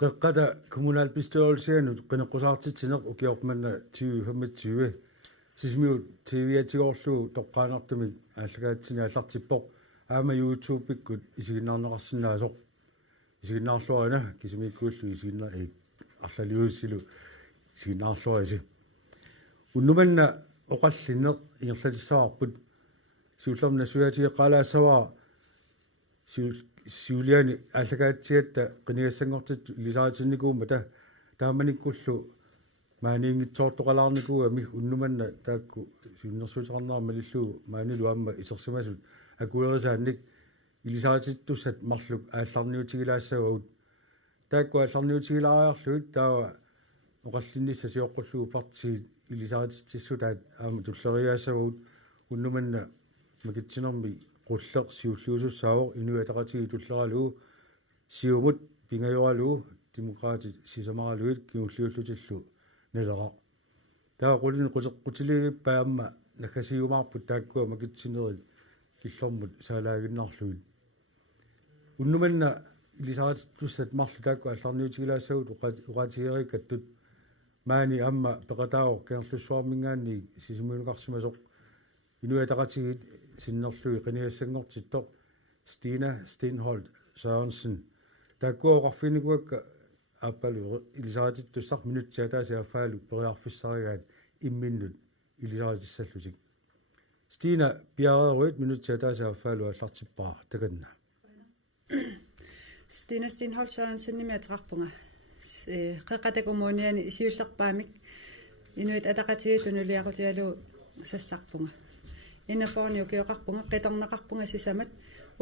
Qeqqata kommunalbestyrelseanut qinneqqusaartitsinaq ukiormanna 2025 sismiut TV-atigorlu toqqaanartumik ааллагаатсини аллартиппоq аама YouTube-иккут исигиннаарнеқарсинааsoq исигиннаарлуарина кисимиккууллу исигинна арлалиуссилу исигиннаарлуариси уннуманна оқаллинеқ ингерлатиссаварпут сууллерна суятиеққалаассаваа сиулиани ааллагаатсигатта қинигассангортит лисаатинникуумма тааманиккуллу maaниингитсоортоқалаарникуами уннуманна таакку сиуннерсуутеқарнаарма лиллуу маанилу аама исерсимасут акуерисаанник илисаатиттуссат марлук аалларниутигилаассагут таакку аалларниутигилаариарлуит таава оқаллиннисса сиоққуллуу парти илисаатиттиссутаат аама туллериаассагут уннуманна макитсинерми qulleq siulluusussaawoq inuataqatigi tulleralugu siumut pingajuralugu demokraati sisamaraluit kiulliullutillu nilera taa qulin qutiligippa amma nakasiumaarput taakkua makitsineri killormut saalaaginnarluit unnumanna ilisaarattussat marlu taakku allarniutigilaassagут uqaatigerikattut maani amma peqataawoq kinerlussuarmingaanni sisimunuqarsimasoq inuataqatigit sinnerlui qinigassangortittoq Stina Stenholt Sørensen taakkuoqarfinikuakka appalu ilisaaratittussar minuttiataasiaffaalu periarfissarigaat imminnut ilisaaratissаллутик Stina piareruit minuttiataasiaffaalu allartippaa takanna Stina Stenholt Sørensen nimiatrarpunga qeqqatakummuuniani isiullerpaamik inuit ataqatigiitunuliaqutialu sassarpunga innaforni ukioqarpunga qitorneqarpunga sisamat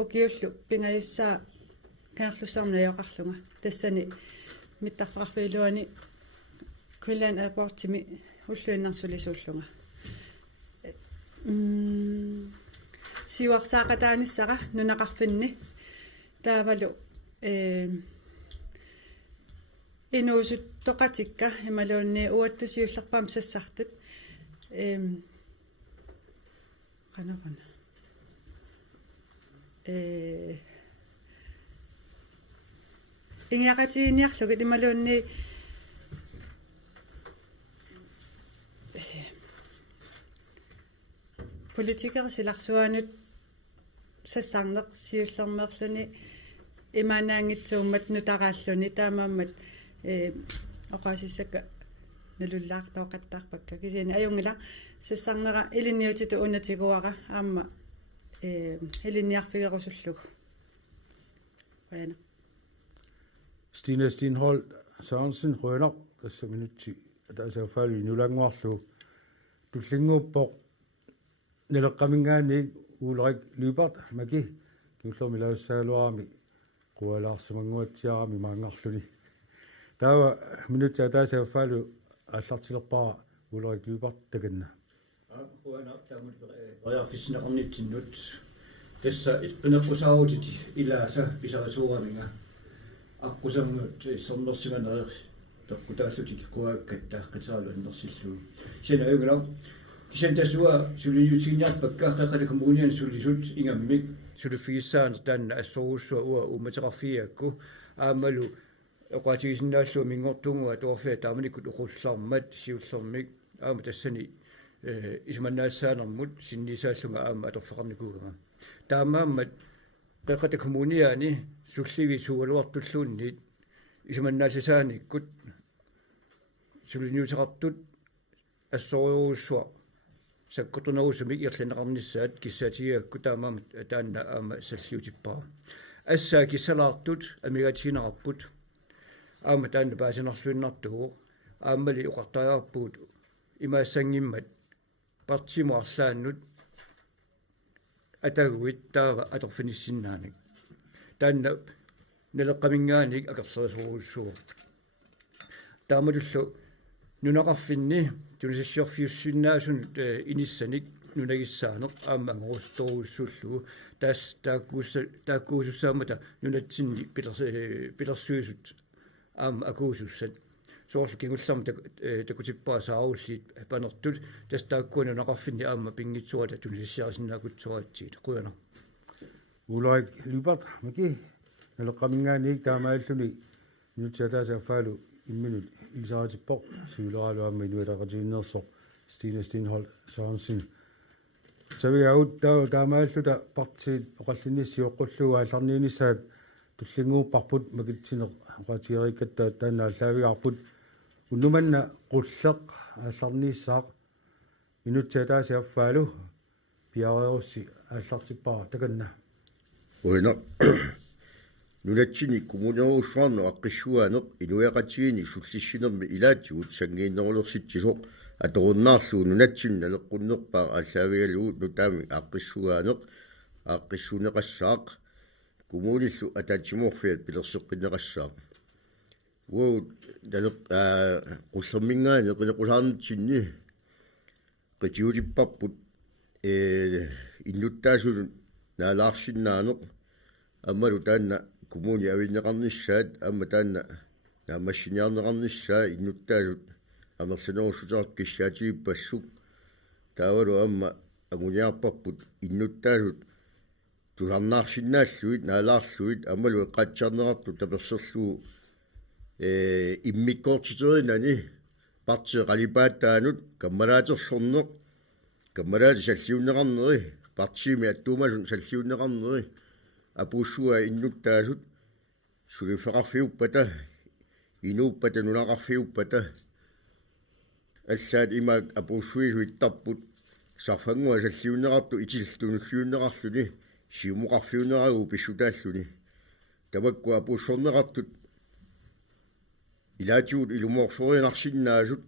ukiullu pingajussaa kaarlussarna yoqarlunga tassani mittarfaqarfiiluani Quillan airportimi ulluinnarsulisuullunga siuarsaaqataanissara nunaqarfinni taavalu inuusut toqatikka imaluunni uattusiullerpaam sassartut qanaqana ingiaqatiiniarlugit imaluunni politikersilarsuanut sassarneq siullermerluni imaanaangitsuummat nutaraalluni taamaammat oqaasissakka nalullaartooqattaarpakka kisiani ajungila sassarnera ilinniutitu unnatiguara aamma ilinniarfigerusullugu qana Stina Stenholt Sørensen rønner tassa minutti ataasaaffaalu nulanguarlu tullinguuppoq neleqqamingaanni uulerik Lybert maki kiullermilaussaaluarami qualaarsimanguatiarami maangarluni taava minutti ataasaaffaalu аллартилерпара улерик Lybert таганна quanaartaamut reafisneqarnittinnut tassa ippineqqusaarutit ilaasa pisarisuuraminga аққусарнут сорнерсиманериқ пеққутааллутик куааккатта қитаалу аннерсиллуу сина югла кисан тасуа сулиутигниарпакка қеқалакумуниан сулисут ингаммик сулиффигиссаанер таанна ассоруссуа уа уматеқарфиакку аамалу эқуатигисиннааллу мингортунгуа туорфиа тааманикут уқуллаармат сиуллермик аама тассани исманнаассаанермут синнисааллунга аама аторфеқарникуугага таамааммат qeqqata kommuniani sullivi suualuartulluunnit isumannaallисааниккут сулиниусеқартут ассориуруссуа саккутунерусумик ирлинеқарнissaат киссаатигиакку таамаама таанна аама саллиутиппаа ассаа киссалаартут амигатсинерарпут аама таанна паасинерлуиннартугу ааммали уқартариарпуут имаассангиммат партимуарлааннут атагуит таава аторфиниссиннааник таанна налеққамингааник акерлерисуруссуу таамалуллу нунақарфинни тунисиссиорфиуссиннаасун иниссаник нунагиссаанеқ аама ангорусторуссууллугу таас тааккуусуссаамата нунатсинни пилерсуисут аама акуусуссат соорлу кигулларма такутиппаасааруллиит панертут тас тааккуна нақарфинни аама пингитсуата тунисиарсинаакутсуаатсиит қуяна улайк любат маки налеққамингаанник таамааллуни нутсатаасааффаалу имминут илсаратиппоқ сиулералуамма инуалеқатигиннерсоқ Stine Stenhold Sørensen савиаут таамааллута партиит оқаллинниссиоққуллуга алларниинissaat туллингууппарпут макитсинеқ оqatiериккаттаа тааннааллаавигарпут уннуманна qulleq алларнииссаақ инутсаатаасиаффаалу пиареерусси аллартиппара таканна уина нунатсини коммунеруусуарну аққиссуаанеқ инуяқатигини суллиссинерми илаатигут сангииннерулерситсисоқ аторуннаарлуу нунатсин налеққуннерпаа аллаавигалуу нутаами аққиссуаанеқ аққиссунеқассаақ коммуниллу атаатиморфиат пилерсеққинеқассаақ уу далеқ қуллермингаани қинеқулаарнитсинни қитиулиппарпут иннуттаасулу наалаарсиннаанеқ аммалу таанна коммуни авиннеқарниссаат амма таанна наамассиниарнеқарниссаа иннуттаасут амерсинерусутеқар киссаатигиппассук таавалу амма амуниарпарпут иннуттаасут тусарнаарсиннааллуит наалаарлуит аммалу эққатсарнеқарту таперсерлуу иммиккоортитеринани партиеқалипааттаанут каммалаатерсорнеқ каммалаати саллиуннеқарнери партиими аттуумасун саллиуннеқарнери апуссуа иннуттаасут сулифеқарфиуппата инууппата нунақарфиуппата аллаат имаак апуссуисуиттарпут сарфангуа саллиуннеқарту итиллтунуллиуннеқарлуни сиумоқарфиуннерагу писсутааллуни тавакку апуссорнеқартут илаатиут илумоорсориинарсиннаасут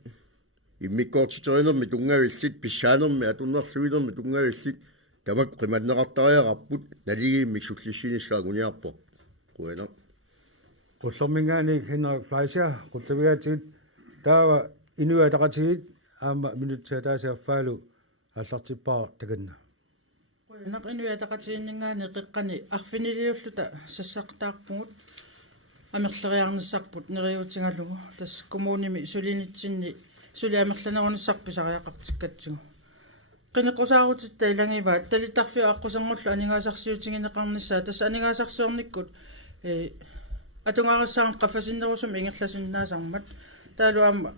иммиккоортитеринерми тунгавиллит писсаанерми атуннерлуинерми тунгавиллит тамак qimannеqartariaqarput naligimik sullissinissaaguniarpo quena qullermingaani Henrik Fleischer qutavigatigit taava inuataqatigit aama minutsaataasiaffaalu аллартиппаа таканна нақ иnuataqatiginningaani qiqqani arfiniliulluta sassaqtaarpugut амерлериарниссарпут нериутингалугу тас коммуними сулинитсинни сулиамерланерунissarpisariaqartikkatсигу qinеқусаарутитта илангиваат талитарфиу аққусангулла анигаасарсиутингинеқарниссаа тас анигаасарсиорниккут атунгарассаан қаффасиннерусум ингерласиннаасармат таалуамма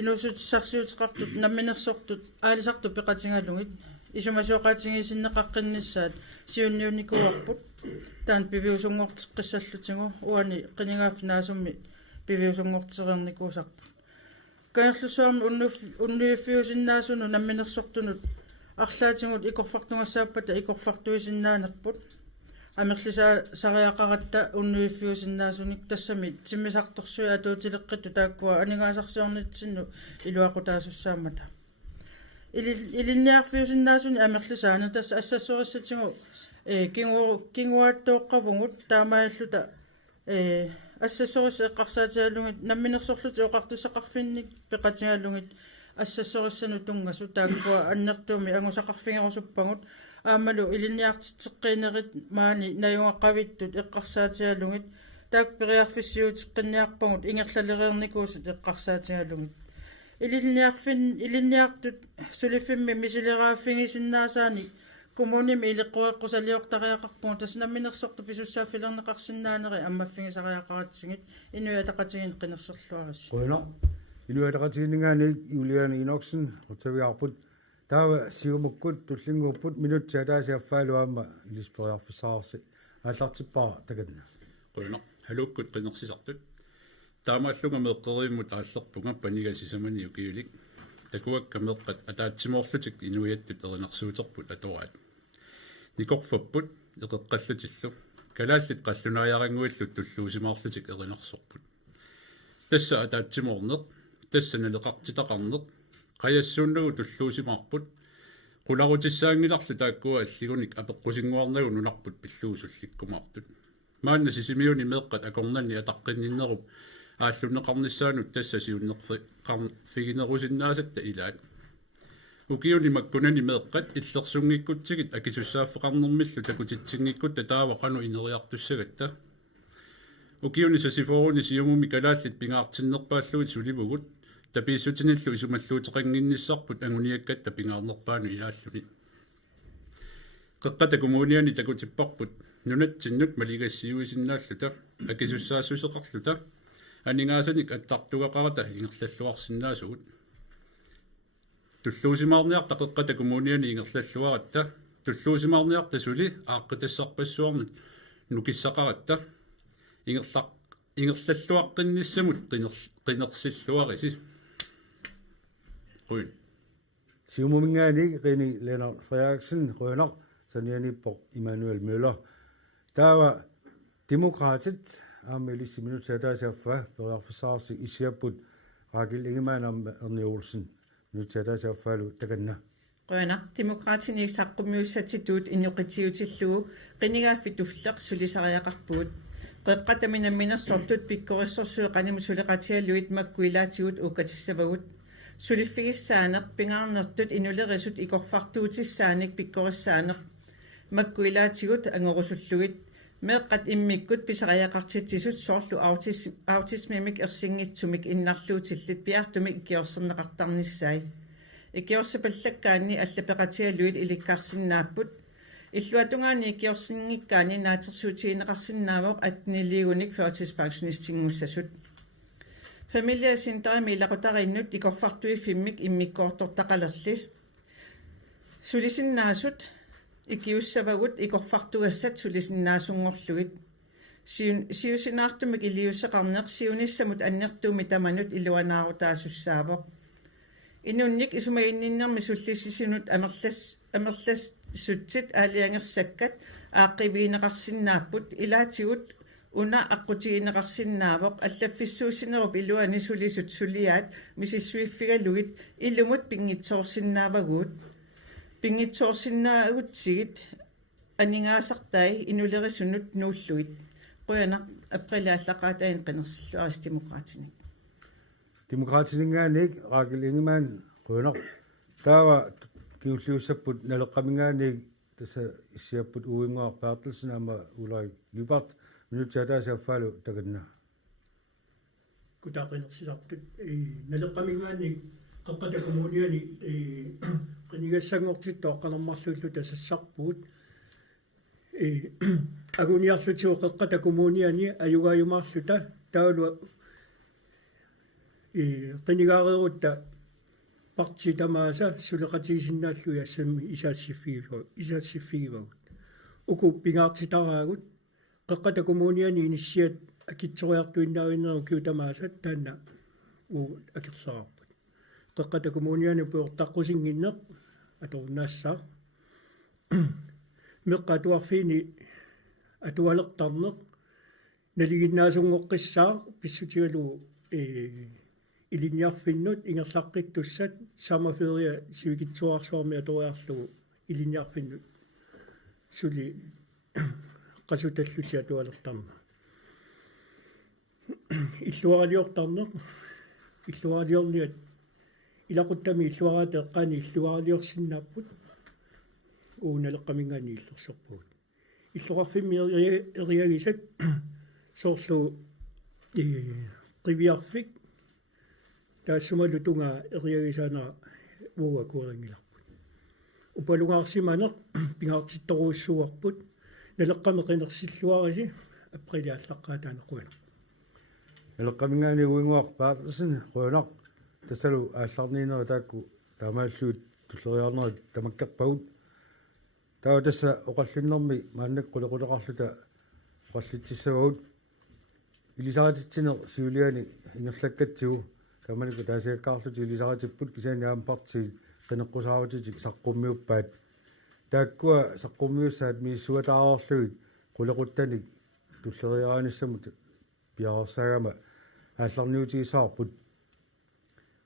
инусутиссарсиутеқартут намминерсортут аалисарту пеқатингалугит исумасуоқаатингисиннеқаққинниссаат сиунниуникуарпут таан пивиусунгортеққиссаллутингу уани қинигаафнаасумми пивиусунгортерерникуусарпут каерлусуарми уннуиффиусиннаасуну намминерсортунут арлаатингут икорфартунгассааппата икорфартуисиннаанерпут амерлиса сариақаратта уннуиффиусиннаасуник тассами тиммисарторсуи атуутилеққитту тааккуа анигаасарсиорнитсинну илуақутаасуссаамата илинниарфиусиннаасуни амерлисаана тасса ассассориссатингу кингуаттооққавугут таамааллута ассассорис эққарсаатиаллугит намминерсорлут эқартусақарфинник пеқатигаллугит ассассориссану тунгасу тааккуа аннертууми ангусақарфингерусуппагут аамалу илинниартитсеққинерит маани наюнгаққавиттут эққарсаатигаллугит таак периарфиссиутеққинниарпагут ингерлалериерникуусут эққарсаатигаллугит илинниартут сулиффимми мисилерааффигисиннаасаани коммуними илеққуэққусалиортариақарпугу таснамминерсорту писуссааффилернеқарсинаанери аммаффигисариақаратсигит инуятақатигин қинерсерлуарис quna inuataqatiginningaani Juliane Inoksen qutaviarput taava siumukkut tullinguupput minutsaataasiaffaaluaamma ilisperiarfissaarsi аллартиппаа таканна quna halukкут qinnersisartut таамааллунга меэккериммут ааллерпунга панигасисамани укиулик такуакка меэккат атаатсимоорлутик инуяттут эринерсуутерпут атораат никорфаппут эқеққаллутиллу калааллит қаллунааярангуиллут туллуусимаарлутик эринерсорпут тасса атаатсимоорнеқ тасса налеқартитақарнеқ қаяссууннагу туллуусимаарпут qularutissaangilарлу тааккуа аллигуник апеққусингуарнагу нунарпут пиллуусулликкумаартут маанна сисимиуни меэққат акорнанни атаққинниннеруп ааллунеқарниссаанут тасса сиуннерфи фигинерусиннаасатта илаат ukiuni makkunani meeqqat illersungikkutsigit akisussaaffeqarnermillu takutitsinngikkut tataava qanu ineriartussagatta ukiuni sasiforuni siumumi kalaallit pingaartinnerpaalluit sulivugut tapiissutinillu isumalluuteqanginnissarput anguniakkatta pingaarnerpaanu ilaalluni qaqqata kumuuniani takutipparput nunatsinnak maligassiuisinnaalluta akisussaasusseqarluta анingaasanik аттартугақарата ингерллуарсинаасугут туллуусимаарниарта қеққата коммуниани ингерллуаратта туллуусимаарниарта сули ааққитассарпассуарнут нукиссақаратта ингерллуаққинниссамут қинерсиллуариси қуин Siumumingani qini Leonard Frederiksen rønner sanianippo Immanuel Møller tawa demokratit Amelie Siminut Tadasaffa Berarfsaarsi isiapput Rakel Ingemann Erni Olsen Minut Tadasaffalu takanna Qana demokratin iqsaqqummiussatitut innoqitiutillugu qinigaaffitufleq sulisariaqarpuut qeqqataminamminersortut pikkorissorsuo qanimu suleqatialluit makkuilaatigut ukkatissavagut suliffigisaaneq pingaarnertut inulerisut ikorfartuutissaanik pikkorissaaneq makkuilaatigut angorusullugit meeqqat immikkut pisariaqartitsisut soorlu autismimik ersinngitsumik innarluutillit piartumik ikiorserneqartarnissaai ikiorsapallakkaaanni allapeqatialluit ilikkaarsinnaapпут иллуатунгаани иkiorsinngikkaani naatersuutiineqarsinnaavoq atniliigunik førtidspensionistingussasut familiasinterami ilaqutarinnut ikorfartui fimmik immikkoortortaqalerli sulisinnaasut ikiussavagut ikorfartugassat sulisinnaasungorlugit siusinaartumik iliusseqarneq siunissamut annertuumi tamanut iluanaarutaasussaavoq inunnik isumainninnermi sullissisinut amerlas sutsit aaliangersakkat aaqqiviineqarsinnaapпут ilaatigut una aqqutiineqarsinnaavoq allaffissuusinerup iluani sulisut suliaat misissuiffigalugit illumut pingitsoorsinnaavaguut pingitsoorsinnaagut aningaasartai inulerisunnut nuulluit qoyana aprilaallaaqaatain qinersilluaris demokraatinik Demokratininganik Rakel Ingemann rønner tawa kiulliussapput naleqqamingaanik tasa issiapput uinguar Bertelsen ama Ulrik Lybert Minut Tadasaffalu takanna kutaaqinersisartut naleqqamigaani qaqqata kommuniani qinigassangortitto qanermarlullu tasassarpuut aguniarlutiu qaqqata kommuniani ayugaayumaarluta taulua qinigaareerutta parti tamaasa suleqatiisinnaalluya assami isaassifigivagut uku pingaartitaraagut qaqqata kommuniani inissiat akitsoriartuinnaarineru kiutamaasat taanna akirlaarput qaqqata kommuniani puortaqqusingginneq atornaassаа meqqatuarfiini atualertarneq naliginnaasungоққиссаа pissutigalu ilinjarfinnut ingerlaqqittussat samaferia sivigitsuarsuarmi atoriarlugu ilinjarfinnut suli qasutallusi atualertarma illuaraliortarneq illuaraliorniat ilaquttami illuarateqqani illuaraliorsinnaapпут uunaleqqamingani illersorpuut illuqarfimmi eriagisat soorlu qiviarfik taassumalu tunga eriagisaanera uua kuuringilarput upalungaarsimaneq pingaartittoruussuarput naleqqameqinersilluarisi aprilaallaqqaataanequina naleqqamingani uinguar Bertelsen rønner tasalu aallarniinera taakku taamaalluut tulleriarnerit tamakkarpagut tawa tassa oqallinnermi maannak qulequleqarluta oqallitsissavagut ilisaratitsineq siuliani ingerlakkatsigu kamaniku taasiakkaarluti ilisaratipput kisaaniaamparti qineqqusaarutit saqqummiuppaat taakkua saqqummiussaat miissuataaruarlugit qulequttanik tulleriaraanissamut piarersagama aallarniutigisaarput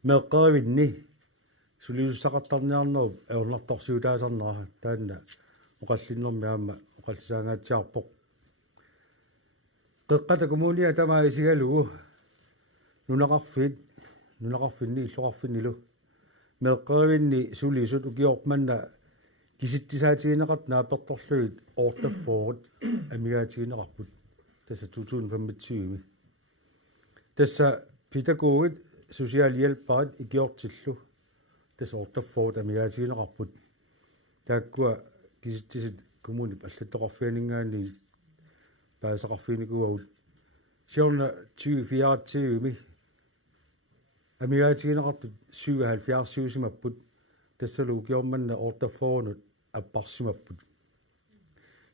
meeqqerivinni suliussaqartarniarnerup aornartorsiutaasarnera taanna oqallinnermi aama oqallisaangaatsiarpoq qeqqata kommunia tamaa isigalugu nunaqarfinni illuqarfinnilu meqqerinni sulisut ukiormanna kisittisaatigineqart naapertorluit ortaffoorut amigaatigineqarput tassa 2025 tassa pitakuugit sosiaalhjælparit ikiortillu tassa ortaffoorut amigaatigineqarput taakkua kisittisit kommuni pallattoqarfianingaani paasaqarfiinikuagut siorna 2024 amigaatigineqartut 77 tassalu kiormanna ortaffoorunut apparsimapput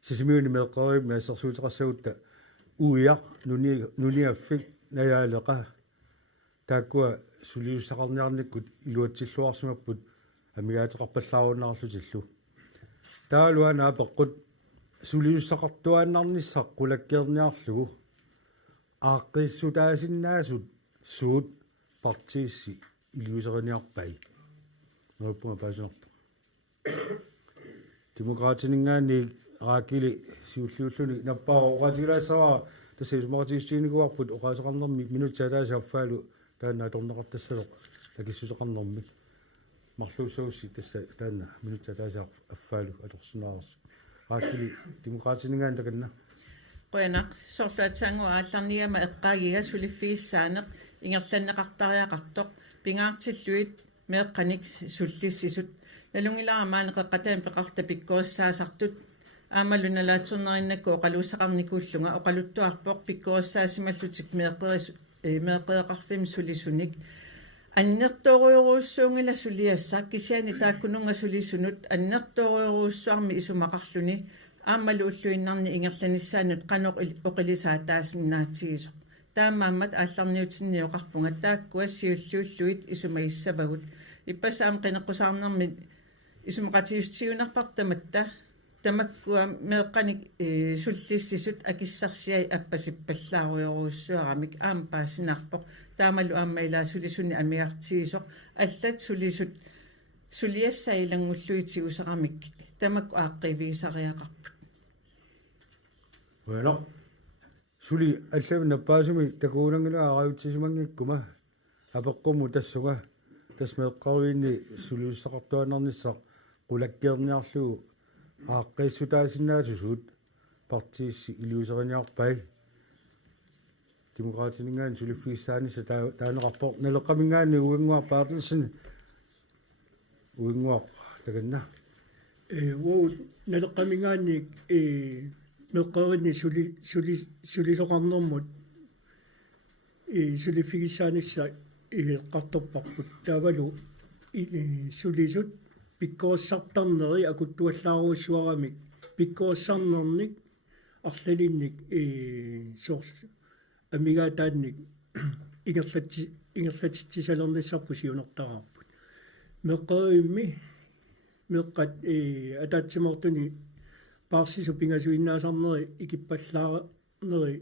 sisimiuni meeqqerim naassersuuteqassagutta uiaq nuniaffik nayaaleqa taakkua suliussaqarniarnikkut iluatsilluarsimapput amigaatiqarpallaarunnarlutillu taaluana peqqut suliussaqartuaannarnissaq qulakkiarniarlugu aaqqissutaasinnaassut suut partiissi iliuseriниarpai noppunga paasinarpa demokraatiningaani raakili siulliulluni nappaa oqaatigilaassaraa tassisumaratiistiinikuarput oqaaseqarnermi minutsaataasiarfaalu taanna torneqartassaloq takissuseqarnermi marluussaussi tassa taanna minutsaataasiarfaalu atorsunaaras raakili demokraatiningaan takanna qoyanaq sorluatsaangu aallarniama eqqaagiga suliffiissaaneq ingerlanneqartariaqartoq pingaartilluit meeqqanik sullissisut nalungilaamaane qeqqataan peqarta pikkuussaasartut aamallunalaatsornerinakku oqaluussaqarnikuullunga oqaluttuarpoq pikkuussaasimallutik meeqqeeqarfim sulisunik аннертоориоруussуунгила сулиассаа кисиани тааккунунга сулисунут аннертоориоруuссуарми исумақарлуни ааммалу уллуиннарни ингерланиссаанут канеқ оқилисаатаасиннаатигисо таамааммат аалларниутинниоқарпунга тааккуа сиуллууллуит исумаиссавагут иппасаам қинеққусаарнерми исумақатиустигунарпартаматта тамаккуа меэққаник суллиссисут акиссарсиай аппасиппаллааруйоруuссуарамик аам паасинаарпоқ таамалу ааммаилаа сулисунни амиартигисоқ аллат сулисут сулиассаилангуллуитигусарамиккит тамакку ааққивиисариақарпут well suli аллавна паасуми такуунангила араутсисимангиккума апеққуму тассуга тасмеэққаруинни сулиуссақартуаннарниссақ qulakkiarniarlugu ааqqиссутаасиннаасусуут партиисси илиусериниарпай демократинингаан сулиффиссааниса таанеқарпоо налеққамингаани уингуар Bertelsen уингуар таганна воо налеққамингаани меққаринни сулисоқарнэрмут сулиффигиссаанисса қарторпарпут таавалу сулисут pikkuussartarneri akuttuallaaruussuaramik pikkuussarnernik арлалинник соорл амигаатаанник ингерлатитсалернissarpu сиунертараарпут меққеримми меққат атаатсимортуни парсису пингасуиннаасарнери икиппаллаарнери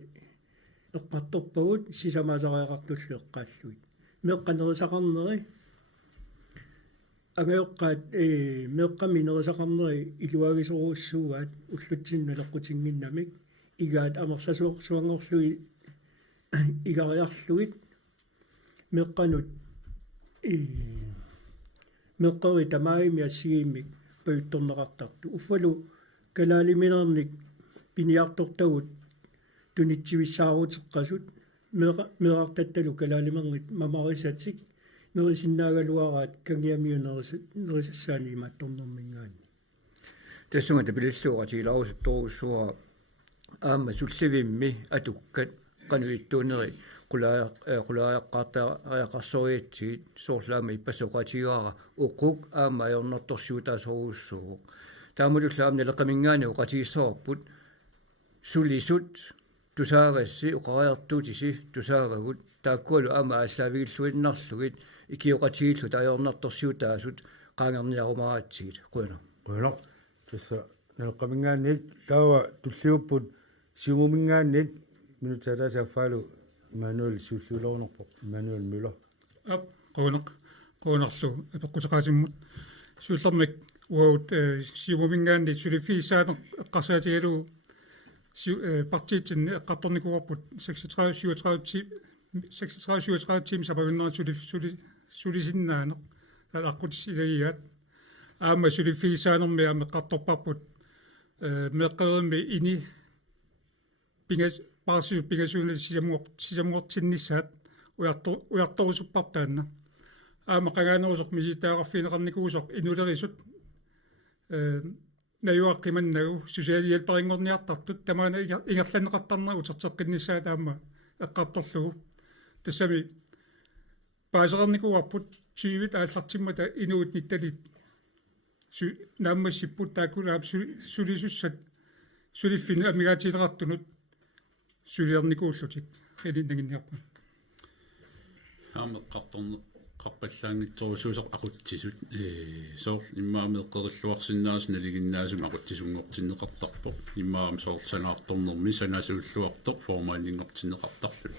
эққарторпагут сисамаасариақартуллу эққааллуит меққанерисақарнери агеоққат меққаминерисақарнери илуагисоруuссуугаат уллутсинналеққутингиннамик игаат амерласуорсуангорлуи игариарлуит меққанут меққари тамаими ассигииммик паютторнеқартарту уффалу калаалиминерник пиниартортагут тунитсивиссаарутеққасут меқартатталу калаалимернит мамарисатик нерисиннаагалуараат кангиамиунерисассаани имаатторнэрмингаани тассунга тапилиллуоратигилаарусутторуссуа аама сулливимми атуккат кануиттуунери qulaaqartaaриақарсориатсигит соорлаама иппасоқатигаара уқук аама аёрнэрторсуутаасоруuссугу таамулуллаам налеқамингаани уқатигиссоорпут сулисут тусаавасси уқариартуутиси тусаавагут тааккуалу аама ааллаавигиллуиннарлугит икиоқатигиллу таёрнэрторсуутаасут qaangerniarumaratsigit quina tassa налеқамингаанник таава туллиуппут сиумумингаанник минутсаатаасааффаалу Manuel суллулоорнерпо Manuel Müller qoonaqlu apeqqutaqaasimmut suullermik uut siumumингаанни сулиффиисааneq эққарсаатигалу партиитсинни эққарторникуарпут 36 37 тим сапавиннера сулисиннаанеq алаққутисилиат аама сулиффигисаанерми аама қартторпарпут меққерми ини пингас парсу пингасууни сиамуортиннissaат уярторусуппартаанна аама қагаанерусоқ миситаагарфинеқарникуусоқ инулерисут наюаққиманнагу сусиалиалпарингорниартартут тамаана ингерланеқартарнеру тертеққиннissaат аама эққарторлугу тассами паасеқарникуарпут сивит ааллартиммата инуут нитталит нааммассиппут тааккулаап сулисуссат сулиффин амигаатилеқартунут сулиерникууллутик хилиннагинниарпа аамеққарторне qarpallaangitsorusuusoq aqutsisut soor immaamеққериллуарсиннаас налигиннаасум aqutsisuнгортиннеқартарпоq иммаам соорсанаартторнерми санасууллуартоq формааннингортиннеқартарлу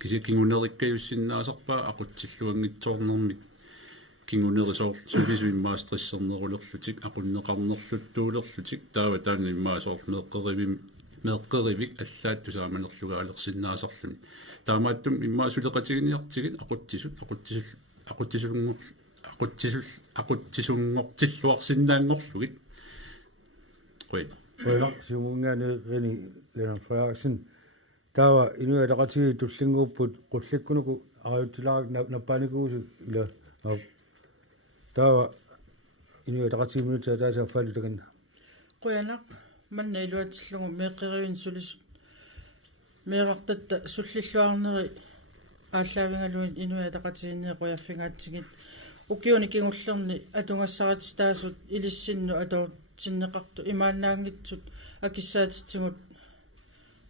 кисиккингунериккаюссиннаасарпаа aqutsиллуангитсоорнерми кингунерисоор сулису иммаастриссернерулерлутик aqunneqarnerluttuulерлутик таава таана иммаасоор меққеривик аллаат тусааманерлугаалерсиннаасарлуни таамааттум иммаасулеқатигиниартигит aqutsisuнгортиллуарсиннаангорлугит қой сиумунгаани рини лена фааксин таава инуалеқатиги туллингууппут қулликкунуку ариутилаарак наппааникуусу ила таава инуалеқатиги минутаа таасааффалу таганна қуяна манна илуатиллугу меққеривин сулис меэқартатта суллиллуарнери ааллаавингалуин инуалеқатигиннеэ қуяффингаатсигит укиуни кигуллерни атунгассарати таасут илиссинну атортиннеқарту имааннаангитсут акиссаатитсигут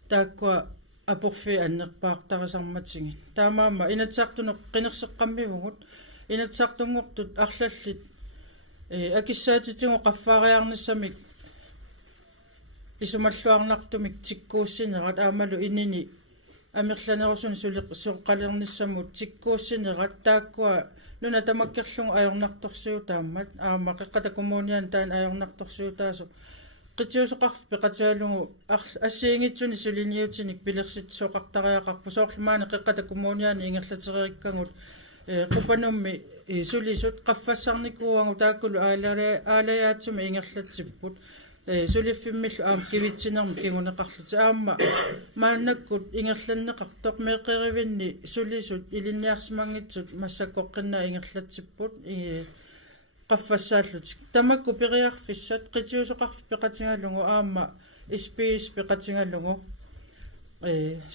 тааккуа апорфи аннерпаартарисарматсигит таамаама инатсаартунеқ қинерсеққаммивгут инатсаартунгортут арлаллит акиссаатитсигу қаффаариарниссамик исумаллуарнартумик тиккууссинерат аамалу инини амерланерусун суоққалерниссамут тиккууссинерат тааккуа нуна тамаккерлугу аёрнарторсиу тааммат аама қеққата коммуниан таан аёрнарторсиу qitiusoqarf peqatialungu ассиингитсуни сулиниутиник пилерситсоқартариақарпу соорлумаани қеққата коммуниани ингерлатерериккангут qupанумми сулисут qaffассарникууангу тааккулу аалаяатсуми ингерлатсиппут сулиффиммиллу аам кивитсинерми кигунеқарлути аама мааннаккут ингерланнеқартоқ меққеривинни сулисут илинниарсимангитсут массаккоққиннаа ингерлатсиппут qaffassaallutик tamakku piriarfissat qitiusoqarf peqatingalungu aamma SPS peqatingalungu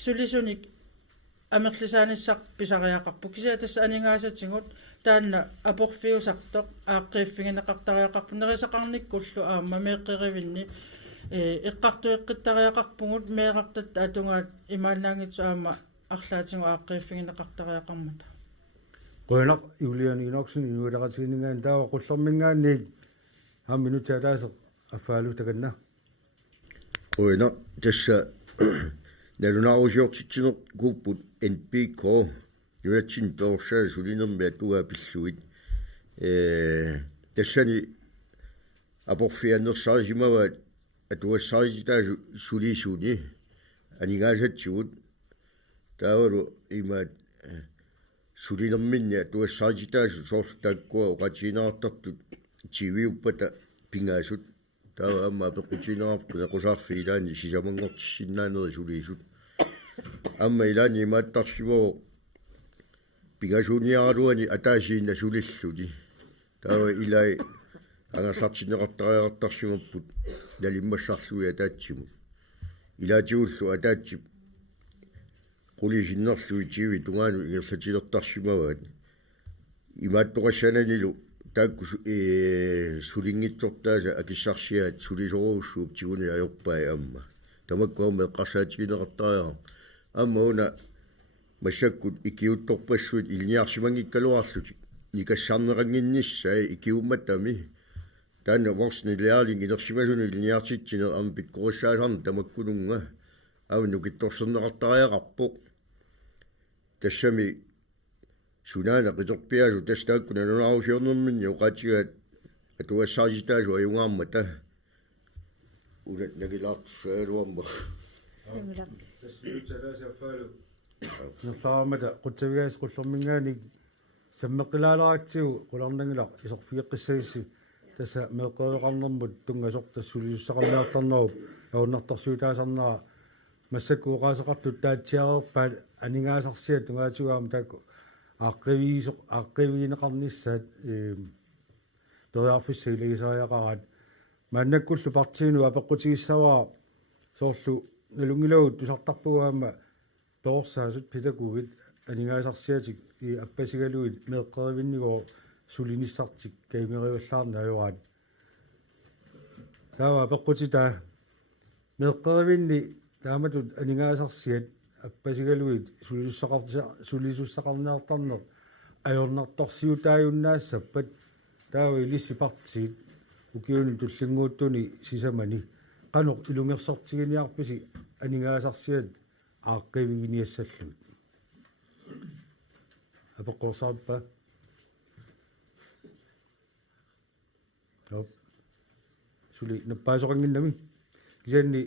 sulisunik amerlisaanissaq pisariaqarpu kisiatas aningaasatigut taanna aporfiusartoq aaqqiffingineqartariaqarpu nerisaqarnikkullu aamma meeqqerivinni eqqartueqqittariaqarpugut meeqartat atungaat imaannaangitsu aamma арлаатингу ааqqiffingineqartariaqarmata qoinaq iuliani inoksun inualaqatiginingaan taava qullormingaanniik hamminutaalaase affaalu taganna qoina tassa nalunaarusiortitsinor kuupput NPK yuatsin toorsaa sulinermi atugaa pilluit tassani aporfiannersaarisimavat atuassaarisitаа sulisuuni anigaasatsugut taavalu imaat sulinerminni tuassaaritaasu soortakkua oqatiinaartartut tiviuppata pingaasut taava amma pequtiinerarpu nequsaarfiilaani sisamangortissinnaaneri suliisut amma ilaani imaattarsimoo pingaasuuniaraluani ataasiinna sulilluni taava ilai angassartineqartariaqartarsimapput nalimmassarlui ataatsimu ilaatiullu ataatsi qulisinnerluitivi tungaanu ingerlatilertarsimavaat imaattoqassananilu taakku sulingitsortaasa akissarsiaat sulisoruussuup tiguni ajorpai amma tamakkuarma eqqarsaatigineqartariaqa amma una massakkut ikiuttorpassuit ilniarsimangikkaluarluti nikassarneranginnissai ikiummatami taanna vorsniliarling inersimasuni ilniartitsiner amma pikkorissaasarna tamakkununga авну китторсернеқартариақарпоқ тассами сунаана қиторпиасу тастааккуна нунаарусиорнэрминни оқаатигаат атуассааситаасу аюнгаармата улат нагилаартсаалуарма тассиутсалаасааффалу нерлаарамата қутсавиаас қуллэрмингааник саммеқилааларатсиу қуларнангилақ исорфиэққиссагисси тасса меэққеэқарнэрмут тунгасоқ тассулиуссақарниартарнеруп ауннартарсуитаасарнера массаккуоқаасеқартут таатсиареерпаат анингаасарсиа тунгаатигуаама таакку ааққивиинеқарниссаат ториарфисса илагисариақараат мааннаккуллу партиину апеққутигиссаваа соорлу налунгилауут тусартарпугаама тоорсаасут питакугит анингаасарсиатик и аппасигалуит меэққеривиннигоо сулиниссартик каймериваллаарна аюраат таава апеққутита меэққеривинни тааматут анингаасарсиат аппасигалуит сулисуссақарниартарнер ajornartorsiutaajunnaasappat taavi ilissipартигит укиуни туллингууттуни сисамани qanoq ilungersortiginiarpisi aningaasarsiat aaqqiviginiassallут апеққорсаарпа оп сули наппаасоқангиннами кисаанни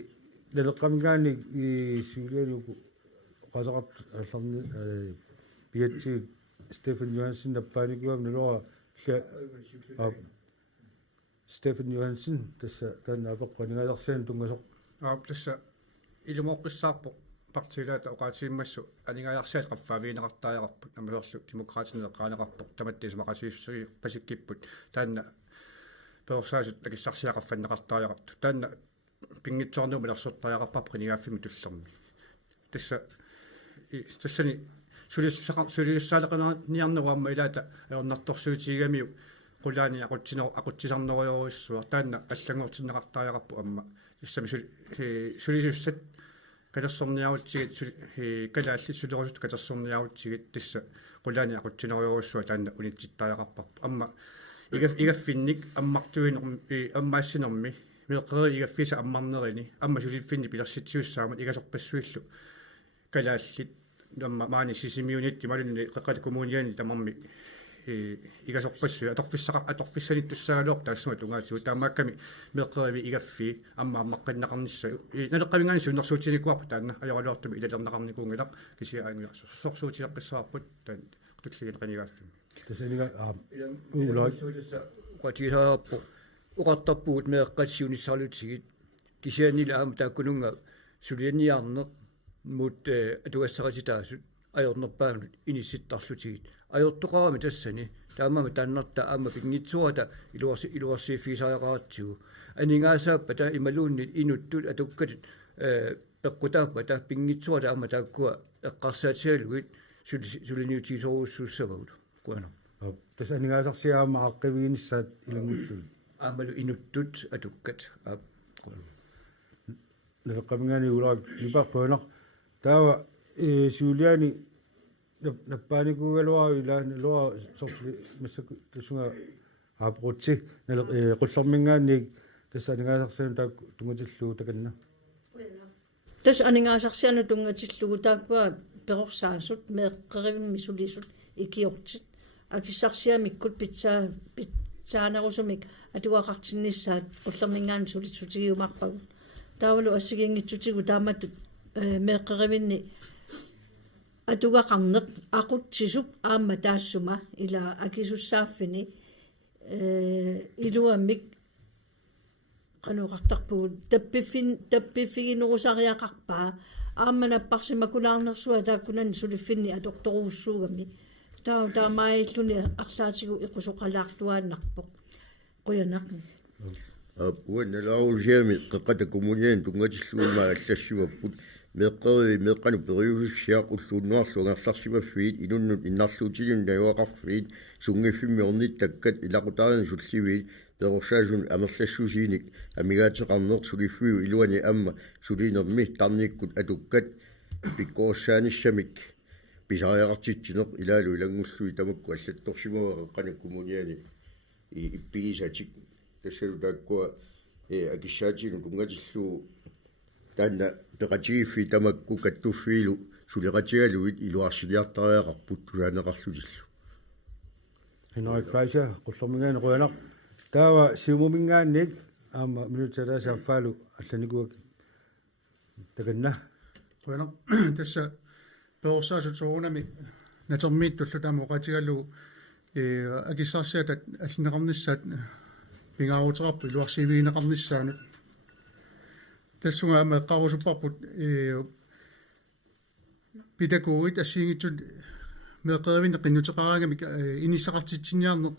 налеққамгаани и сулиалуку qasaqart алларни пиатси Стефан Йохансен наппааникуам налуа Стефан Йохансен тасса таана апеққанигаалерсиан тунгасоқ тасса илумоққиссаарпо партилаата оqaatiиммассу анингааларсиат qaffaaviineqartaajaqarput намалерлу демократинеэ qaanеқарпоқ таматтис мақасиуссуи пасиккиппут таана персаасут такиссарсиақарфаннеқартаajaqartu таана пингитсорнума лерсортаajaqarпар принигаффими туллерми тасса тассани сулиуссаалеқаниарнеруамма илаата аернарторсуутигамиу qulaani aqutsisarnoriorissua taanna аллагуутиннеқартаajaqarpu амма иссами сулисуссат калерсорниаутсигит калаалли сулерусут калерсорниаутсигит тисса qulaani aqutsинериориссуа таанна унитситтаajaqarparpu амма игаффинник аммартуин аммаассинерми меэққери игаффиса аммарнерини амма сулиффинни пилерситсиуссаамат игасорпассуиллу калааллит намма маани сисимиунит кималунни қеққат коммуниани тамарми игасорпассу аторфиссанит туссаагалуор таассума тунгаатигу таамаакками меэққериви игаффи аммааққиннақарнисса налеққавингаани сууннэрсуутиникуарпу таанна ажоралуартуми илалернақарникуунгилақ кисиаангиарсу сорсуутилеққиссаарпут таан туллигинеқанигаффи тасанига улай qatisaarpu uqartarpuut meeqqassiunissarlutsigit kisianila aam taakkununga sulianiarneq mut atuassaqasitaasut ajornerpaanut inissittarlutigit ajortoqarami tassani taamama taannarta aama pingitsuata iluarsiiffiisaajaqaratsigu aningaassaappa ta imaluunnit inuttut atukkatit peqqutaappa ta pingitsuata aama taakkua eqqarsaatialuit suliniutiisoruussuussavaulu kuana тасанигаасарсиаама ааққивиинissaат илангуллуи аамалу инуттут атуккат налеққамгаани улаа липарпуунақ таава суулиани наппааникуугалуару илаани луа сорли массаку тусунга аапрутси qullermingaanник тассанигаасарсиам таак тунгатиллуу таканна тас анингаасарсиану тунгатиллугу тааккуа перорсаасут меэққеривимми сулисут икиортит акиссарсиамиккут питсаанерусумик атуақартиннissaат qullermingaani sulisutigiumарпагу таавалу ассигингитсутигу тааматтут меэққеривинни атугақарнеқ ақутсисуп аама таассума ила акисуссааффини илуаммик qanуqartarpugu таppиффигинерусариақарпаа аамманаппарсимакулаарнерсуа тааккунани сулиффинни аторторуuссуугами таамаиллуни арлаатигу иқусоқалаартуааннарпоқ қуянақни уанналаарусиами қеққата коммуниан тунгатиллуумаа аллассимаппут меэққери меэққану периусиақ уллууннуарлунгарларсимаффиит инуннут иннарлуутилун таюақарфиит сунгиффиммиорнит таккат илақутаарин сулливиит перорсаасун амерлассусииник амигаатеқарнеқ сулиффиу илуани амма сулинерми тарниккут атуккат пиккооссааниссамик писариақартитсинеқ илаалу илангуллуи тамакку аллатторсимава қеққану коммуниани иппигисатик тассалу тааккуа акиссаатигу тунгатиллуу таанна пеқатигиффи тамакку каттуффиилу сулеқатигалуит илуарсилиартариақарпут тулаанеқарлутиллу Henrik Kaiser qullermingaani quyanaq taava siumumingaannik aama minutalaasaaffaalu алланикуак таканна qуянақ тасса перорсаасут соорунами натермииттуллу таама оқатигалу акиссаарсиатат аллинеқарниссаат пингаарутеқарпу илуарсивиинеқарниссаанут тассунгаама эққарусуппарпут питакуурит ассиигитсут меэққеривинне қиннутеқараангами инissaqartitsiniarneq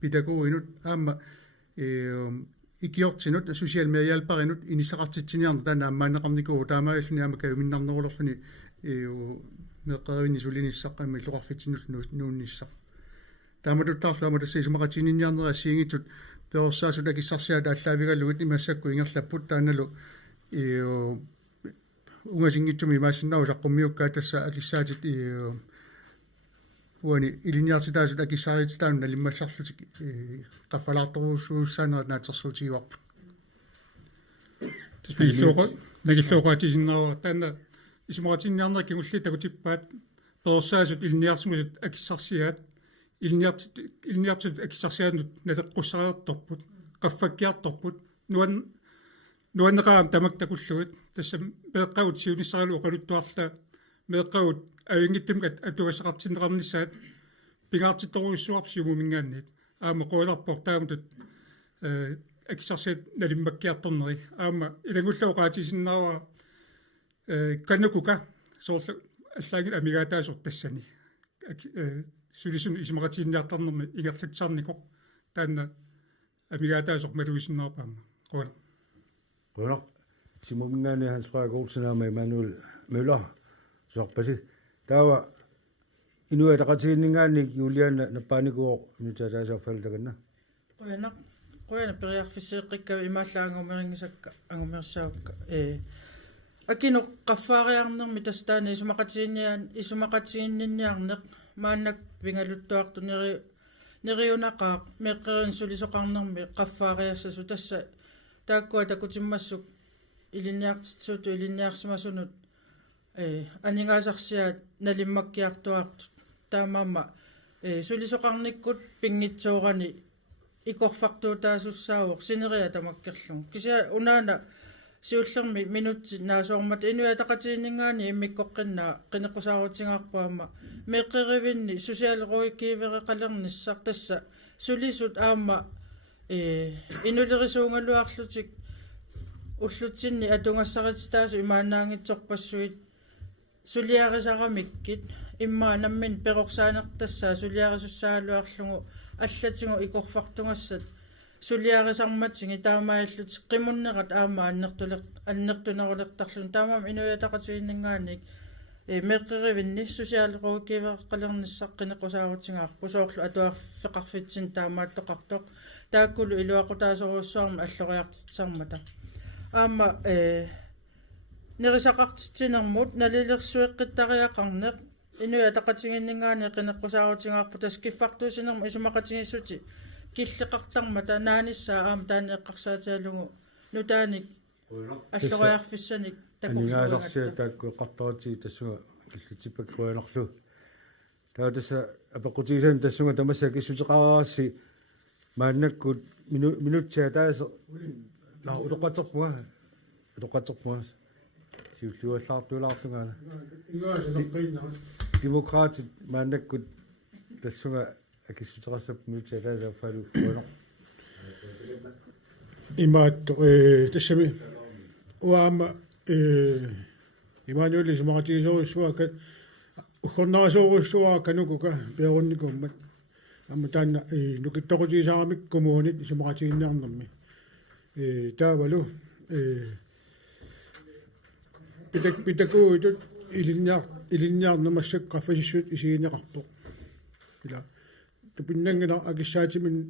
питакууринут аама икиортинут social media-ялпаринут инissaqartitsiniarne таана аммаанеқарникуу таамааллуни аама кавиминнарнерулерлуни меэққеривинни сулиниссаққами луқарфитсинут нуунниссақ тааматуттаарлу аама тассисумақатининниарнери ассиигитсут теорсаасут акиссарсиата аллаавигалугит имассакку ингерлаппут тааналу унгасингитсуми маасиннау саққуммиуккаа тасса акиссаатит уани илиниартитаасут акиссаарититаан налиммассарлутик qaffalaartoruussuussaaneret naatersuutigiuarput нагиллуоqaатисиннераа таана исумаратинниарнерки улли такутиппаат персаасут илниарсимусут акиссарсиаат илниартит акиссарсиаанут налеққуссариарторпут qaffakkiartorput нуаннеқаам тамактакуллугит тассам пеэққагут сиуниссаралу оқалуттуарла меэққагут аюнгиттумгат атуасеқартиннеқарниссаат пигаартитторуиссуарпсиумумингаанниит аама қуаларпор таамутут акиссарсиат налиммаккиарторнери аама илагуллаоқаатисиннаава каннукука соорлу аллагит амигаатаасор тассани сулисун исмақатиинниартарнерми ингерлутсаарникоқ таанна амигаатаасор малуисиннаарпаама қуала Qunaq simumngaani Hans Frederik Olsen og Emanuel Møller sorpasi tawa inua taqatiinningaanni Juliana nappaanikuo nutataasarfaltaganna qoyana periarfiseeqqikka imaallaangumeringisakka angumersaukka akino qaffaariarnermi tastaani isumaqatiinninniarneq maannak pingaluttuartu neriunaqaaq meqqerin sulisoqarnermi qaffaariassasu tassa taakkua takutimmassuk iliniartitsuutu iliniarsimasunut aningaasarsiaat nalimmakkiartuartut taamaamma sulisoqarnikkut pingitsoorani ikorfartuutaasussaauq sineria tamakkerlung kisia unaana siullermi minutti naasoormat inuataqatiinningaani immikkoqqinna qinequsaarutingaarpuamma meqqerivinni sosiaalruikiivereqalernissaq tassa sulisut aamma inulerisuungaluarlutik уллутсинни атунгассарититаасу имаанаангитсорпассуит сулиарисарamikkit иммаа наммин перорсаанертассаа сулиарисуссаалуарлугу аллатингу икорфартунгассат сулиарисарматсинги таамааллут qimуннерат аама аннертунерулертарлун таамаам инуятақатииннгаанник меққеривинни сусиалрууккивеққалерниссаққинеқусаарутингаарпу соорлу атуарфеқарфитсин таамааттоқартоқ тааккулу илуақутаасоруссуарма аллориартитсармата аама нерисақартитсинермут налилерсуэққиттариақарнеқ инуятақатингиннгаани қинеққусаарутингаарпу тас киффартуусинерма исумақатингиссути киллеқартармата нааниссаа аама таанеққарсаатиалугу нутааник аллориарфиссаник анингаасарсиа таакку эққарторити тассуга киллитиппак қуянерлу таа тасса апеққутигисаами тассуга тамасса киссутеқараарси мааннаккут минутсиа тааса лаа утоқатерпуга сиуллуаллаартуулаартунгаана демокраатит мааннаккут тассуга акиссутеқарсап минутсиа тааса фалу қуянер имаатто тассами уаама Emanuel исумақатигисоруссуака ухорнарасоруссуаа канукука пеерунникуммат амма таанна нукиттоқутигисаарамик коммуунит исумақатигинниарнэрми таавалу питакуутут илинниарнамассак qaffasissut isigineqarpoq ила тупиннангана акиссаатимин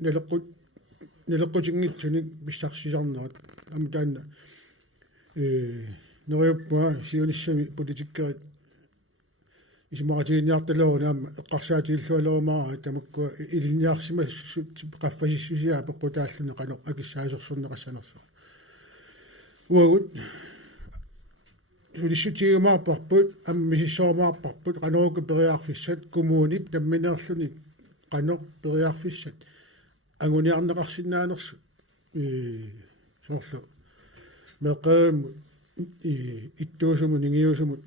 налеққутингитсуник писсарсисарнерат амма таанна нoriupпуа сиунissami политиккерит исумақатигинниарталурунаама эққарсаатииллуалерумаа тамаккуа илинниарсимассут qaffasissусиа пеққутааллуни қано акиссаасерсуннеқассанерсо уагут сулиссутигумаарпарпут аммисиссоормаарпарпут канорукку периаарфиссат коммуунит тамминеерлуни қано периаарфиссат агуниарнеқарсинаанерсу соорлу меқэм иттуусуму нингиусумут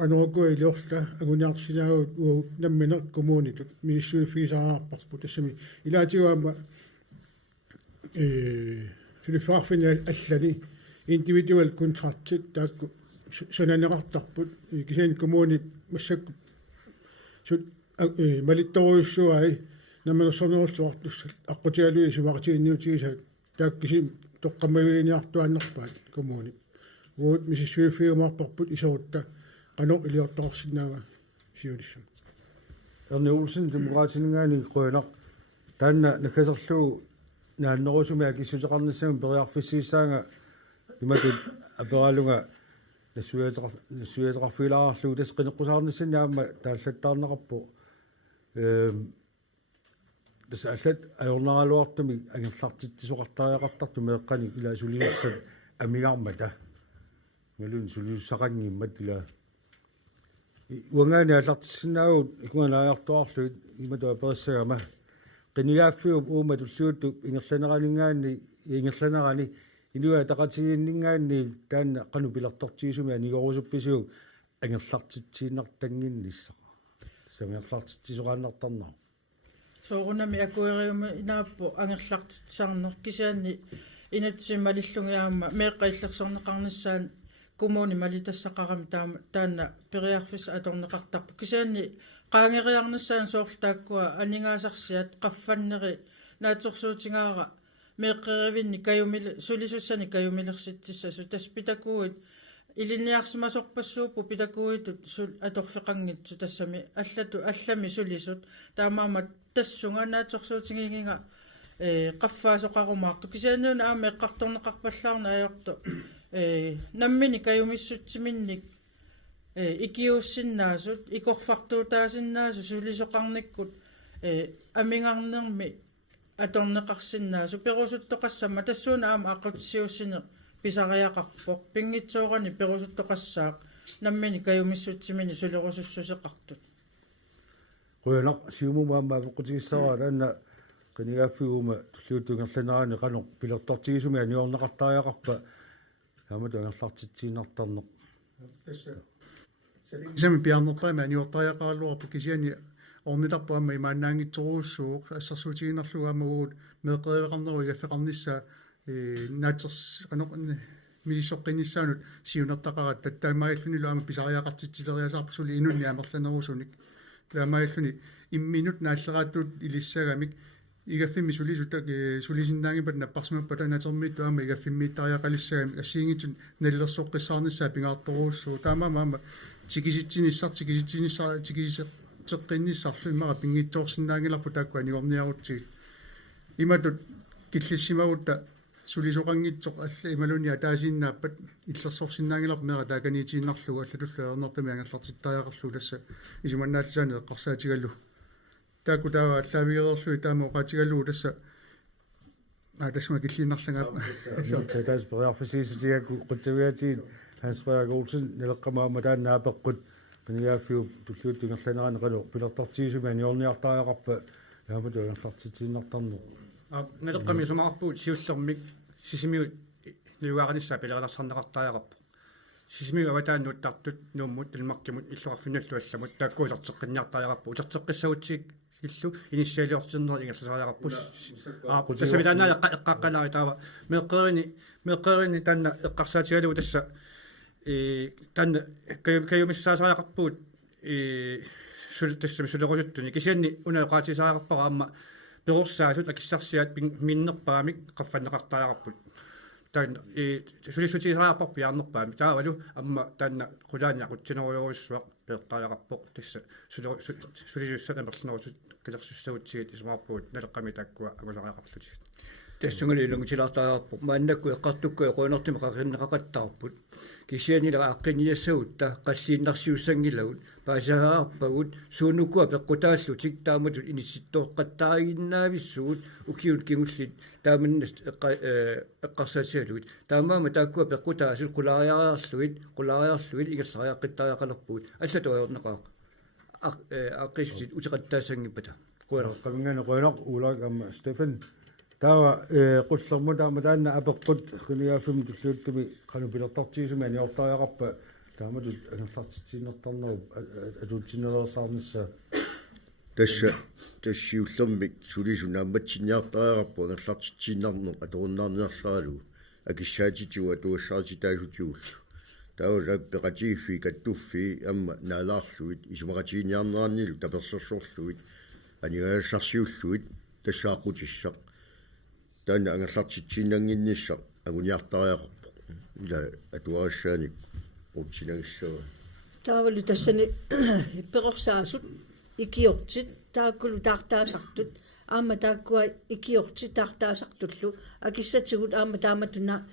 qanoqu iliorla aguniarsinaagut uu nammineq kommunitut miissuifiisaraarparput tassami ilaatiuama sulifaarfini allani individual contractit taakku sonaneqartarput kisian kommuni massakku sut malittoruissuai намерсорнерсуартуссат аққутиалуи сумартиинниутигисаат тааккисим тоққамавиниартуаннерпаат коммуни уут мисиссуифиумаарпарпут исорутта каноқ илиортоқарсинаава сиулиссам Erni Olsen demokraatingaani qoyanaq taanna nakasarluu naannerusumia kissutеқарнассагам периарфиссиисаanga иматут апералунга нассуятеқарфилаарарлуу тас қинеққусаарнассанаама тааллаттаарнеқарпу тас аллат ajorneraluartumi ангерлартитсоқартариақартарту меэққани ила сулиуссат амигармата налун сулиуссақангиммат ила уангаани аллартиссинаагут икуанааяартуарлуит иматуа периссагама qinigaaffiup uuma tulluuttu ingerlaneranингаани ингерланерани инуа тақатигииннингаани таанна қану пиларторtigisumi анигорусупписуу ангерлартитсииннартангиннисса самиарлартитсисоқааннартарнаа соорунами акуэриума инааппу ангерлартитсаарнер кисианни инатсималиллунгиаама меэққаиллерсорнеқарниссаан коммуни малитассақарами таанна периарфис аторнеқартарпу кисианни qaangeriarnassaan soorltaakkua aningaasarsiat qaffaneri naatorsuutigaara meeqqerivinni kayumil sulisussani kayumilersitsissasu taspitakuit iliniarsimasorpassuuppu pitakuitut sul atorfeqangitsu tassami allami sulisut taamaama tassunga naatorsuutigiginga qaffaasoqarumaartu kisiannuuna aama eqqartorneqarpallaarna ajortu nammini kayumissutsiminnik ikiussinnaasut ikorfartuutaasinnaasut sulisoqarnikkut amingarnermi atorneqarsinnaasu perusuttoqassama tassuuna aama aqutsiussine pisariaqarpoq pingitsoorani perusuttoqassaaq nammini kayumissutsimini sulerusussuseqartut qoyanaq siumumaamma pequtigissaraa taanna qinigaaffiuuma tulluutungerlanerani qanoq pilertortigisumi aniorneqartaariaqarpa haamatu angerlartitsiinartarneq Isami piarnerpaama aniortariaqaaluarpu kisiani ornitarpuama imaannaangitsoruussuuq assarsuutiginerlugaama uut meeqeriveqarneru igaffeqarnissa naaters qanoq milissoqqinnissaanut siunertaqarat tattaamaillunilu aama pisariaqartitsileriasaarpu suli inunni amerlanerusunik taamailluni imminut naalleraattuut ilissagamik igaffimmi sulisutak sulisinnaangipat napparsimappat anatermiittu aama igaffimmiittariaqalissagamik assiingitsun nallersoqqissaarnissaa pingaartoruussuu taamaamaama tikisitsinissarlu imara pingitsoorsinnaangilarpu taakku aniorniarutsigit imatut killissimagutta sulisoqangitsoq alla imaluni ataasiinnaappat illersorsinnaangilarpu mera taakaniitiinnarlugu allatullu ernertami angallartittariaqarlu tassa isumannaatisaani eqqarsaatigallu taakku taava allaavigererlui taama oqaatigallugu tassa tassuma killiinnarlangaappa taas periarfisiisutiakku qutsaviatiin Hans Frederik Olsen neleqqamaama taannaapeqqut qinigaaffiu tulluuttungerlanerani qanu pilertortigisumi aniorniartaariaqarpa yaamatu angerlartitsiinnartarneq naleqqami sumaarpuut siullermik sisimiut liuaarinissa pilerenersarneqartaariaqarpu sisimiu avataannuuttartut nuummut ilmarkimut illuqarfinallu allamut taakkuuserteqinniartaariaqarpu userteqqissagutsigik illu inissialiortirner ingerlasariaqarpus tassavitaannaali eqqaqqalaari taava meeqqerini taanna eqqarsaatigalugu tassa taanna kayumissaasariaqarpuut tassami sulerusuttuni kisianni unaeqaatisaariaqarpara aamma perussaasut akissarsiaat minnerpaamik qaffanneqartaariaqarput taanna sulisutisaariaqarpu piarnerpaamik taavalu amma taanna qulaaniaqutsineriurissuaq peertaariaqarpoq tassa sulisussana merlenerusut kilersussagutsigit isumaarpuut naleqqami taakkua agusariaqarlutit тассунгалу илунгутилаартаарпу мааннакку эққартукку эқуинертима қақиннеқақаттаарпут кисианила аққиниассагутта қаллииннарсиуссангилагут паасаагаарпагут суунуккуа пеққутааллу тиктааматут инисситтоққаттаагиннаависсугут укиут кигуллит тааманнас эққарсаатигалуит таамаама тааккуа пеққутаасут қулаариариарлуит игерлариаққиттариақалерпугут аллатуаёрнеқаа аққиссит утеқаттаасангиппата қуера qamingana qoynoq uulaak amma Stefan tawa qullermu taama taanna apeqqut qinigaaffimu tulluuttumi qanu pilertortigisumi aniortaariaqarpa таамалу анерлартитсиннэртарнеру атуутсиннерсаарнisса тассиуллэрмик сулисун ааматсинниартариарпу анерлартитсиннарнеқ аторуннаарниарсаалу акиссаатитуа туассаартитаасутиуллу таала пеқатииффи каттуффи амма наалаарлуит исумақатиниарнераннилу таперсерсорлуит анигассарсиуллуит тассааққутиссақ таана ангерлартитсиннангинниссақ агуниартариақарпо ила атуарассааник утсинагиссава таавалу тассани перорсаасут икиортит тааккулу таартаасартут аама тааккуа икиортит таартаасартуллу акиссатигут аама тааматуна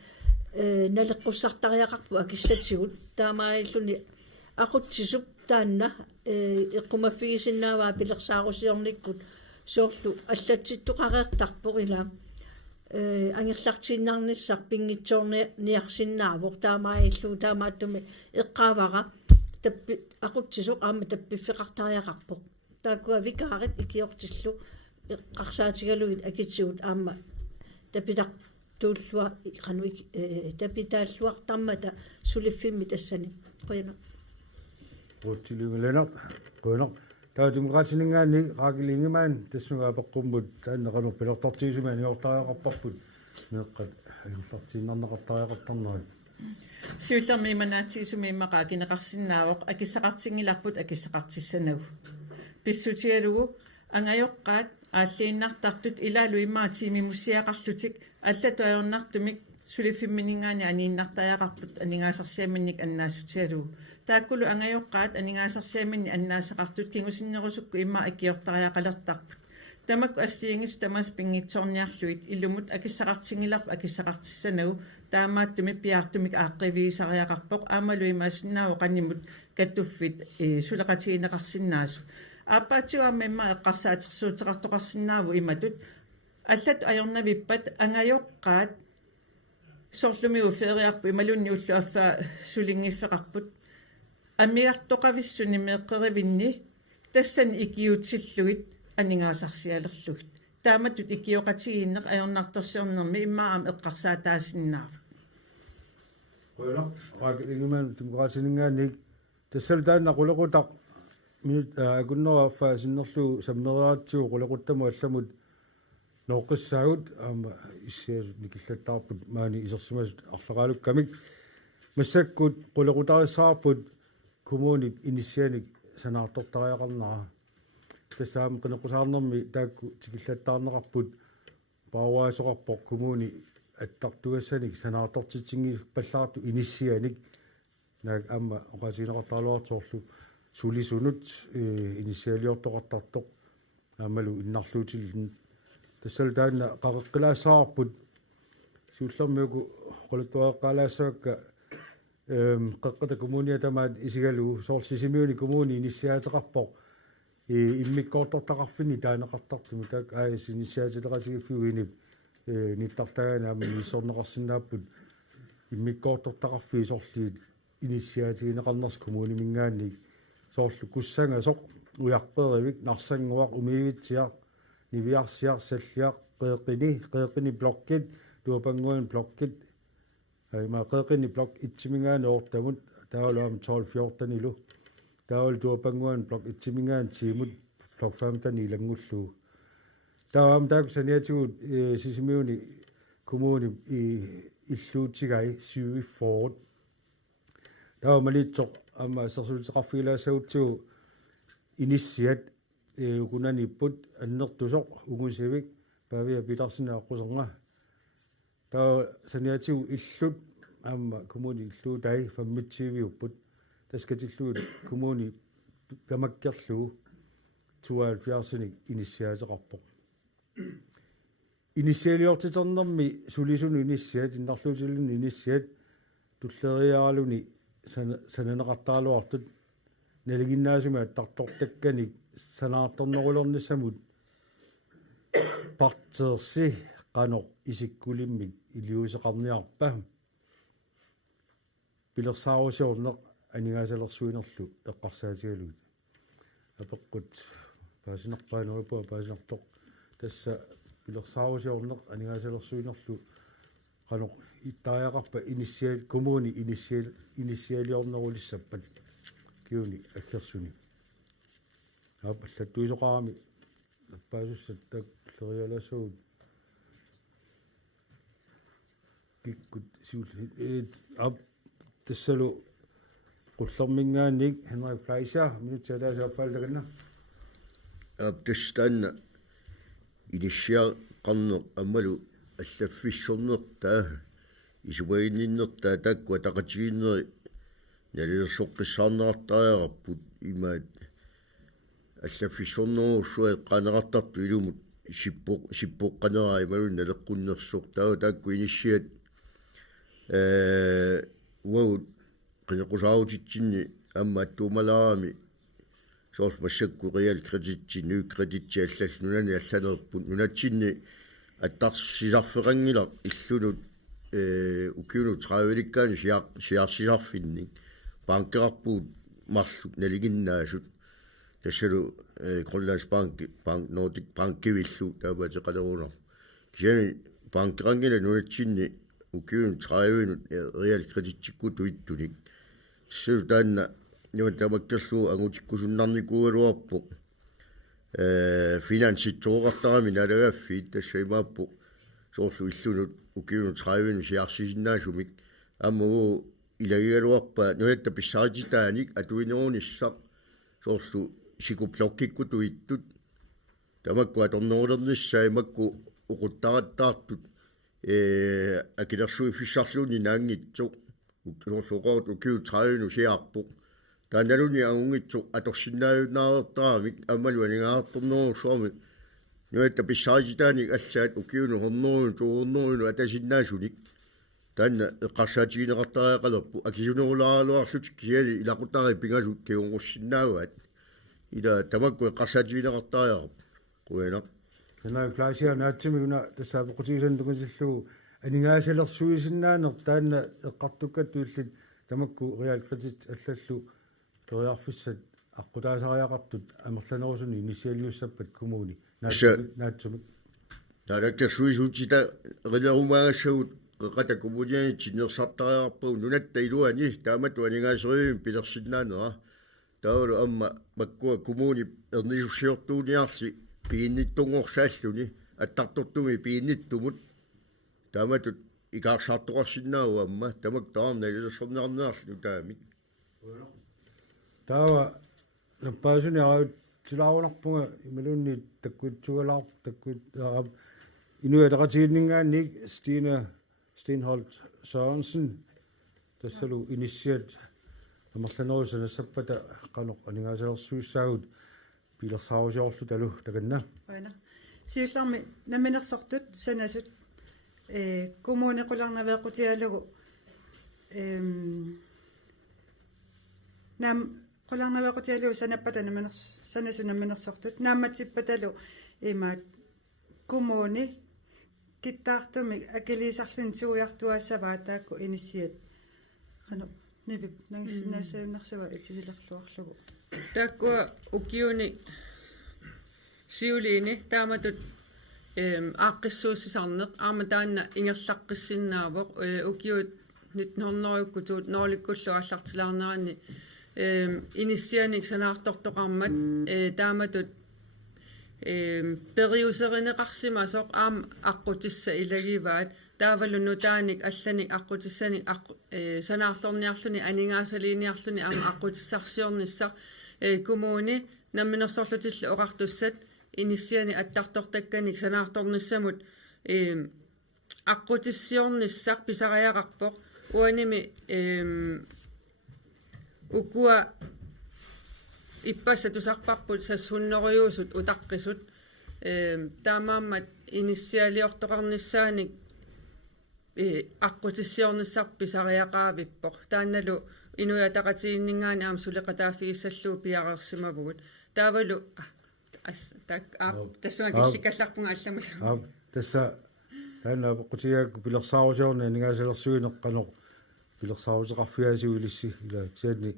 налеққуссартариақарпу акиссатигут таамаиллуни ақутсисуп таанна иққумаффигисиннааваа пилерсаарусиорниккут соорлу аллатситтуқареертарпорила ангерлартииннарниссар пингитсоорниарсиннаавор таамаиллу таамааттуми эққаавара таппи ақутсисоқ аама таппиффеқартариақарпоқ тааккуа викаарит икиортиллу эққарсаатигалугит акитсигут аама тапитақ тууллуа кануик тапитааллуартармата сулиффимми тассани қойна рутилугиланақ қойнақ таатимгаасинингаани раакилингимаан тассунгаа пеққуммут тааннеқанер пилертартиисумаани ортариақарпарпут меққат алуссартииннарнеқартариақартарнери сиуллерми манаатигисуми иммаqa кинеқарсинаавоқ акиссақартингиларпут акиссақартиссанагу писсутиалугу ангайоққаат ааллииннартартут илаалу имаатиими муссиақарлутик аллату аёрнартумик сулиффимминингаани анииннартаяақарпут анигаасарсиаминник аннаасутиалугу тааккулу ангайоққаат анигаасарсиаминни аннаасақартут кингусиннерусукку имма акиортариақалертарпут тамакку ассиингис тамас пингитсорниарлуит иллумут акиссақартингиларпу акиссақартиссанагу таамааттуми пиартумик ааққивиисариақарпоқ аамалу имаассиннааву қаннимут каттуффит сулеқатигинеқарсинаасу ааппаатсуармимма эққарсаатерсуутеқартоқарсинааву иматут аллат аёрнавиппат ангайоққаат сорлумиу фериарпу ималунни уллу аффаа сулингиффеқарпут амиартоқависсуни меэққеривинни тассан икиутсиллугит анигаасарсиалерлугит тааматут икиоқатигииннеқ аёрнарторсиорнерми иммаам эққарсаатаасиннаав қойнақ раакилингимаан тимграасинингаани тассал таанна қулеқутақ минут акуннераффаа синнерлу саммериаатсуу қулеқуттаму алламут ноққиссаагут аама иссиасут никиллаттаарпут маани исерсимасут арлеқаалуккамик массаккут қулеқутариссаарпут коммуник иниссианик санаартортариақарнара тассаам қинеқусаарнерми таакку тикиллаттаарнеқарпут пауаасоқарпоқ коммуни аттартуассаник санаартортитсинги паллаарту иниссианик наак аама оқасинеқартаалуартоорлу сулисунут иниссиалиортоқартартоқ аамалу иннарлуутилин тассал таанна қақеққилаассаарпут сууллермиуку қолуттуаққалаассаакка қеққата коммуниа тамаат исигалу соорсисимиуни коммуни иниссиаатеқарпоқ иммиккоортортақарфини таанеқартартуми таак аис иниссиаатилеқасигиффугинип ниттартагаана аама ниссорнеқарсинааппут иммиккоортортақарфи соорлиит иниссиаатигинеқарнерс коммуни мингаанник соорлу куссангасоқ уярперивик нарсангуақ умиивитсиақ нивиарсиар саллиақ қеэқини блоккит туапангуан блоккит ама қеэқини блок итсимингаан оортамут таалуам 12-14 таал туапангуан блок итсимингаан тимут блок 15 илангуллуу таам таак саниатигут сисимиуни коммуни иллуутигай сюиффорд таамалитсоқ ама серсултеқарфилаассагутсуу иниссиат укунаниппут аннертусоқ угусивик павиа питарсинааққусерга таа саниатигу иллут аама коммуни иллуутай фаммитсивиуппут таскатиллуут коммуни камаккерлуу 72-ник иниссиаатеқарпоқ иниссиалиортитернэрми сулисуну иниссиат иннарлуутиллуни иниссиат туллериаралуни сананеқартаалуартут налигиннаасуми аттартортакканик санаартэрнерулерниссамут партерси qanoq isikkulimmik iliuseqarniarpa pilersaarusiorneq anigasalersuinerlu eqqarsaatigaluut apeqqut paasinerpaanerupua paasinertoq tassa pilersaarusiorneq anigasalersuinerlu qanoq ittaajaqarpa initial kommuni initialiornerulissappat kiuni akkersuni ap allattuisoqarami appasussat tak lerialassuut kikkut suul ap tassalu qullermingaannik Henrik Fleischer minutsaalaasaaffaaltaganna abtestanna initial qanneq ammalu allaffissornertaa isuwainninnertaa takkua taqatiginneri nalillersoqqissаарnerartaajaqarput imaat allaffissornerussua qaneqartartu ilumut sippoqqaneraa imalun naleqqunnersortaa takku initiat uawut qinequsaarutitsinni amma attuumalaarami soors massakku real creditsi nu creditsi allallunani allanerput nunatsinni attарсисарфеқангила иллунут укиунут траавеликкаани сиарсисарфинни банкерарпуут марлут налигиннаасут тассалу Grønlands Bank Nordic Bank кивиллу таабатеқалерунар кисани банкерангила нунатсинни укиунут траавинут реал кредитсикку туиттуник тассалу таанна нуан тамаккерлуу агутиккусуннарникуугалуарпо финанситсооқартарами налагаффиит тассаймааппу соорлу иллунут укиунут траавин сиарсисиннаасумик аммуу илагигалуарпа нуатта писсаатитааник атуинерунissaq соорлу сикуплоккикку туиттут тамакку аторнерулерниссаа макку уқуттараттаартут акилерсуи фиссарлууни наангитсоқ соорлуqaут укиут траавину сиарпу таанналуни агунгитсо аторсиннааюнааертарамик аммалуанигаарторнерусуарми нуатта писсаатитааник аллаат укиуну хорнеруну атасиннаасуник таанна эққарсаатигинеқартариақалерпу акисунерулааралуарлут киали илақутари пингасут киунгуссиннааваат ила тамакку эққарсаатигинеқартариақарпу куена Henrik Fleischer naatsimiguna тассаапоқутигисандугисиллуу анингаасалерсуисиннаанер таанна эққартуккаттууллит тамакку реал кредит аллаллу ториарфиссат аққутаасариақартут амерланерусуни инисиалиуссаппат коммуни наатсумик таалаккерсуисуутита рилерумаагассагут qeqata коммуниани тинерсартариарпу нунатта илуани таамату анингаасериим пилерсиннаанера таулу амма маккуа коммуни ернисуссиортууниарси пиинниттунгорсааллуни аттартортуми пиинниттумут таамату икаарсаартоқарсиннаауа амма тамак таарна илерсорнеарнеарлу таамик таава наппаасуни аут тилаавунарпунга ималунни таккутсугалаар таккут инуятақатигиннгаанник Stenholt Sørensen тассалу инисиат амерланерусанассаппата қанеқ анингаасалерсуиссаагут пилерсаавусиорлу талу таканна Aina. Siullarmi naminersortut sanasut kommunequllarnaveequtialugu nam qullarnaveequtialugu sanappata naminersortut naammatsippatalu imaat kommune kittaartumi akiliisarlun suujartuassavaataakku inisiat qanu nivip nangissinaasaunnarsava itisillerluarlugu takkua ukiuni siuliini taamatut aaqqissuussisarneq aama taanna ingerlaqqissinnaavoq ukiut 1900-ukkutuut noolikkullu аллартилаарнерани inisianik sanaartortoqarmat taamatut periuserinеqarsimasoq aam aqqutissa ilagivaat taavalunnu taanik allanik aqqutissani sanaartorniarluni aningaasaliiniarluni aam aqqutissarsiornissaq kommuni намминерсорлутилла оqartussat inisiani attartortakkanik sanaartornissamut aqqutissiornissaq pisariaqarpoq uanimi ukua ippassatussarparput sassunneriuusut utaqqisut taamaammat inisialiortoqarnissaanik aqqutissiornissaq pisariaqaavippoq taannalu inuyataqatiinningaani aam suleqataafiissalluu piaqersimavugut taavalu tak tassumagillikkallarpunga allamassa тасса таана пеқутигаакку пилерсаарусиорна нигасалерсуинеққанеқ пилерсаарусеқарфиасуилисси ила саатни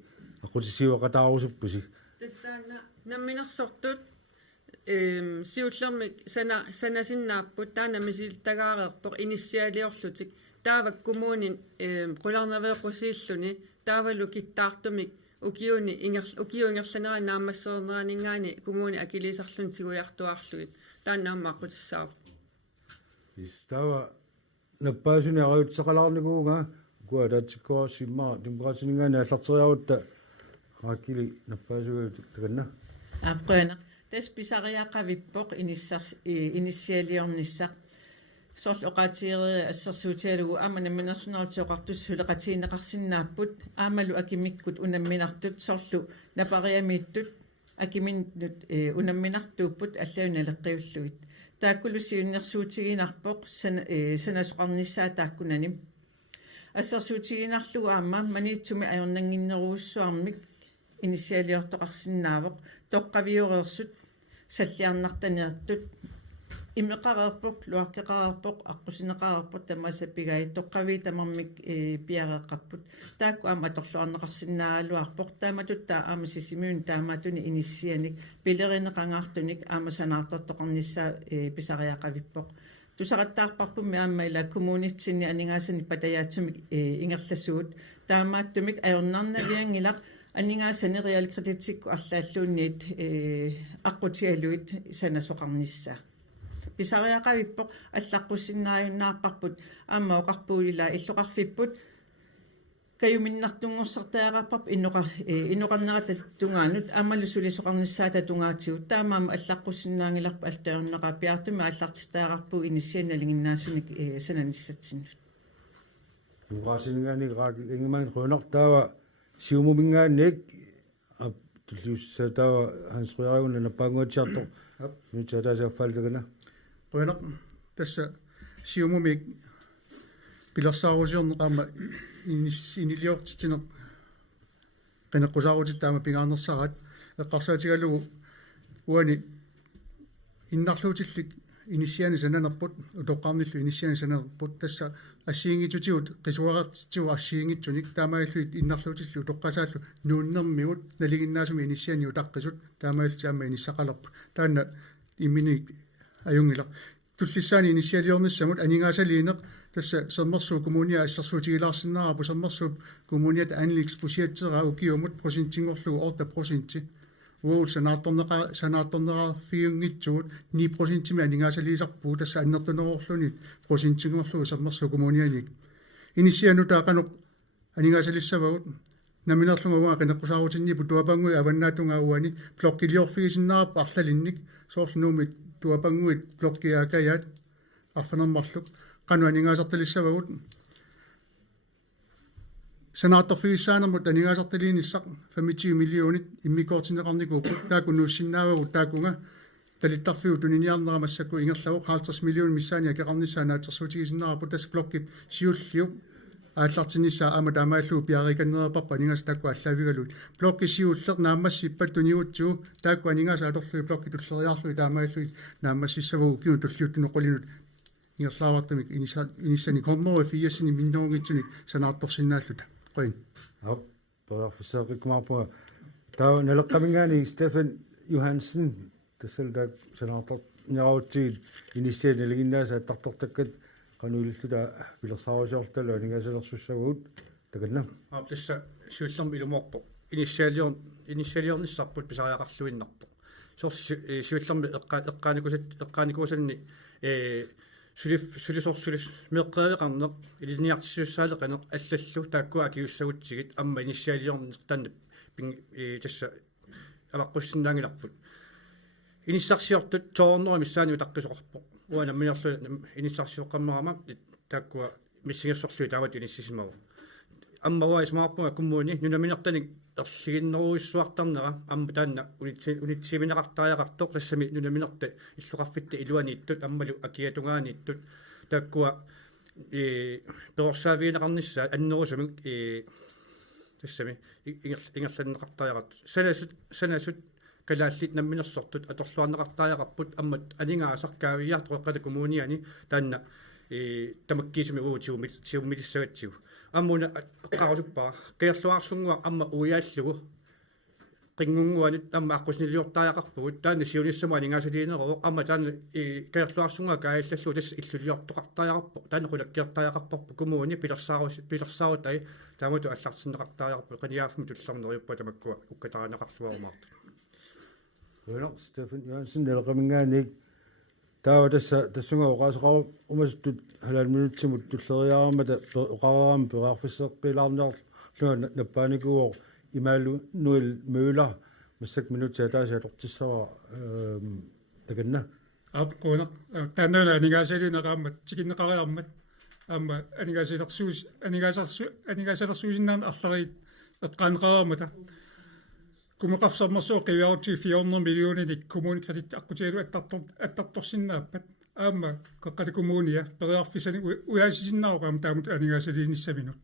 аққутисиуақатаарусуппуси тассаана намминерсортут siullермик санасиннааппут таана мисилтагаареерпоқ инисиалиорлутик таава кумуунин qulарнавеэқусииллуни таавалу киттаартумик укиунгерланера наамассернераанингаани кумууни акилисарлун тигуяартуарлугит тааннааммааққутиссаав истава наппаасуни ариутсеқалаарникуунга куатаатсиккуа симмаа демократинингаани аллартериарутта акили наппаасугу таканна аппена тас писариақавиппоқ иниссиалиорниссақ сорл оқаатиери ассерсуутиалугу аама наминерсунартиоқартус хулеқатиинеқарсинааппут аамалу акимиккут унамминартут сорлу напариамииттут акиминнут унамминартууппут аллауналеққиуллугит тааккулусиуннерсуутигинарпоқ санасоқарниссаа тааккунаним ассерсуутигинарлугу аама маниитсуми аёрнангиннеруussуармик иниссиалиортоқарсинаавоқ тоққавиореерсут саллиарнартаниартут имеқарерпоқ луаркеқарерпоқ аққусинеқарерпоқ тамасаппигай тоққави тамармик пиареққаппут таакку аама аторлуарнеқарсинаагалуарпоқ тааматутта аама сисимиун таамаатуни иниссианик пилеринеқангаартуник аама санаартортоқарнissaa писариақавиппоқ тусараттаарпарпумми аама ила коммунитсини анингаасани патаяатсумик ингерлассуут таамааттумик аёрнарнавиангилақ анингаасани реалкредитикку арлааллуунниит аққутиалуит санасоқарнissaa писариақавиппоқ аллаққуссиннааюннаарпарпут аама оқарпуулила иллоқарфиппут каюминнартунгорсартаагарпарп инноқарнерата тунгаанут аамалу сулисоқарнissaата тунгаатигут таамаама аллаққуссиннаангиларпа алтаернеқа пиартуми аллартистаагарпу иниссианалингиннаасуник сананиссатсиннут угаасингаани раакил ингимаан руунартаава сиумумингаанник аптулуссатаава хансруяруна напангуатсиарто нутсатаасааффалтагана Qoilaq tassa siumumik pilarsaarusiorneqaama iniliortitineq qinaqqusaarutit pingaarnersarat eqqarsaatigalugu uani innarluutillik inissiani sananerput utoqqarnillu inissiani sananerput tassa ассиингитутигут qisuaqartittigu арсиингитсуник таамааллуит иннарлуутиллу тоққасааллу нууннэрмигут налигиннаасуми иниссиани утаққисут таамааллу таама иниссақалерпу таанна имминик аюнгила туллиссаани иниссиалиорниссамут анингаасалиинеқ тасса сермерсуу коммуниа ассерсуутигилаарсинаарапу сермерсуу коммуниат анликс пусиатсераа укиумут просентингорлугу орта просенти уул санаатторнераа фиунгитсуут 9% анингаасалиисарпуу тасса аннертунерорлуни просентингорлугу сермерсуу коммунианик иниссианутаа канеқ анингаасалиссавагут наминерлугуа qinaqqusaarutinnipu tuapangui avannatunga uani blokkiliorfigisinnaarpa arlalинник соорлнуумик туапангуит блоккиаакаят арфанермарлук qanu aningaasartalissavagут санаатторфигиссаанермут анигаасарталииниссақ 25 миллионит иммикоортинеқарникууппут тааку нууссиннаавагут таакунга талиттарфигу туниниарнерамассакку ингерлавоқ 50 миллион миссаани акеқарниссаана атерсуутигисиннаарапу тас блоккип сиуллиуп ааллартинисаа аама таамааллуу пиариканнерапарпа анингаас таакку аллаавигалуут блокки сиуллер нааммассиппат туниутсуу таакку анингаас аторлуи блокки туллериарлуи таамааллуи нааммассиссавагу киу туллиуттунеққулинут ингерлаавартамик иниссани коммори фиассини миннеругитсуник санаартторсиннааллута qoin ап парфиссаақикмаарпа таа налеққамингаани Стефан Johansen тассалдаа санаартор нерауутсигит иниссиани налигиннааса аттартортаккат qanuillута пилерсаарусиорталу анингасалерсуссагуут таканна тасса сууллерми илумоорпо иниссиалиорниссарпут писариақарлуиннарпо сууллерми эққааникусанни сулисорсулис меққаавеқарнеқ илиниартиссуссаалеқанеқ аллаллу тааккуа акиуссагутсигит амма иниссиалиорнертанна тасса аваққуссиннаангиларпут иниссарсиортут тоорнера миссаани утаққисоқарпо уана минерлу иниссарсиоққаммарама тааккуа миссигерсорлуи таават иниссисимава аммава исмаарпуга куммууни нунаминертаник эрлигиннеруиссуартарнера амма таанна унитсиминеқартариақартоқ тассами нунаминерта иллуқарфитта илуанииттут аммалу акиатунгаанииттут тааккуа тоорсаавиинеқарнissaа аннерусамик тассами ингерланнеқартариақарт санасут калааллит намминерсортут аторлуарнеқартариақарпут аммат анингаасаркаавиартоққата коммуниани таанна тамаккисуми сиуммилиссагатсигу аммуна аққарусуппаа киерлуарсунгуа амма уяаллугу qingunguanit amma aqusniliortaaqarpugut taana siunissama ningasaliineroq amma taana kaerluarsunga kaaillallu tas illuliortoqartaajarpo taana qulakkiartaajarporpu kumuuni pilersaarutai taamatu allarsinneqartaajarpo qaniaafmi tullarneriuppa tamakkua ukkataaneqarluarumaartu Qunaq Stephen Johansen nelqamingaani taawa tassunga uqaasaqaru umasut halal minutsimut tulleriaramata uqararam peqarfisseqqilaarnear luna nappaanikuo imaalu nuil møula massak minutsia taasa tortissara takanna апкуунақ тааннуна анигаасалинеқааммат тикиннеқариармат аама анигаасалерсуусиннаан арлариит эққаанеқарамата кумеқарсармерсоо қивиарути 400 миллиониник коммуни кредит аққутиалу аттарторсиннааппат аама қаққата коммуния периарфисани уяасисиннаоқаама таамут анигаасалиниссаминут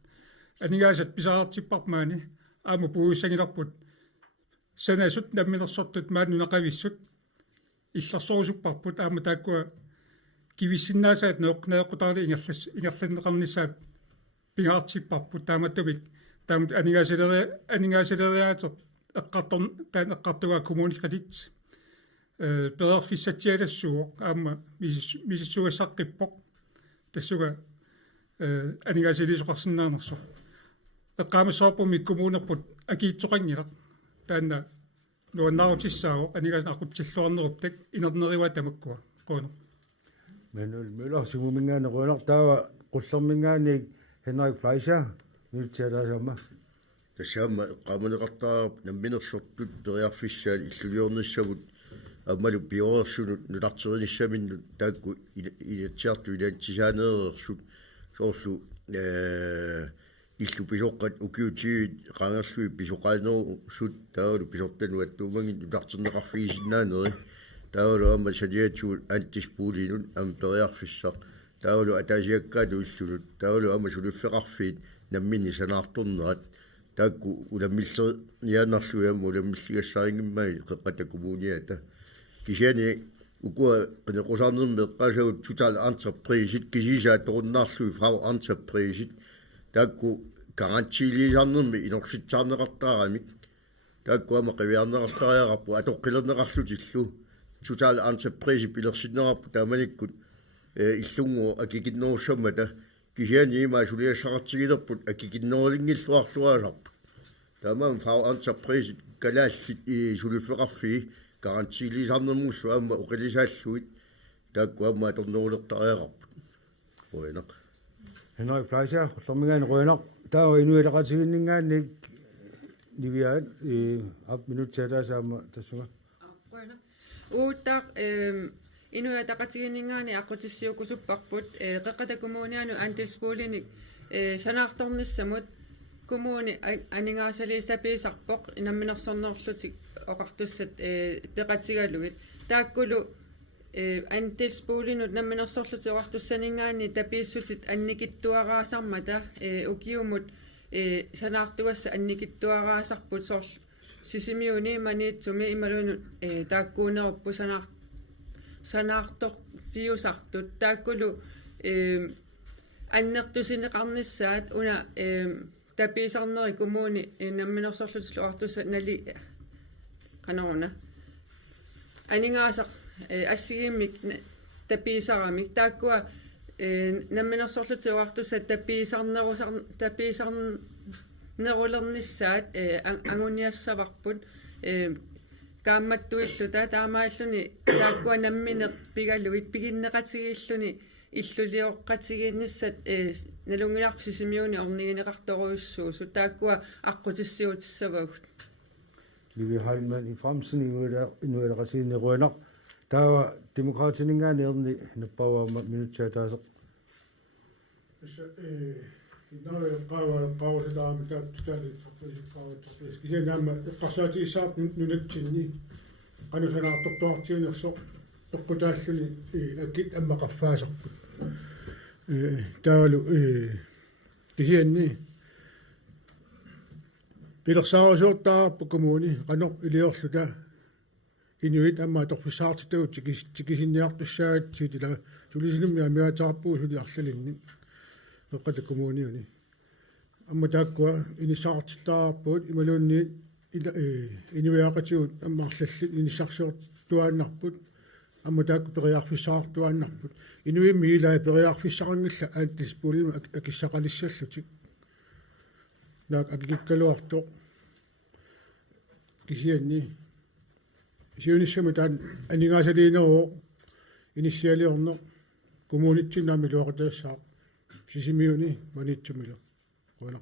анигаасат писаартиппармаани аама пууиссагиларпут санасут намминерсортут маанунақависсут илларсорусуппарпут аама тааккуа кивиссиннаасаат неоқнеэқутарли ингерлиннеқарнissaап пингаартиппарпут тааматтумик таамут анигаасалериаатер эққартор таан эққартугаа коммуни кредит перерфиссатиалассуо аама мисиссуассаққиппоқ тассуга анигаасалисоқарсинаанерсо эққаамассоорпуми коммунерпут акиитсоқангилақ таанна нуаннаарутиссаао анигаасна ақутсиллуарнеруптак инернериуа тамаккуа қуна Manuel Møller sumummingaani quunaq taava qullormingaani Henrik Fleischer nuttialaasama tassaama qaamaneqartaa namminersortut periarfissaal illuliornissavut аммалу биорсунут нулартеринissaminnut таакку илатсиарту илаатсисаанереерсут соорлу иллу писоққат укиутиит qaangerlui писоқаанеру сут таалу писортануат туумангин нулартернеқарфигисиннаанери таалу амма салиатсуут антиспуулинут ампериарфиссақ таалу атаасиаккаату иллунут таалу амма сулуффеқарфиит наммини санаарторнерат таакку уламмиллер нианнарлуи амма уламмиллигассаарингиммаи қеққата коммуниата кисиани укуа qenequsarnerme eqqaasagут total entreprise кисисаа торуннаарлуи frau entreprise таакку гарантиилисарнерми инорситсаарнеқартаарамик таакку ама қивиарнеқартаариараппу атоққилернеқарлутиллу total entreprise пилерсиннераппу тааманиккут иллунгу акикиннеруссаммата кисиани има сулиассақартигилерпут акикиннерулингиллуарлуааларпу таамаам frau entreprise калааллит сулиффеқарфи гарантиилисарнермуссу аама оқилисааллуит таакку аама аторнерулертариарарпут уинақ Henrik Fleischer qullormingaani quunaq taava inuilaqatiginningaanni niviaat ap minuttialaasaama tassuga uutaq inuataqatiginningaani aqutissiukusupparput qeqqata kommunianu andelsboolinik sanaartornissamut kommuni aningaasaliissapiisarpoq inamminersornerlutik oqartussat peqatigaluit taakkulu andelsboolinut namminersorlutik oqartussaningaani tapiissutit annikittuaraasarmata ukiumut sanaartugassa annikittuaraasarput soorl sisimiuni maniitsumi imalunut taakkuuneruppu sanaartor fiusartut taakkulu аннертусинеқарнissaat уна тапиисарнери коммуни намминерсорлутиллу артуссат нали канаруна анингаасақ ассигиммик тапиисарамик тааккуа намминерсорлутиллу артуссат тапиисарнерулернissaат ангуниассаварпут каамматтуиллута таамааллуни тааккуа намминеқ пигалуит пигиннеқатигииллуни иллулиоққатигинниссат налунгиларпсисимиуни орнигинеқарторуйуссуусу тааккуа аққутиссиутиссавагут Livi Heilmann i fremtiden inuilaqatiginniquinaq taava demokraatiningaaniерни наппаваама минутсаатаасеқ qaavasalaami taatutaali kisianaama eqqarsaatigissaarp nunatsinni qanusanaartortuartiunerso eqqutaalluni akit ammaqaffaaserput taalu kisianni pilersaarusuuttaarpu kommuni qanoq iliorluta inuit amma torfissaartitagut tikisinniartussaat siitila sulisinumni amiatarappu suliarlalinni eqqata kommuniuni amma taakkua inissaartittaarput imalunni ila inuiaqatigut ammaarlallit inissarsiort tuaannarput аммутаак периарфиссаартуаннарпут инуимми илаа периарфиссарангилла ааттиспулима акиссақалиссаллутик наак акиккалуарто кисианни сиуниссаму таан анигаасалиинероо иниссиалиорно коммунитсиннаами луақатаассаа сисимиуни манитсумилу қуна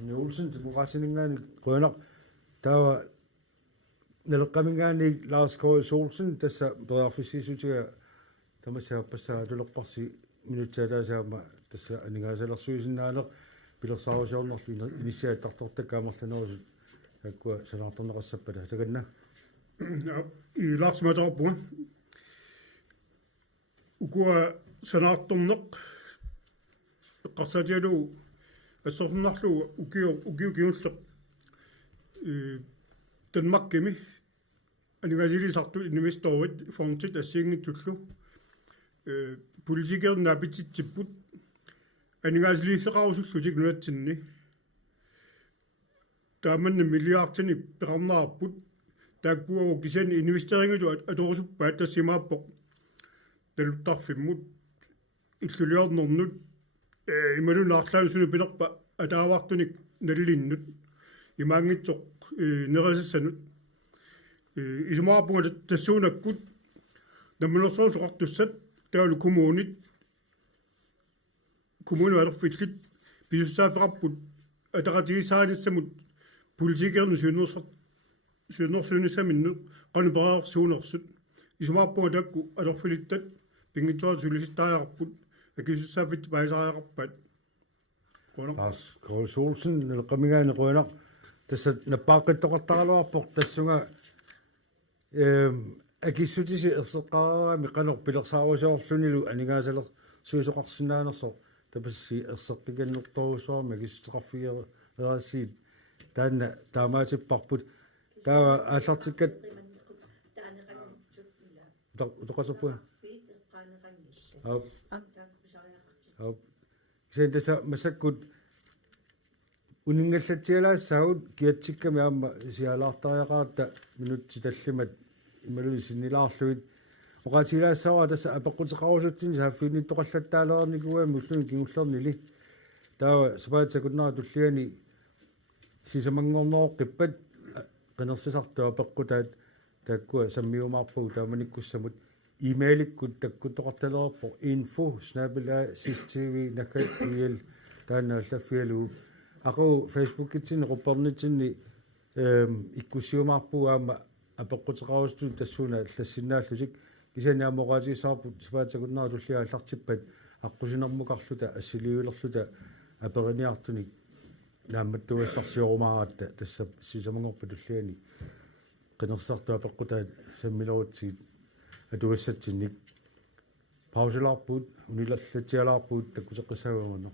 Olsen демократинингаани қуна таава нелеққамингаани Lars K. Olsen тасса периарфиссисутига тамасаа пассаа тулерпарси минутсаалаасаама тасса анигаасалерсуисиннаалер пилерсаарусиорнерлу иниссиааттартортаккаамерланерусу аккуа санаарторнеқассаппала таганна и Lars Matarpua ukua sanartorneq qassatialu ассорнарлу укиуллеq танмаккими анигаасилисарту инвесторуит фонтит ассиингитсуллу политикерна апититсиппут анигаасилииллеқарусуллутик нуатсинни тааманна миллиардтини перарнаарпут тааккуагу кисани инвестерингиту аторусуппаат тассимааппоқ талуттарфиммут иллулиорнернут ималунаарлаусуну пилерпа атаавартуник наллиннут имаангитсоқ нерасассанут исумаапунга тассуунаккут наммунерсоортоқартуссат таалу коммунит алерфиллит писуссаафеқарпут атақатигисааниссамут политикерну сюнерсуунissаминну қанупераарсуунерсут исумааппунга такку алерфилиттат пингитсуарат сулисистааярпут акисуссааффит байсариақарпат Lars K. Olsen нелеққамингаани қуна тасса наппааққиттоқартаралуарпоқ тассунга акиссутиси ерсеққарами қанор пилерсаарусиорлунилу анигаасалер суисоқарсинаанерсо тапасси ерсеққиганнерторусуарми акиссутеқарфиераассиит таанна таамаатиппарпут таава ааллартиккат утоқасерпуа ап сентаса масаккут унингаллатсиалаассаагут киатсикками аама сиалаартариақарта минутси таллимат ималуисиннилаарлуит оqaатилаассава тасса апеққутеқарусутсин сааффиинниттоқаллаттаалерникуами уллуни кигуллернили таава сапаатсакуннера туллиани сисамангорнеоққиппат qenersisartua peqqutaat takkua sammiumaarpugu taamanikkussamut имейликкут таккутоқарталерпо info@sisttv.nl тааннааллаффиалу ақу фейсбуккитсини қуппернитсинни иккуссиумаарпугаама апеққутеқарусту тассуна аллассиннааллусик кисаниамоqaатигисаарпут сипаатакуннера туллиа аллартиппат аққусинермукарлута ассилиулерлута апериниартуник наамматтуассарсиорумааратта тасса сисамангорпу туллиани qenersartua peqqutaat sammilorutsigit atuassatsinnik pausilaarpuut unilallatialaarpuut takkuseqqissaguunno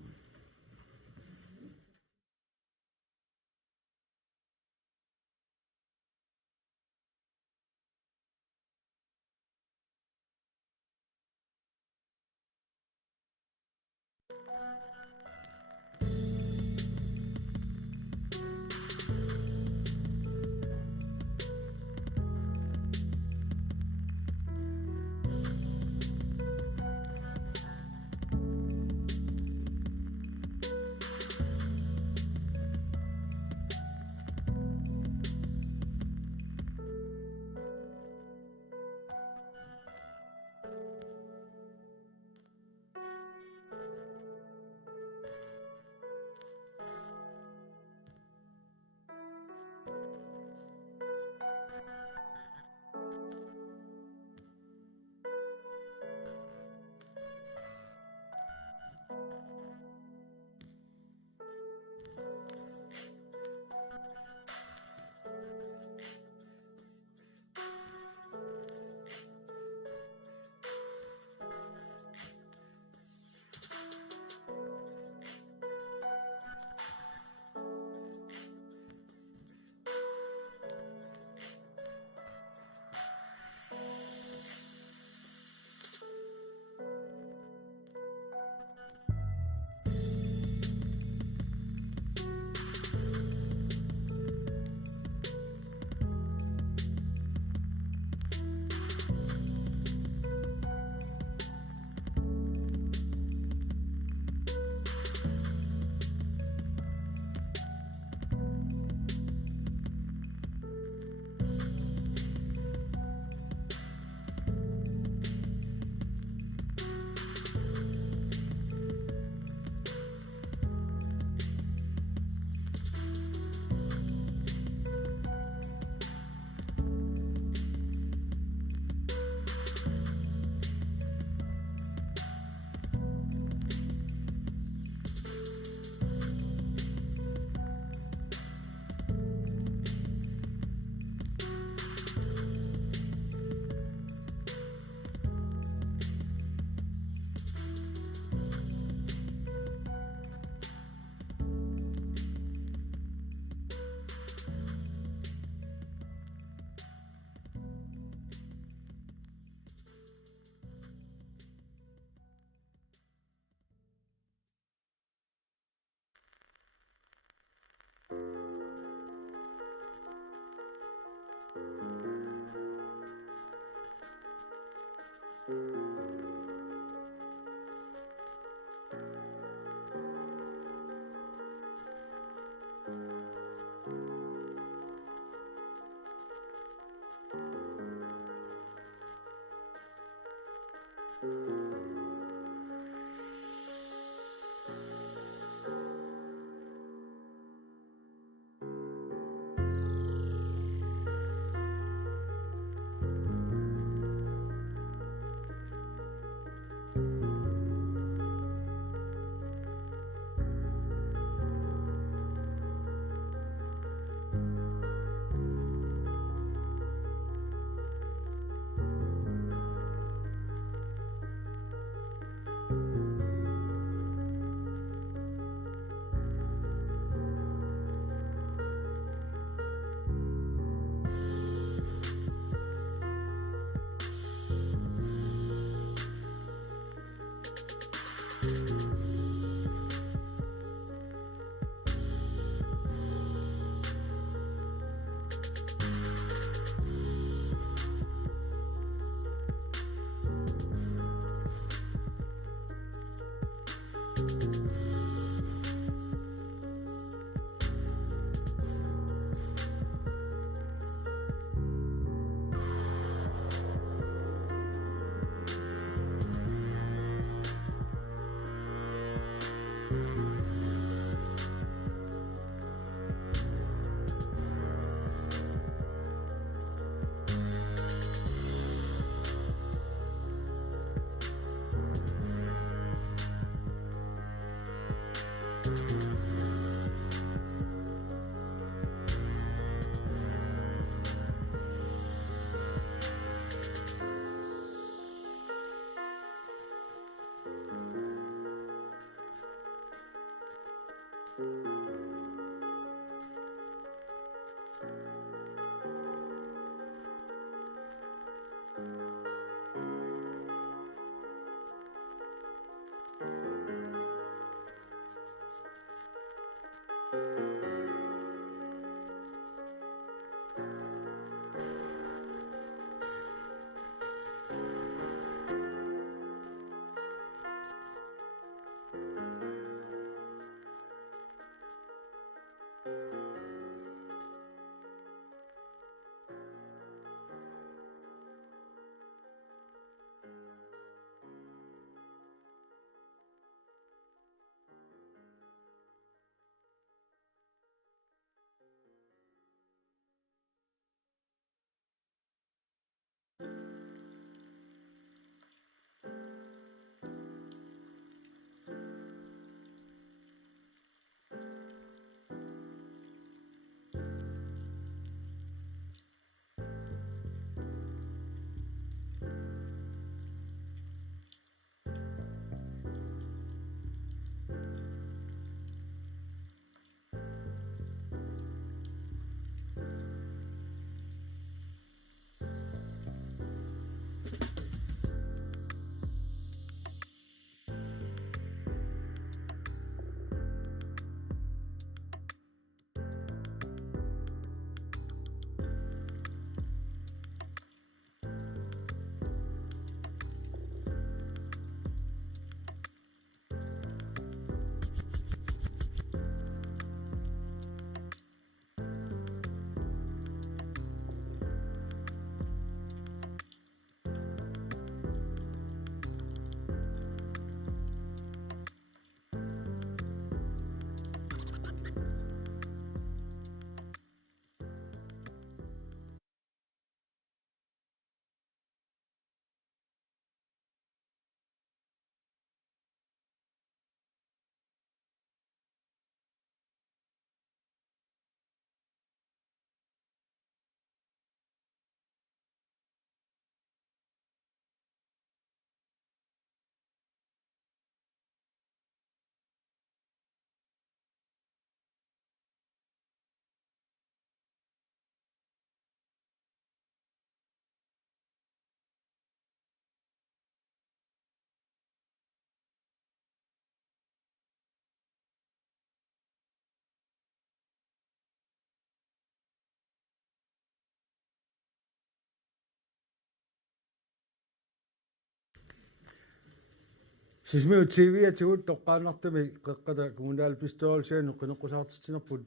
Sismiu TV-atigut toqqaanartami qeqqata kommunal pistolsianu qineqqusartittinerput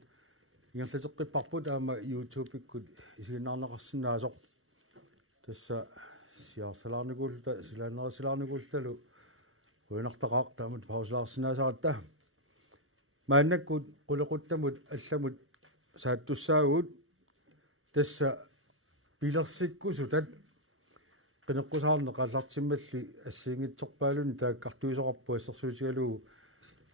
ingerlateqqipparput aama YouTube-ikkut isiginnaarnaqarsinaasoq tassa siarsalarniguulluta silaannerisilarniguullalu uinartaqaaq taamut pauslaarsinaasaраtta maannakkut qulequttamut allamut saattussaaguut tassa pilersikkusutat qineqqusаарne qallartimmalli assiingitsorpaalun taakkartuisoqarpu assersuutigalugu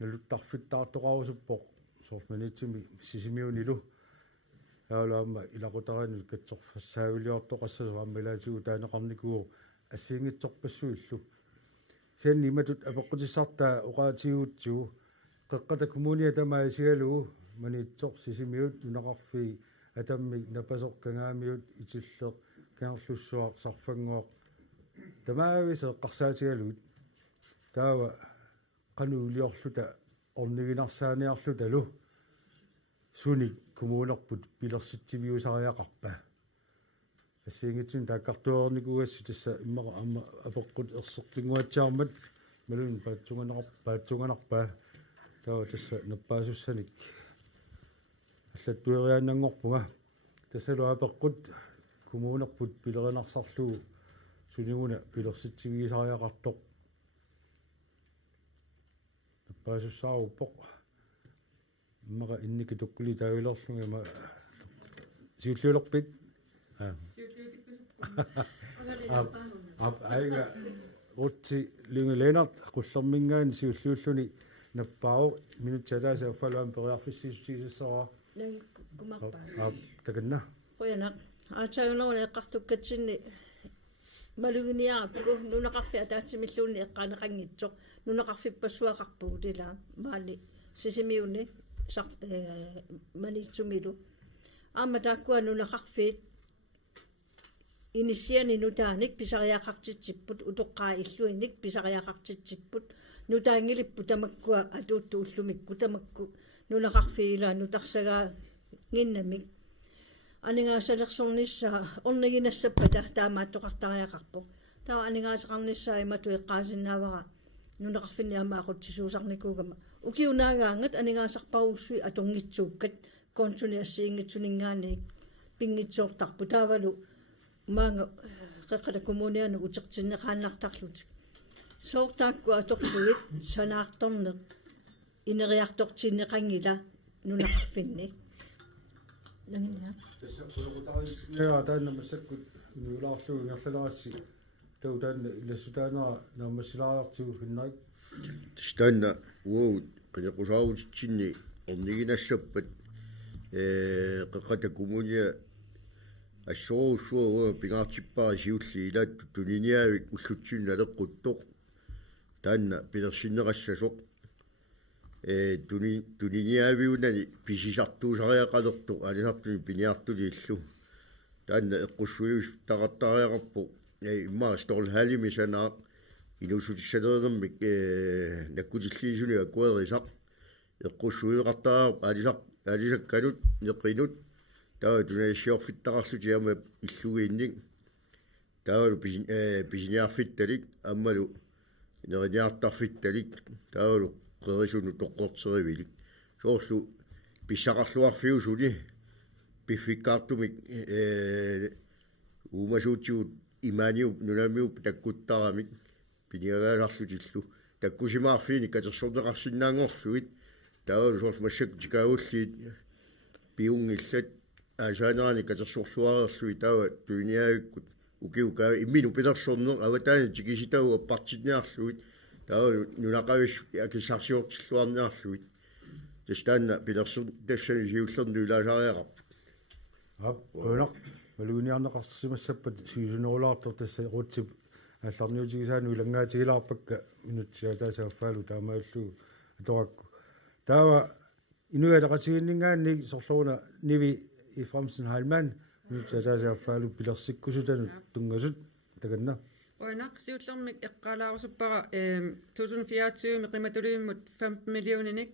naluttarfittaartoqarusuppoq soormanitsimi sisimiunilu yaulaamma ilaqutaranut katsorfassaavilliortoqassasу ammalaatigu taaneqarnikugu assiingitsorpassuillu sen imatut apeqqutissartaa oqaatiguutsigu qeqqata kommunia tamaasigalugu manitsoq sisimiut unaqarfi atammi napasoq kangaamiut itilleq kangerlussuaq sarfanguaq tamaavise qarsaatigaaluut taava qanuuliorluta orniginarsaaniarluta lu suni kommunerput pilersittiviusariaqarpa ассингитсун тааккартуорникуасси тасса иммара амма апоққут ерсерпингуатсаармат малун паатсунганарпаа таа тасса наппаасуссаник аллаттуериааннангорпунга тассалу апеққут коммунерпут пилеринарсарлуу сунигуна пилерситсигисариақартоқ наппаасуссааруппоқ иммара инники туккули таавилерлунга ма сиуллуулерпит айга утси лингаленарт qullermingaan siulluulluni nappaau minutsalaa saaffalaam periarfissiisussisara kumappa takanna qoyana aachaagunaruna eqqartukkatsinni maluginiarappu nunaqarfi ataatsimilluunni eqqaneqanngitsoq nunaqarfippassuaqarpugu tilaa maali sisimiunni saq manitsumilu amma taakkua nunaqarfiit inisiani nutaanik pisariaqartitsipput utoqqaa illuinik pisariaqartitsipput nutaangilippu tamakkua atuuttu ullumikku tamakku nunaqarfiilaa nutarsagaa nginnamik aningaasaleqsornissaa ornaginassappa taamaattoqartariaqarpo taa aningaasaqarnissaa imatu eqqaasinnaavara nunaqarfinni amaaqutisuusarnikugama ukiunaagaangat aningaasarparussui atorngitsuukkat konsuni assiingitsuningaaniik pingitsoortarpu taavalu maanga qeqqala kommunianu utertinneqaannartarlut soortaakku atorluit sanaartorneq ineriartortinneqangila nunaqarfinni nanginna tassa qulqutarisnea taanna massakkut nuulaarluu ngerlalarassi tautanna ilassutaanera naammassilaariartugu hinnaik станна уу qeqqusaarutitsinni orniginassappat qeqqata kommunia ассоруссуа пигаартиппара сиулли илаатту тунiniavik уллутсинна леққутtoq таанна пилерсиннерассасоq тунiniaviunani писисартуусариақалерту алисартуни пиниартули иллу таанна эққуссуиус тақаттариақарпу имма сторлхалими санаа инусутиссалернэрмик наккутиллиисуни аккуерисақ эққуссуиқартаа алисакканут неқинут таа тунаиссиорфиттақарлути ама иллугиинник таалу писиниарфитталик аммалу нериниартарфитталик таалу qerisuну тоққортеривилик соорлу писсақарлуарфиусуни пиффиккаартумик уумасуутсуут имааниу нунамиуп таккуттарамик пиниагааларлутиллу таккусимаарфиини катерсорнеқарсинаангорлуит таалу соорл массак тикауллиит пиунгиллат аасаанаани катерсорлуарерлуи таава туиниавиккут укиукаа иммину пилерсорнеқ аватаани тикиситау аппартинниарлуит таава нунақавис акисарсиортиллуарниарлуит тастаанна пилерсун тассани сиуллерну илаасаариақарпут онақ малуниарнеқарсимассаппат сиусунерулаартор тасса рутсип алларниутигисаану илангаатигилаарпакка минутсиатаасааффаалу таамааллугу аторакку таава инуялеқатигиннингаанни сорлууна nivi i Fremsen Heilmann minutсиатаасааффаалу пилерсиккусутану тунгасут таганна Oinaqsiullermik eqqalaarusuppaqa 2024 meqimatulииммут 15 millionenik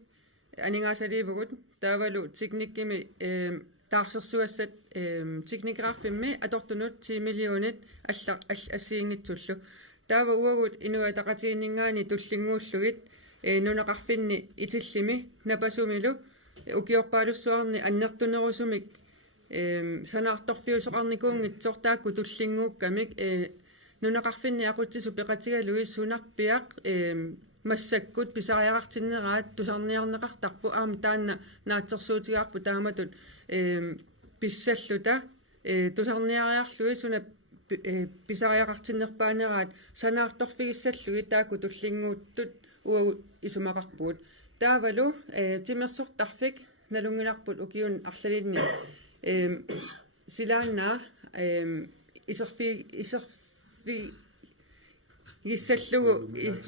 aningaasaliivugut taavalu teknikkimi taarsersuassat teknikraarfimmi atortunut 10 millionit assiingitsullu taava uagut inuataqatiginningaani tullinguullugit nunaqarfinni itillimi napasumilu ukiorpaalussuarni annertunerusumik sanaartorfiusoqarnikuungitsortaakku tullinguukkamik nunaqarfinni aqutsisu peqatigaluis sunarpiaq massakkut pisariaqartinneraat tusarniarneqartarpu aam taanna naatsersuutigaarpu taamatut pissalluta tusarniariarlui suna pisariaqartinnerpaaneraat sanaartorfigissallugi taakku tullinguuttut uagut isumaqarpuut taavalu timersortarfik nalungilarput ukiun arlalinni silaannaa iserfi gissallugu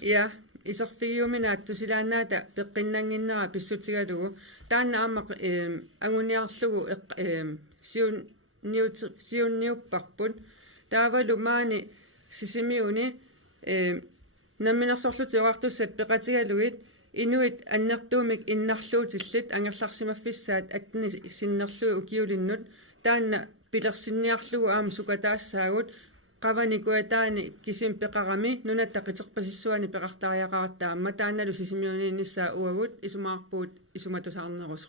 ja iserfiuminaattu silaannaata peqqinnanginnera pissutigalugu taanna aamma anguniarlugu siunniupparput taavalu maani sisimiuni намминерсорлутиоартуссат пеқатигалугит инуит аннертуумик иннарлуутиллит ангерларсимаффиссаат аттни синнерлуи укиулиннут таанна пилерсинниарлугу аама сукатаассаагут qavanikуатаани кисим пеқарами нунатта қитерпасиссуани пеқартариақараттаама таанналу сисимиунииннссаа уагут исумаарпуут исуматусаарнерусо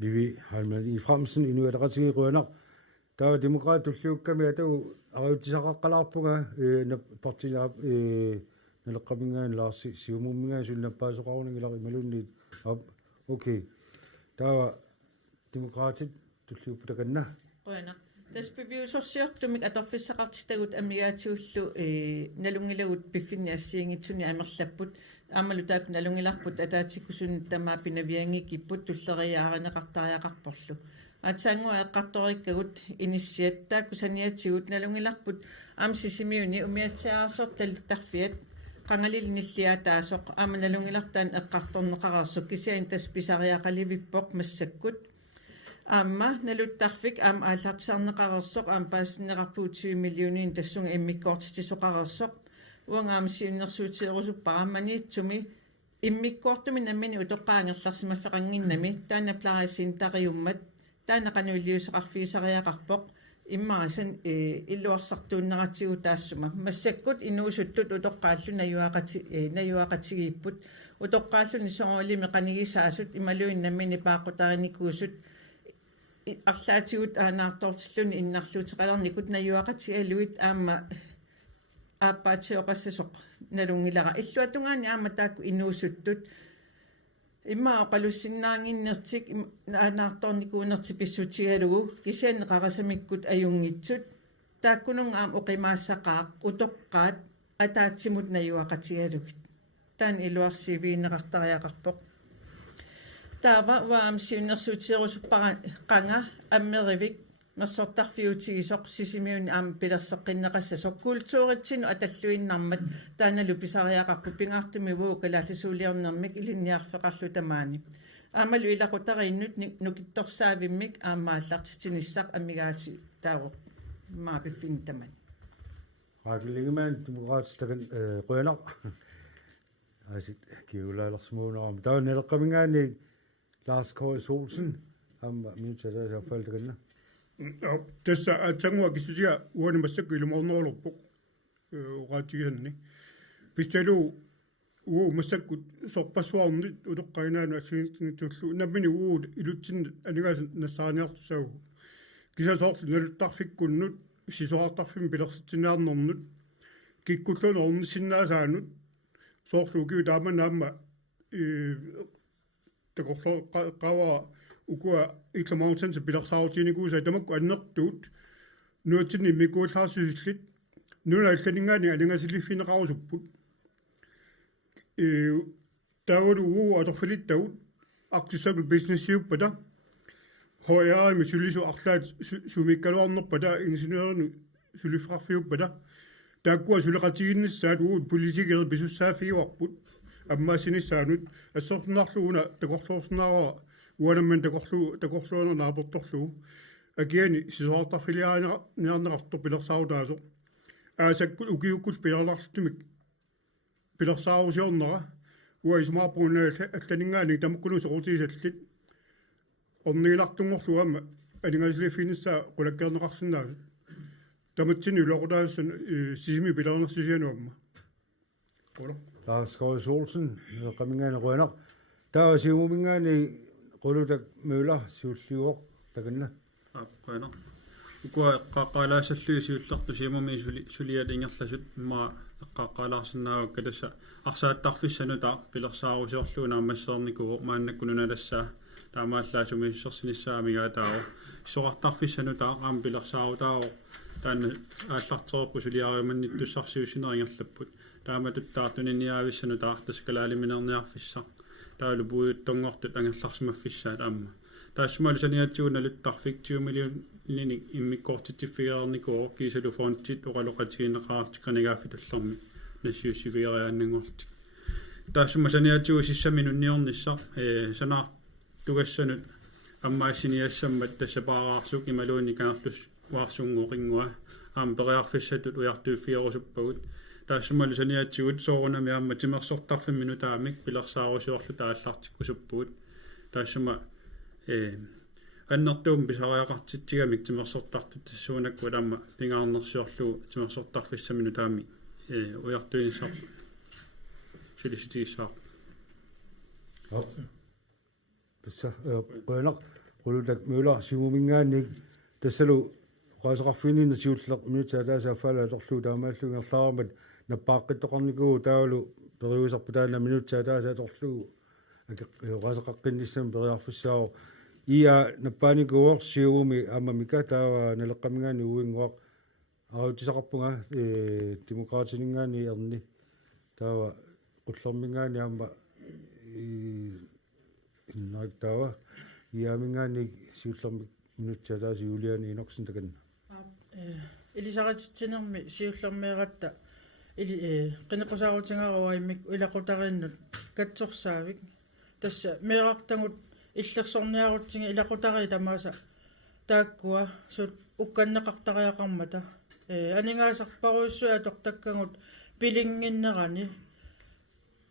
Vivi Halman i fremsen i nu er der ret til rønner. Der er demokrat du slukker med der er jo de så qalarpunga na partier na laqaminga la siumuminga sulna pasqawning ila malunni okay. Der er demokrat du slukker ganna. Rønner. Das beviusorsiortumik atorfissaqartitagut amigaatiullu nalungilagut piffinniassiingitsuni amerlapput aamalu taak nalungilarput ataatikusun tamaa pinaviangikipput tulleriaareneqartariaqarporlu atsaangua eqqartorikkagut inissiattaaku saniatigut nalungilarput aam sisimiuni umiatsiaarsoq talittarfiat qangalilnilliaataasoq aama nalungilartaan eqqartorneqararsuk kisiain taspisariaqalivippoq massakkut Amma naluttarfik am aallartisarneqarersoq am paassinneqarpuut 20 millionin tassunga immikkoortitisoqarersoq uangaam siunnersuutiерусуппарамманиитсуми иммиккоортуми наммини утоққаангерларсимаффеқангиннами таана плаарисин тариуммат таана кануилиусеқарфиисариақарпоқ иммаасан иллуарсартууннератигу таассума массаккут инуусуттут утоққааллу наюақатигииппут утоққааллуни соорилими қанигисаасут ималуин наммини пааққутариникуусут арлаатигут аанаартортиллуни иннарлуутеқалерникут наюақатигалуит аама ааппаатиоқассасоқ налунгилара иллуатунгаани аама таакку инуусуттут иммаа қалуссиннаангиннертик аанаарторникуунерти писсутигалугу кисиан қарасамиккут аюнгитсут тааккунун аама оқимаассақаақ утоққаат атаатсимут наюақатигалугит таан илуарсивиинеқартариақарпоқ таава ваам сиуннерсуутиерусуппара қанга аммеривик массортарфиутигисоқ сисимиуни аама пилерсеққиннеқассасоқ культууритсину аталлуиннармат тааналу писариақарпу пингаартуми вуу калааллисуулиорнэрмик илинниарфеқарлу тамаани аамалу илақутарииннут нукитторсаавиммик аамааллартитиниссақ амигаати таавоқ маапиффин тамани Rageligeman demokratstagan rønner. Altså kiulalersmuuneraam taa neleqamingaani Lars K. Olsen ham minutataa saafaltaganna tässä atangua kisusia uani masakku ilumornorlorpoq uqaatiganni pistalu masakku sorpassuarni utoqqainaanu assiginnitullu nammini ilutsin anigaas nassaraaniartussau kisasoorlu naluttarfikkunnut sisoartarfim pilersitsinnaarnernnut kikkullunorni sinnaasaanut soorluugiu taamanaamma takorlo qawa ukua iklamautansa pilersaarutiinikuusa tamakku annertuut nuatsinni mikuullaarsusillit nuna allaningaani alingasiliffineqarusupput taulu atorfilittaut artisakul businessiuppata hoyaarimi sulisu arlaat sumikkaluarnerpata ingeniørnu sulifrarfiuppata taakkua suleqatiginnissaat politikeri pisussaafiuarput аммаасинissaanut ассорнарлугуна такорлуурснаараа уанамман такорлуuna нааportorlugu акиани сисоартарфилиаанеарнеқартор пилерсаутаасо аасаккут укиуккут пилерларлтумик пилерсаарусиорнера уаисмаарпуунаа алланингаани тамаккунус орутисаллит орнилартунгорлуамма алингаслиффинисса qulakkerneqarsinnaasut таматсини улоқутаассан сисими пилернерсисиануамма ола Lars K. Olsen qamingaani rønner taa siumumingaani qulutak møller siulliuoq taganna rønner ukua qaqqaalaasallu siullartu siimumi sulialingerlasut ma qaqqaalaarsinnaaga tassa arsaattarfissanuta pilersaarusiorluuna ammasseernikuo maannakkununalasaa taamaallaasumi sersinissaamigaataaru soqartarfissanuta aam pilersaarutaaro taanna aallarterequ suliaariumannittussarsiusineringerlapput тааматуттаартунинниаависсану таартаскалаалиминерниарфиссаа таалупуйуттонгортут ангерларсимаффиссаат аама таассумалу саниатсигуналуттарфик 20 миллионини иммиккоортитиффигаарникоо кисалу фонтит оқалоқатигинеқаартик канигааффитуллерми нассиуссифиариааннангорти таассума саниатсигу сиссаминунниорнisса санаар тугассанут аммаассиниассаммат тассапаараарсук ималуунни канарлус уарсунгоқингуа аама периарфиссатут уяртуиффиорусуппагут taassumalisaniatsiguut soorunami aamma timersortarfim minutaamik pilersaarusiorlu taallartikkusuppuut taassuma аннартуум писариақартитсигамик тимерсортартут тассуунакку таама пингаарнерсиорлу тимерсортарфиссамину таами уяртуинissaq силиситигissaq тасса qoinaq qulutak muula sigumingaannik tassalu qaasaqarfiinina siullaq minutaa taasaafaala torlu taamaallugerlaaramat nappaaqqiттоqarnikuu taavalu periusarpu taana minutaa taasaa torlu qaasaqaqqinissam periarfissaao ia nappaanikuor siugumi aamamika taava naleqqamingaani uingoaq arautisaqarpunga demokraatiningaani erni taava qullormingaani aama innaitawa iamingaani siullormik minutsia taasi uliani inoksin takanna илисаратитсинерми сиуллэрмеэратта или qinnequsaarutingaruaimik ilaqutarinnut katsorsaavik tassa meerartangут иллерсорниарутсига илақутари тамааса тааккуа сут укканнеқартариақармата анингаасарпаруиссуа тортаккагут пилингиннерани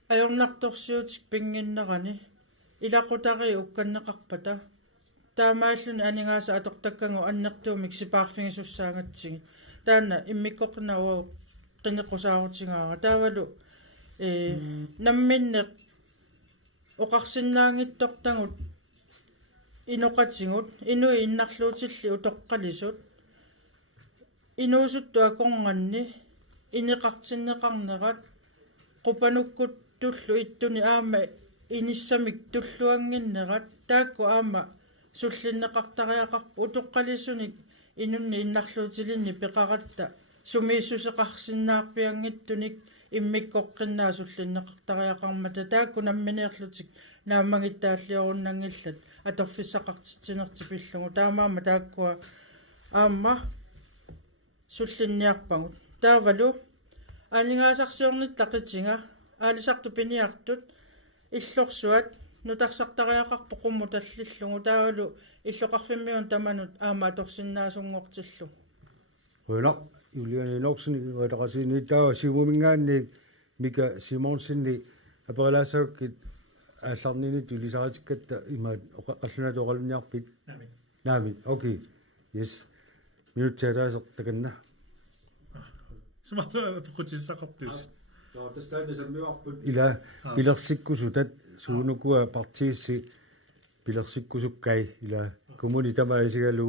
ajornartorsiutik pinginnerani ilaqutari ukkanneqarpata таамааллуни анингааса аторtakkangu аннертуумик сипаарфигисуссаангатсиги таана иммиккоқнауа qinnequsaarutingaanga таавалу намминне оқарсиннаангиттортангут иноқатингут инуи иннарлуутилли утоққалисут инуусутту акорнганни инеқартиннеқарнерат қупануккут туллу иттуни аама иниссамик туллуангиннерат таакку аама суллиннеқартариақарпу утоққалисуник инунни иннарлуутилинни пеқаратта сумииссусеқарсиннаарпиангиттуник иммиккоққиннаа суллиннеқартариақармата таакку намминеерлутик нааммагиттааллиоруннангиллат аторфиссақартитсинерти пиллугу таамаама тааккуа аама суллинниарпагут таавалу анингаасарсиорнит тақитинга аалисарту пиниартут иллорсуат нутарсартариақарпо қумму таллиллугу таавалу иллоқарфиммиун таманут аама аторсиннаасунгортиллу qoinaq Julian Inoxen redaksini tawa simumingaanni Mika Simonsinni aperilaasakit алларнини тулисаратиккатта имаат оқаллунатоқалунниарпит наамит окей yes минутсаатаасеқ таканна смартаа тукутиссақартус таатастаанисаммиуарпут ила пилерсиккусутат суунукуа партиисси пилерсиккусуккай ила коммуни тамаисигалу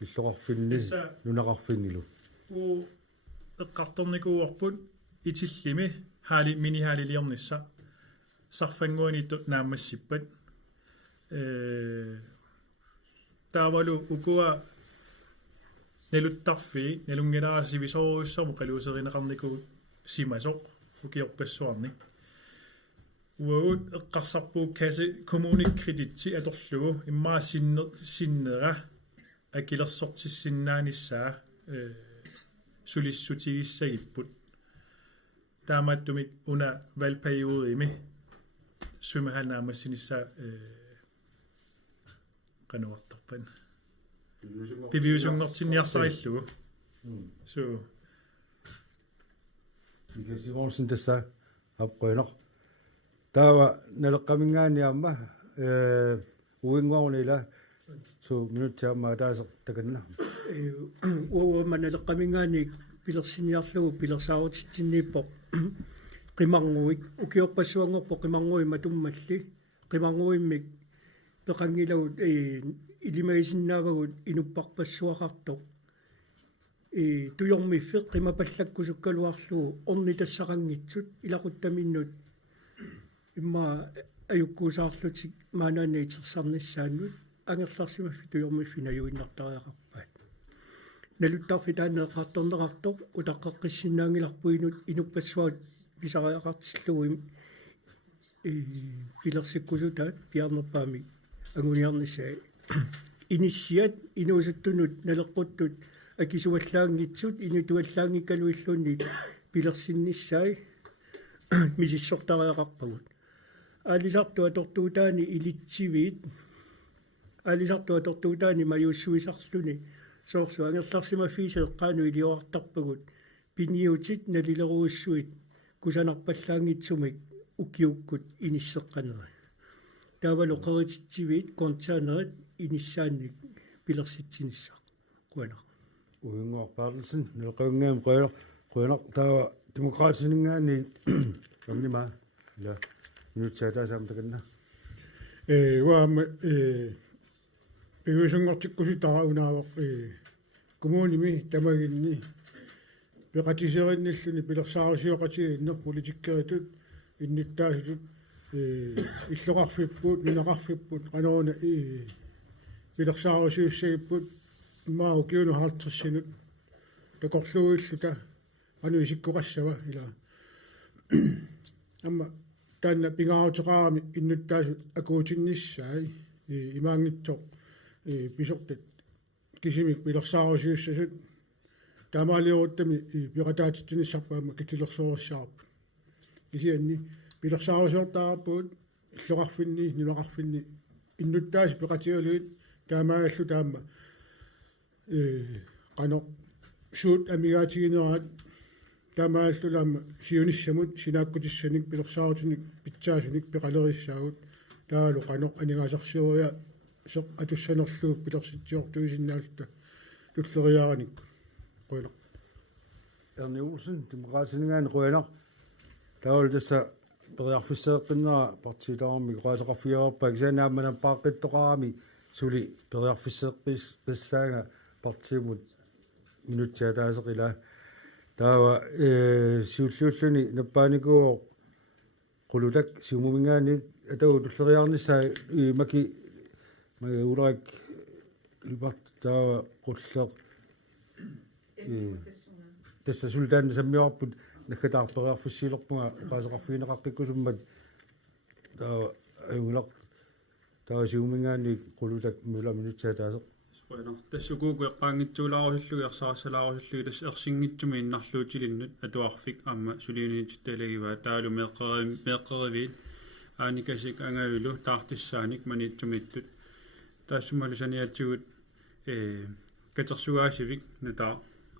иллоқарфинни нунақарфиннилу у эққарторникууарпут итиллими хаали мини хаалилиорнисса сарфангуаниттут наамассиппат таавалу укуа нелуттарфи нелунгилаарасивисоруссарму қалуусеринеқарникуут симасоқ укиорпассуарни уагут эққарсарпуу каси коммуниккредитси аторлугу иммаа синнера акилерсортиссиннааниссаа сулиссутигиссагиппут таамааттумик уна валпериодими сумаханаамассинисса кануартарпан пивиусунгортинниарсариллугу су Simonsen tassa аппоинеқ таава налеққамингаани уингуарнила су минутсаамаа таасеқ таканна уа маналеққамингаани пилерсиниарлугу пилерсаарутитсиннииппоқ qimangуик укиорпассуангорпо qimangуи матуммалли qimangуиммик пеқангилагут илимагисиннаавагут инуппарпассуақартоқ туйормиффеқ qimapallakkusukkaluarlugu орни тассақангитсут илақуттаминнут имма аюккуусаарлутик maaнаанеитсерсарниссааннут ангерларсимаффи туйормиффина юиннартариақарпаат налуттарфи таанеқарторнеқартоқ утаққаққиссиннаангиларпуинут инуппассуат писариақартиллугу пилерсиккусутаат пиарнерпаами агуниарнissaи иниссиат инуусаттунут налеққуттут акисуаллаангитсут инутуаллаангиккалуиллуунни пилерсинниссаи мисиссортариақарпагут аалисартуа тортуутаани илитсивиит аалисартуа тортуутаани маюуссуисарлуни соорлу ангерларсимаффиисеэққаану илиоартарпагут пиниутит налилеруussуит кусанарпаллаангитсумик укиуккут иниссеққанера таавалоқерититсивит концаанерит иниссаанник пилерситсиниссаа куана уингоорпаарлсин нелеқунгаам қуянақ таава демократисингаани амнима ла минутсаатаасаам таканна waama пигусунгортиккуситара унаавақ коммуними тамагинни пеқатисеринниллуни пилерсаарусиоқатигиннер политиккеритут инниттаасутут иллоқарфиппут нунақарфиппут қанеруна пилерсаарусиуссагиппут маау киуну хаартэрсинут такорлуиллута ану исиккоқассава ила амма таанна пингаарутеқарами иннуттаасу акуутинниссаи имаангитсоқ писортат кисимик пилерсаарусиуссасут таамаалиоруттами пиратаатитсиниссарпаама китилерсоорсаарпут кисианни пилерсаарусиортаарпут иллоқарфинни нунақарфинни иннуттааси пеқатигалуит таамаагаллу таама qano suut amigaatiginerat taamaallulam siunissamut sinaakkutissanik pilersaarutinik pitsaasunik peqalerissagut taalu qano anigaasarsiruya seq atussanerluuk pilersitsiortuisinnaalutta tulleriaaranik qoinaq Erni Olsen demokraasingaan qoinaq taul tassa periarfisseeqqinera partiitaarmi qoaseqarfiarpa kisaanaammanam paaqqittoqarami suli periarfisseeqqis qissaaga partiimut minutsaataaseqila taava siulluulluni nappaanikuo qulutak siumumingaani atau tulleriarnissaa maki ulaik libart taava qulleq tässä sultaan sammiarput nakataarperiarfissiilerpunga qaaseqarfiineqaqqikkusummat taava ayungulaq taava siumumingaani qulutak mula minutsaataaseq Bueno, tässä kuuku qaangitsuulaarusillu yarsaarsalaarusilluu tässä ersinngitsumi innarluutilinnut atuarfik amma suliuniitittalagivaa taalu meeqqeriviit aanikasik angavulu taartissaanik maniitsumittut taassumalusaniatsigut katersugaasivik nataa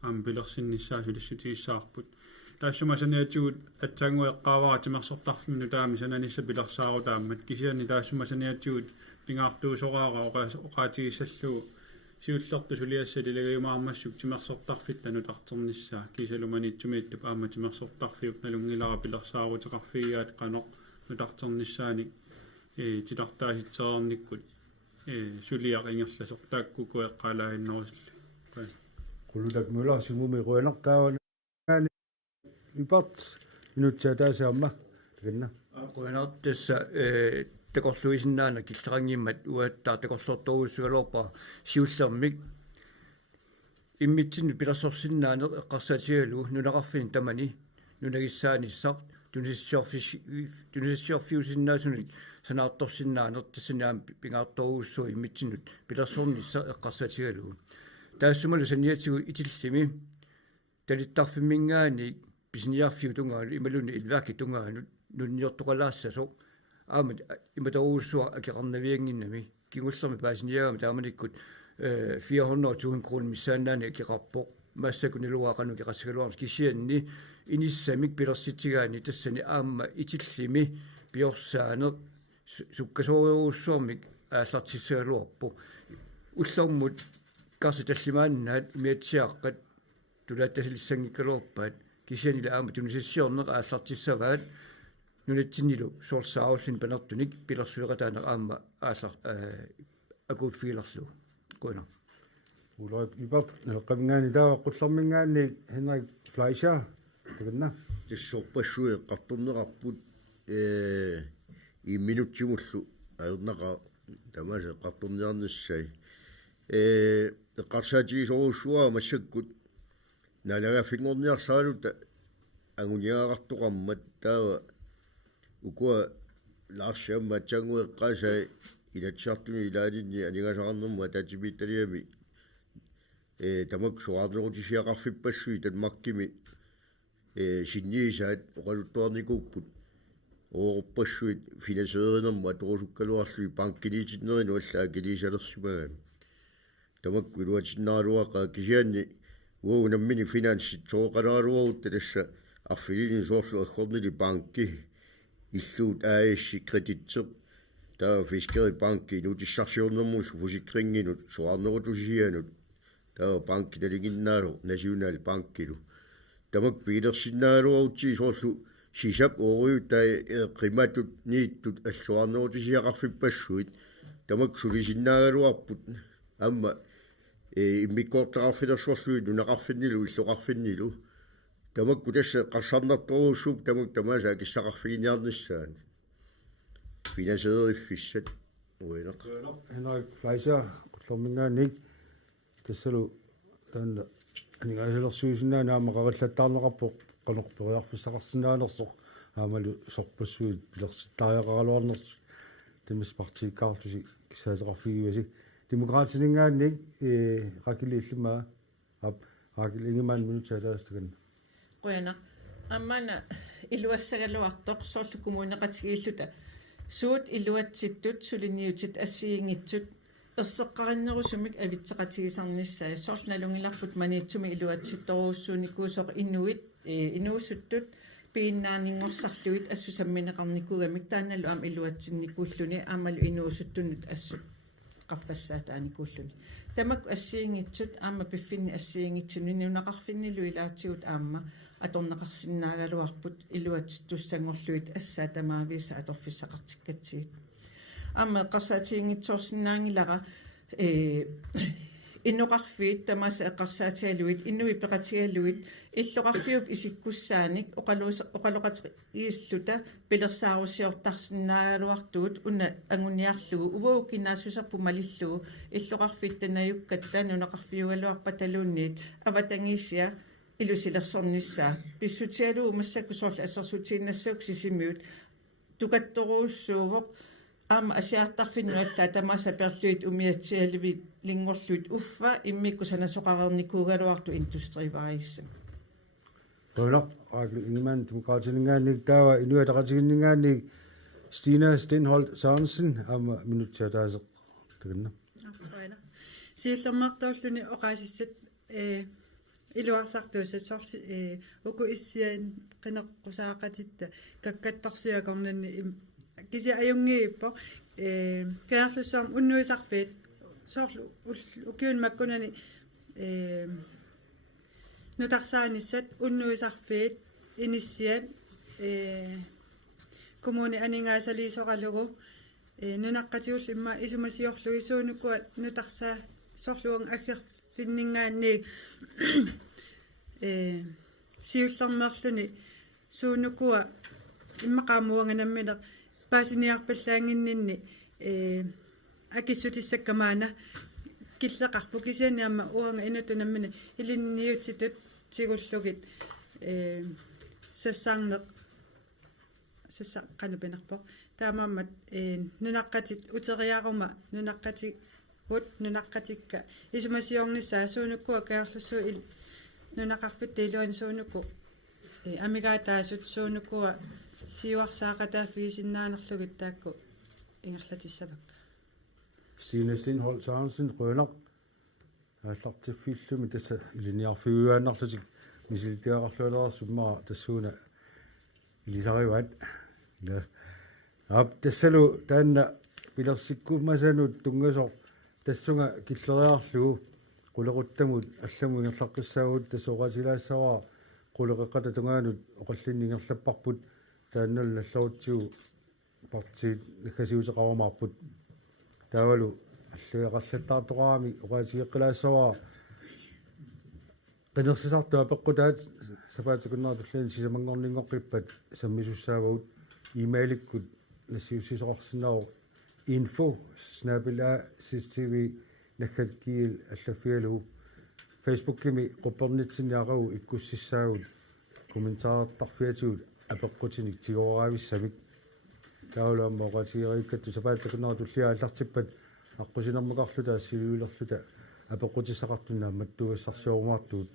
ampilersinnissaasuliссутигиссаарпут таасумасаниатсугут атсаангуэққааваратимерсортарфимну таами сананисса пилерсаарутааммат кисиани таасумасаниатсугут пингаартуусораара оqaатигиссаллуу сиуллерту сулиассалилагиумаармассук тимерсортарфит танутартернissaa кисалуманитсумииттуп ааматимерсортарфиуп налунгилара пилерсаарутеқарфигиаат қано нутартернissaани тилартааситсеерниккут сулиақ ингерласоқ тааккуку эққалаагиннерусилла qulutak mula simumi qoinartaava ipart minutsaataasiarma takanna qoinartassa takorluisinnaana killaqangiimmat uattaa takorlortoruussugalorpa siullermik immitsinnu pilersorsinnaane eqqarsaatigalu nunaqarfin tamani nunagissaanissaq tunisissorfiusinnaasunik sanaartorsinnaaner tassinaam pingaartoruussuu immitsinnut pilersornissa eqqarsaatigalu taassumalu saniatsigu itillimi talittarfimmingaani pisniarfiu tungaalu imaluni ilvaaki tungaalu nunniortoqalaassasuq aamat imatoruussua akiqarnavianginnami kingullermi paasiniagami taamanikkut 400,000 kroner missaannaani akiqarpoq maassakuniluaqanu kiqassagaluarmas kisianni inissamik pilersitsigaani tassani aamma itillimi piorsaane sukkasoriuussuarmik aallartissagaluarpu ullormut karsi tallimaannaat miatsiaqqat tulaattasilissangikkaluorpaat kisianila aama tunisissiorneq aallartissavaat nunatsinnilu soorsaarulsin panertunik pilersuiqataaneq aama aallar akuuffigilerlu kuuna ulaik ipart nalqamingaani taava qullermingaani Henrik Fleischer takanna tissorpassui eqqartornerarput imminutsimullu aernaqa tamase eqqartorniarnissai eqqarsaatigisoruussua massakkut nalagaffingorniarsaaluta anguniaqartoqammat taava ukua laarsiamma atsangueqqaasai ilatsartumi ilaalinni anigasaqarnerma taatimiittaliami tamak soqarnerutisiaqarfippassui tanmakkimi sinniisaat oqaluttuarnikuupput oorupassuit finanseerinerma torusukkaluarlui pankkiniitinnerinu allaa kiliisalersimagami tamakku iluatinnaaluaqa kisianni уунаммини финанситсооqalaaruarut таласса арфилини соорлу аггорнили банки иллуут аасси кредитсеq таа фискери банки нутиссарсиорнэрмус фусикрингинут суарнерутусианут таа банки налигиннаалу национал банкилу тамак пилерсиннаалуарутси соорлу сисап ориут таа қиматут нииттут аллуарнерутусиақарфиппассуит тамак сулисиннаагалуарпут амма иммиккоортараффилерсорлуит нунақарфиннилу иллоқарфиннилу тамакку тасса қарсарнарторуссуп тамак тамааса киссақарфигиниарниссаан финансериффиссат уинақ Henrik Fleischer qorlormingaanник тассалу таанна анигаасалерсуисинаа наамақариллаттаарнеқарпоқ канорпериарфиссақарсинаанерсоқ аамалу сорпассуит пилерситтаариақаралуарнерс тимис партикаартуси кисаасеқарфигиваси демократинингаанник ракилииллимаа ап ракилингимаан минутсаатаастаган qoyana ammana iluassagaluartoq soorlu kumuunneqatigillута suut iluatsittut suliniutit assiingitsut erseqqarinnerusumik avitseqatigisarnissai soornalungilarput maniitsumi iluatsittoruussuunikkuusoq inuit inuusuttut piinnaaningorсарлуит ассусамминеқарникугамик таанналу ам илуатсинникууллуни аамалу иnuusuttunut assу qaffassaataanikууллуни тамак ассиингитсут аама пиффинни ассиингитсуни нунақарфиннилу илаатсигут аама аторнеқарсиннаагалуарпут илуатсуссангорлуит ассаа тамаависа аторфиссақартиккатсигит аама қарсаатиингитсоорсинаангилара инноқарфиит тамаса эққарсаатиалуит иннуи пеқатигалуит иллоқарфиук исиккуссааник оқалоқат ииллута пилерсааруссиортарсинаагалуартуут уна ангуниарлугу увоукинаасусарпу малиллугу иллоқарфиит танаюккатта нунақарфиугалуарпа талуунниит аватангиссиа илусилерсорниссаа писсутиалуу массакку соорлу ассерсутииннассаук сисимиут тукатторууссуувоқ аама асиартарфиннуаллаа тамаса перлуит умиатсиаливит лингорлуит уффа иммикку санасоқарерникуугалуарту индустривариссам Qulaq aqliman tumqaatiningaannik taawa inuataqatiginningaannik Stina Stenholt Sørensen ama minutsaataaseq taganna Aqaina siullermartorluni oqaasissat iluarsartuussat sorsi uku issian qineqqusaaqatitta kakkattorsiakornanni kisi ajungiippo kaarlussaam unnuisarfiit sorlu ukiun makkunani nutarsaanisat unnuisarfiit inissiat kommuni aningaasaliisoqalugu nunaqqatiull imma isumasiorluisuunukku nutarsaa sorluang aggerfinningaanni siullermerluni suunukua immaqaamuanganammina paasiniarpallaanginninni akissutissakamaana killeqarpu kisianiamma uanga inutunammina ilinniutitut sigullugit sassaarneq sassaqqanupinarpo taamammat nunaqqatit uteriaruma nunaqqatikka isumasiornissaa suunukkua kaarlussuu il nunaqarfitti iluan suunukku amigaataasut suunukkua siuarsaaqataafiisinnaanerlugit taakku ingerlatissavak Stina Stenholt Sørensen qulaq aallartiffillumi tassa iliniarfiguaannarlutik misiltiaqarlualersummaa tassuuna ilisarivat la ap tassalu taanna pilersikkuummasanut tungasoq tassunga killeriarlugu qulequttamut allamу ingerlaqqissaagut tassoqasilaassawaa quleqeqqata tungaanut oqallinningerlapparput taannal nallarutigu partiit nakasiuteqarumaarput taavalu аллуяқарлаттаартоqaami oqaatigeqqilaassawaa qinersisartua peqqutaat sapaatikunnaartulluun sisamangorningoqqippat sammisussaavagut emailikkut nassiussisoqarsinnaaru info@cctv nakkalkiil allaffialugu Facebook-kimi quppernitsinnaaru ikkussissaagut kommentaartarfiatugut apeqqutinik tigoraavissamik tauluamma oqatigeriikkattu sapaatikunnaartullia allartippat аққусинермақарлута силуилерлута апеқутиссақартунаа маттугассарсиоруmaartuut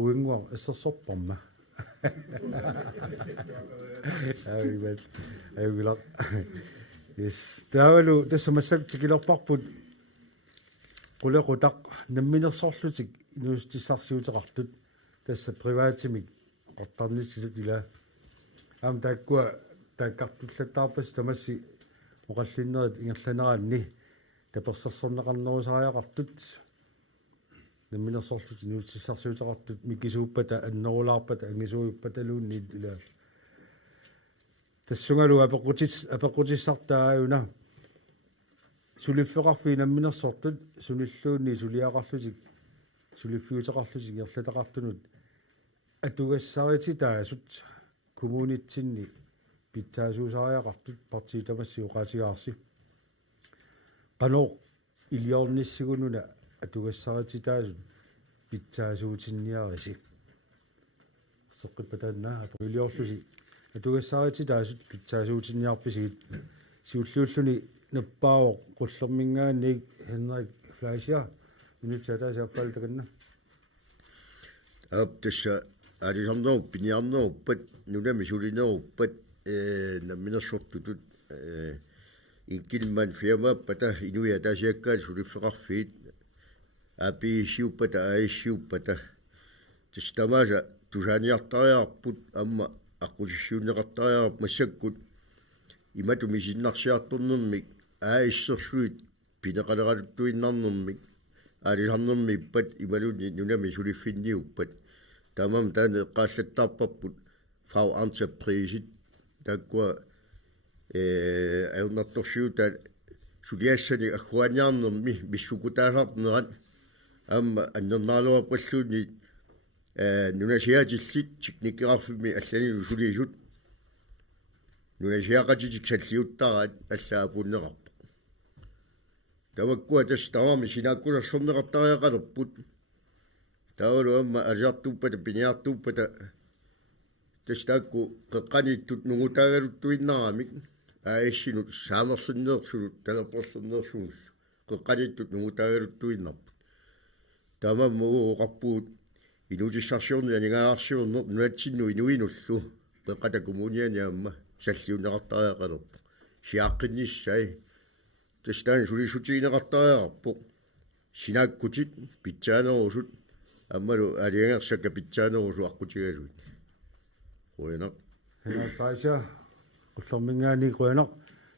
уингуар ассерсорпарма айвилақ yes таавалу тассамассак тикилерпарпут qulaqutaq namminersorlutik инуустиссарсиутеқартут тасса приваатимик артарнисилут ила аам тааккуа тааккартуллаттаарпас тамасси оқаллиннерит ингерланераанни таперсерсорнеқарнерусариақартут намминерсорлут инуустиссарсиутеқартут микисууппата аннерулаарпата ангисуйуппаталуунни ила тассунгалу апеқутиссартааюна сулиффеқарфи намминерсортут суниллуунни сулиақарлутик сулиффиутеқарлутик ирлатеқартунут атугассарити таасут коммунитсинни питсаасуусариақартут партии тамасси оқаатиаарси qano илиорниссигунуна атугассарити таасут питсаасуутинниарисик соққиппатааннаа апилиорлуси атугассарити таасут питсаасуутинниарписигит сиуллууллуни наппао qullermingaanniik Henrik Fleischer минутсатаасааффалтаканна аптасса алисарнеру пиниарнеруппат нунами сулинеруппат намминерсортутут инкилман фирмаппата инуя таасиаккаат сулиффеқарфиит апиисиуппата аиссиуппата тстамаса тусааниартариарпут амма аққусиссуунеқартариарп массаккут имату мисиннарсиарторнэрмик аиссерсуит пинеқалералуттуиннарнэрмик алисарнэрмиппат ималуни нунами сулиффинниуппат тамам таане эққааллаттаарпарпут фрау антрепризит таккуа аунарторсиутаат сулиассани аггуаниарнэрми миссукутаалаарнерат амма аннернаалуаппаллуунни нунасиатиллит тикникеқарфими аллани сулиисут нунасиақатитик саллиуттараат аллаапуннеқарпа таваккуа тастаами синааккулерсорнеқартариақалерпут таавалу амма алиартуппата пиниартуппата тастаакку қеққаниттут нугутаагалуттуиннарамик аиссинут саамерсиннеерсулут талерпорсернеерсугуллу қеққаниттут нугутаагалуттуиннарпут таамамму оқарпуут инутиссарсиорни анигаарсиорнер нуатсинну инуинуллу қеққата коммунианиамма саллиунеқартариақалерпу сиаққинниссай тастаан сулисутигинеқартариақарпу синааккутит питсаанерусут аммалу алиангерсакка питсаанерусу аққутигалуит қуянақ Henrik Fleischer qullermingaani quyanaq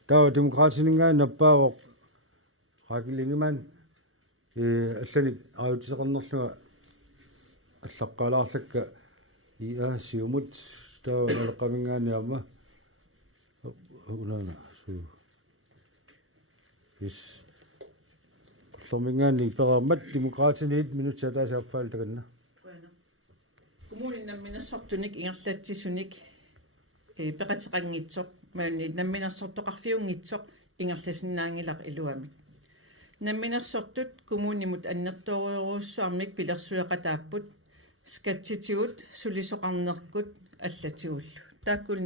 taawa demokraatinningaan nappaavoq Rakel алланик аутисеқарнерлуга аллаққалаарлакка иаасиумут таа налеқамингаанниарма унана су ис qullermingaani пераамат демократинит минутсатаасааффаалтаканна kommunen намминерсортуник ингерлатсисуник пеқатеқангитсоқ маани намминерсортоқарфиунгитсоқ ингерласиннаангилақ илуами намминерсортут коммунимут аннерториоруссуармик пилерсуяқатааппут скатситигут сулисоқарнеркут аллатигуллу тааккун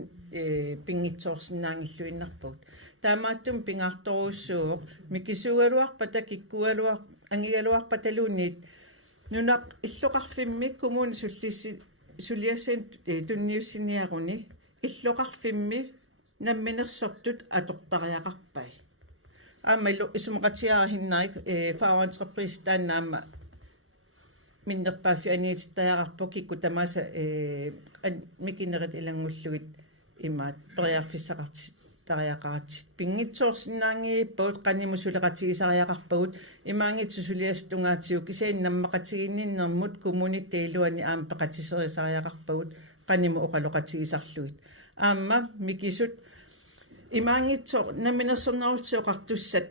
пингитсоорсинаангиллуиннарпут таамааттум пингаарторуссууоқ микисугалуарпата киккугалуар ангигалуарпаталуунниит нунақ иллоқарфиммик коммуни сулиассин тунниуссиниаруни иллоқарфимми намминерсортут атортариақарпай аамалу исумақатиарахиннаик фауантреприс тааннаама миннерпааффи аниититтаярарпо кикку тамааса микинерит илангуллугит имаат периарфиссақарти тариақаратит пингитсоорсинаангииппагут қаниму сулеқатигисариақарпагут имаангитсу сулиастунгаатиук исаиннаммақатигинниннэрмут коммунитеилуани аама пеқатисерисариақарпагут қаниму оқалоқатигисарлугит аама микисут имаангитсо намминерсорнаарутсиоқартуссат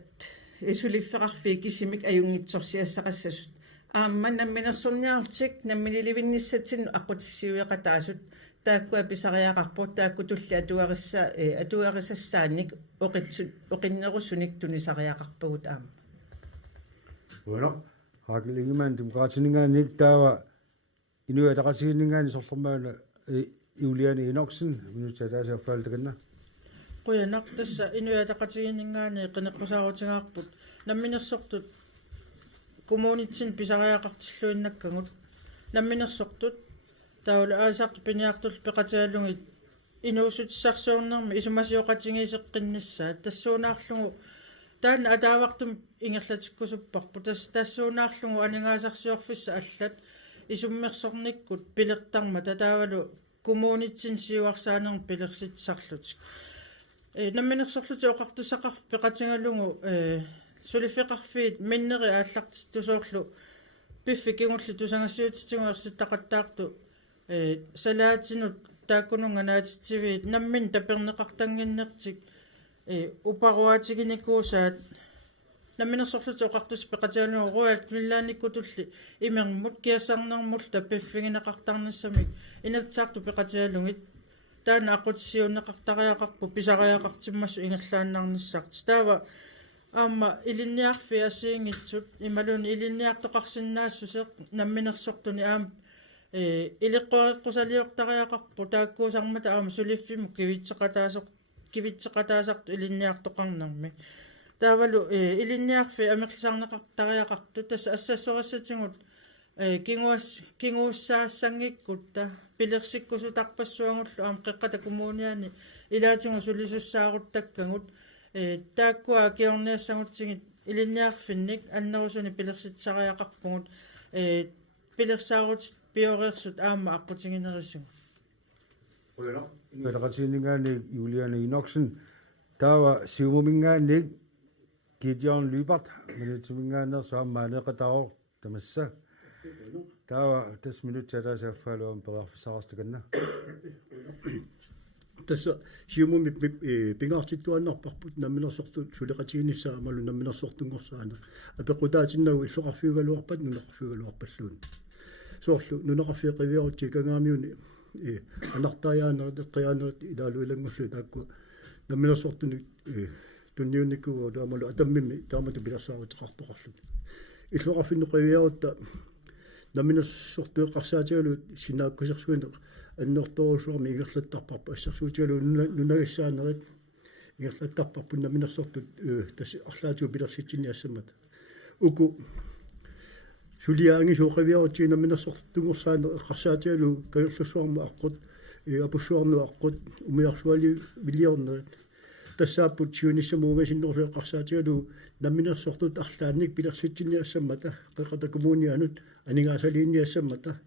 исулиффеқарфи кисимик аюнгитсорсиассақассасут аама намминерсорниарутик намминиливинниссатсинну аққутиссиуяқатаасут тааккуа писариақарпо таакку тулли атуарissaanik оқиннерусуник тунисариақарпагут аама уна хагилигиман демократинингаанник таава инуятақасигиннингаани сорлормаана иулиани иноксен минутсатаасааффаалтаканна quyanaq tassa inuataqatiginingaani qineqqusaarutigаарput namminersortut kommunitsin pisariaqartilluinnakkagut namminersortut taula aasartu piniartul peqatiallungit inuusutissarsuornermi isumasioqatigiiseqqinnissaat tassuunaarlugu taanna ataavartum ингерлатиккусуппарпу тассуунаарлугу анингаасарсиорфисса аллат исуммерсорниккут пилертарма татаавалу коммунитсин сиуарсаанерм пилерситсарлутик намминерсорлути оқартусақарф пеқатингалугу сулифеқарфиит миннери ааллартис тусоорлу пиффи кигуллу тусангассиутитсигуерситтақаттаарту салаатинут тааккунунганаатитсивиит наммин тапернеқартангиннертик упаруатигиникуусаат намминерсорлути оқартус пеқатигалугу руалт виллааниккутулли имермут киасарнермул таппиффигинеқартарнассами инатсаарту пеқатигалугит таана ақутсиунеқартариақарпу писариақартиммасу ингерлааннарниссаарти таава аама илинниарфи асиингитсут ималуни илинниартоқарсиннаассусеқ намминерсортуни аама илиққориққусалиортариақарпу тааккуусармата аама сулиффиму кивитсеқатаасарту илинниартоқарнерми таавалу илинниарфи амерлисарнеқартариақарту тасса ассассорассатингут кингууссаассангиккутта пилерсиккусутарпассуангуллу аама қеққата коммуниани илаатингу сулисуссааруттаккагут тааккуа киорниассагутсигит илинниарфинник аннерусуни пилерситсариақарпугут пилерсаарут пиориерсут аама аққутингинерисугу пелеқатиинингаани Юлиана Иноксен таава сиумумингаанник Gideon Lybert минутсумингаанерсу аамаанеқатаро тамасса таава тас минутсалаасааффалуам перарфисарастаканна тасса сиумуми пингаартиттуаннарпарпут намминерсортут сулеқатиинissaамалу намминерсортунгорсаана апеқутаатиннагу иллоқарфиугалуарпат нунеқарфиугалуарпаллуун соорлу нунеқарфиқивиарутти кангаамиуни анартаяанерт эққиаанерт илaalуилангуллу таакку намминерсортуни тунниунникуа таамалу атаммими таамату пилерсааруутеқартоқарлу иллоқарфиннеқивиарутта намминерсортуеқарсаатигалу синааккусерсуинеқ аннерторусуарми игерлаттарпарпа ассерсуутигалу нунагассаанерит игерлаттарпарпу намминерсортут тас арлаатиу пилерситсиниассамата уку сулиаанги соқавиарути намминерсортунгорсаанер эққарсаатигалу каюрлуссуарма аққут апуссуарну аққут умиарсуали вилиорнерит тассааппут сиуниссамуугасиннерсу эққарсаатигалу намминерсортут арлаанник пилерситсиниассамата қеқата коммунианут анигаасалиинниассамата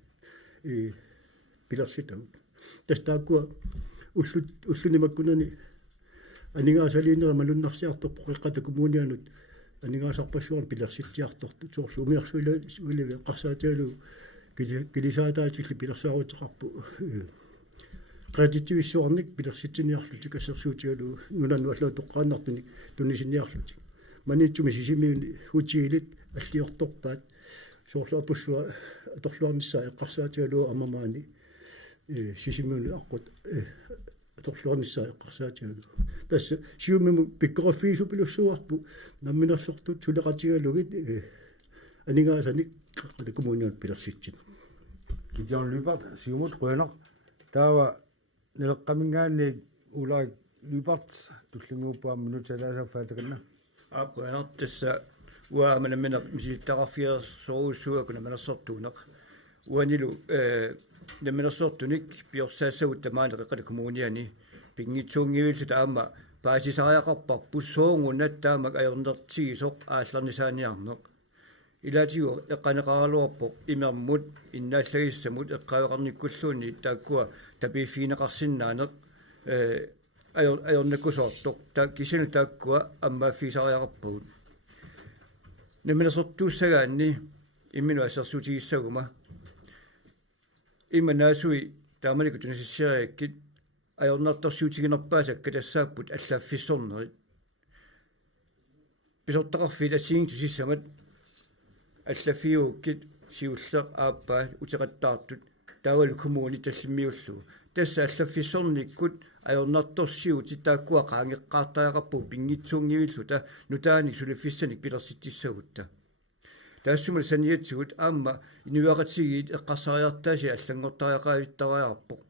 пилерситагут тастааккуа уллунимаккунани анигаасалииннера малуннарсиарторпо қеқата коммунианут анигаасарпассуар пилерситсиарторту соорлу умиарсуиле эққарсаатигалу килисаатаатилли пилерсааруутеқарпу кредитивиссуарник пилерситсиниарлутик ассерсуутигалу нунану аллаа тоққааннартуни тунисиниарлутик манитсуми сисимиуни хутиилит аллиорторпаат соорлу апуссуа аторлуарниссаа эққарсаатигалу амамаани сисимиуни аққут аторлуарниссаа эққарсаатигалу тасса сиумиму пиккераффиису пилуссуарпу намминерсортут сулеқатигалугит анигаасаник қеқата коммуниат пилерситсин Gideon Lybert сиумут қуянеқ таава нелеққамингаани улай Lybert туллингууппаа минутсалаасааффаатаканна аққуянер тасса уааманамминеқ миситтараффиерсоруussуакуна манерсортуунеқ уанилу намминерсортуник пиорсаассагут тамаани қеқата коммуниани пингитсуунгивиллу таама паасисариақарпар пуссоонгунат таамак аёрнертигисоқ аалларнисааниарнеқ илаатигу эққанеқаралуарпо имермут иннааллагиссамут эққавеқарниккуллуунни тааккуа табиффиинеқарсиннаанеқ аёрнаккусоортоқ та кисину тааккуа аммааффисариақарпагут намминерсортууссагаанни иммину ассерсуутигиссагума иманаасуи таамалику тунисиссиариаккит аёрнартарсуутигинерпаасакка тассааппут аллааффиссорнерит писортақарфит ассигингтусиссамат аллафиуккит сиуллеқ ааппаа утеқаттаартут таавалу коммуни таллиммиуллу тасса аллаффиссорниккут аёрнарторсиути тааккуа qaangeqqaartariaqarpu пингитсуунгивиллу та нутааник сулиффиссаник пилерситсissagutta таассумал саниатсигут аама инуиақатсигиит эққарсариартааси аллангортариақаавиттариарпоқ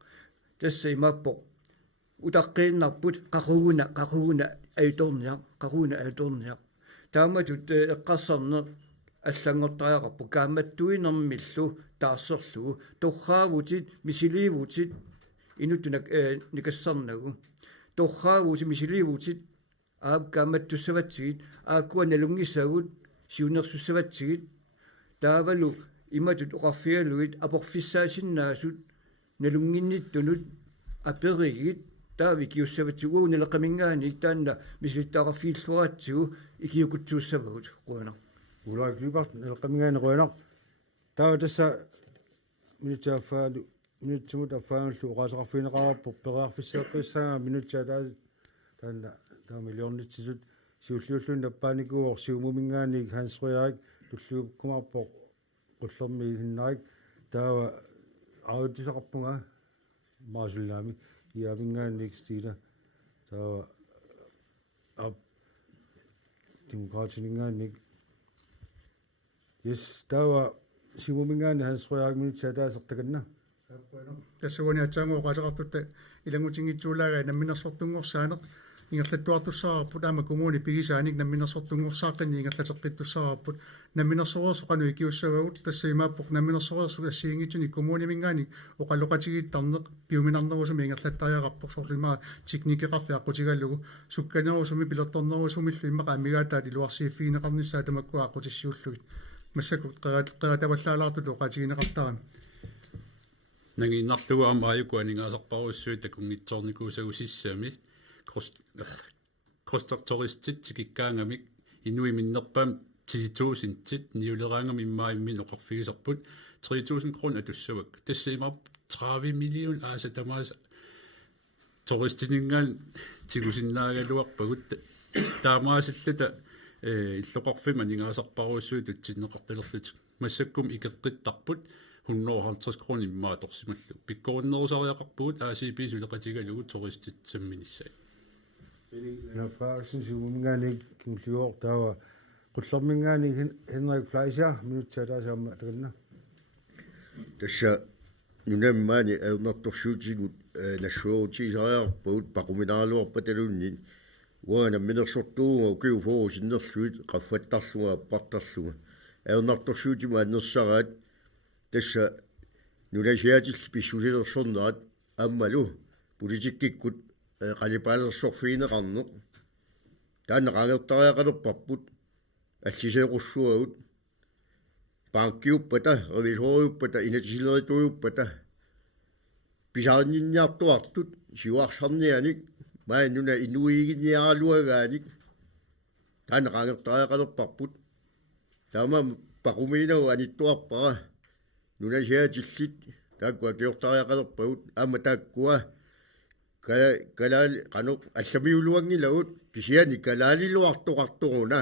тасса имааппоқ утаққииннарпут qaquuna аюторниақ тааматут эққарсарне аллангортариақарпу кааматтуинермиллу таарсерлугу торраавутит мисиливутит инуттунак никассарнагу торраавути мисиливутит аапкааматтуссаватсигит ааккуа налунгиссагут сиунерсуссаватсигит таавалу иматут оқарфигалугит апорфиссаасиннаасут налунгинниттунут аперигит таави киуссаватсигуу налеқамингаани таанна мисуттаарафииллуаатсигу икиукутсууссавагут қуана улаак юбарт налеқамингаани қуанақ таа тасса минутаафаалу минутсумут афаанлу оqaасеқарфинеқараппо переарфиссеэққиссаага минутсаа таанна таа миллионнитсисут сиуллиуллун наппааникуор сиумумингааник хансруяарик туллууккумарпо qullermi hinnarik taava audisaqarpunga maasullaami iavingaannik stila taava ab demokratiningaannik yes taava simumingaani hansruyaak minutsaa taasertakanna тассагуни атсаангу оqaасеқартутта илангутингитсуулаагаа намминерсортунгорсаанеқ ингерлаттуартуссаараппут аама коммуни пигисааник намминерсортунгорсааққини ингерлатеққиттуссаараппут намминерсориерсоқану икиуссавагут тассаимааппоқ намминерсориерсу ассиингитсуни коммунимингаани оқалоқатигиттарнеқ пиуминарнерусуми ингерлаттариақарпоқ сорлимаа тикникеқарфиаққутигаллугу сукканерусуми пилерторнерусумиллу иммақа амигаатаат илуарсииффигинеқарниссаа тамаккуа аққутиссиуллугит массакут қератаваллаалаартут оқатигинеқартарами нагиннарлугаама аюкуанингаасарпаруссуи такунгитсорникуусагу сиссами кростортористит тикиккаангамик инуиминнерпам 10,000 тит ниулераангами иммаимми ноқарфигисарпут 3,000 крон атуссавак тассаимар 30 миллион ааса тамаас тористинингаан тигусиннаагалуарпагут таамаасиллата иллоқарфима нингаасарпаруссуи тутсиннеқартилерлут массаккум икеққиттарпут 150 крон иммаа торсималлу пиккорнерусариақарпугут аасипи сулеқатигалугу тористит самминиссаа нафааксин сиумингаани кимлиор таава qullermingaani Henrik Fleischer minutsaataasаама таканна тасса нунаммаани аунартторсуутигут нассуутисариарпут пақуминаалуарпа талууннин уана минерсортууга укиуфоо синнерлуит qaffаттарлуга аппартарлуга аунартторсуутима аннерсараат тасса нунасиатил писсулилерсорнаат аммалу политиккиккут qalipaalersorfiineqarneq таанеqaangерtaриақалерпарпут аллисеэқуссуагут банкиуппата ревисориуппата инатисилеритуйуппата писаарнинниартуартут сиуарсарнианик мааннуна инуигинниаралуагааник таанеqaangерtaриақалерпарпут таама пақуминау аниттуарпара нунасиатиллит тааккуа киортариақалерпагут аама тааккуа калаали кану алламиулуангилагут кисиани калаалилуартоқарторуна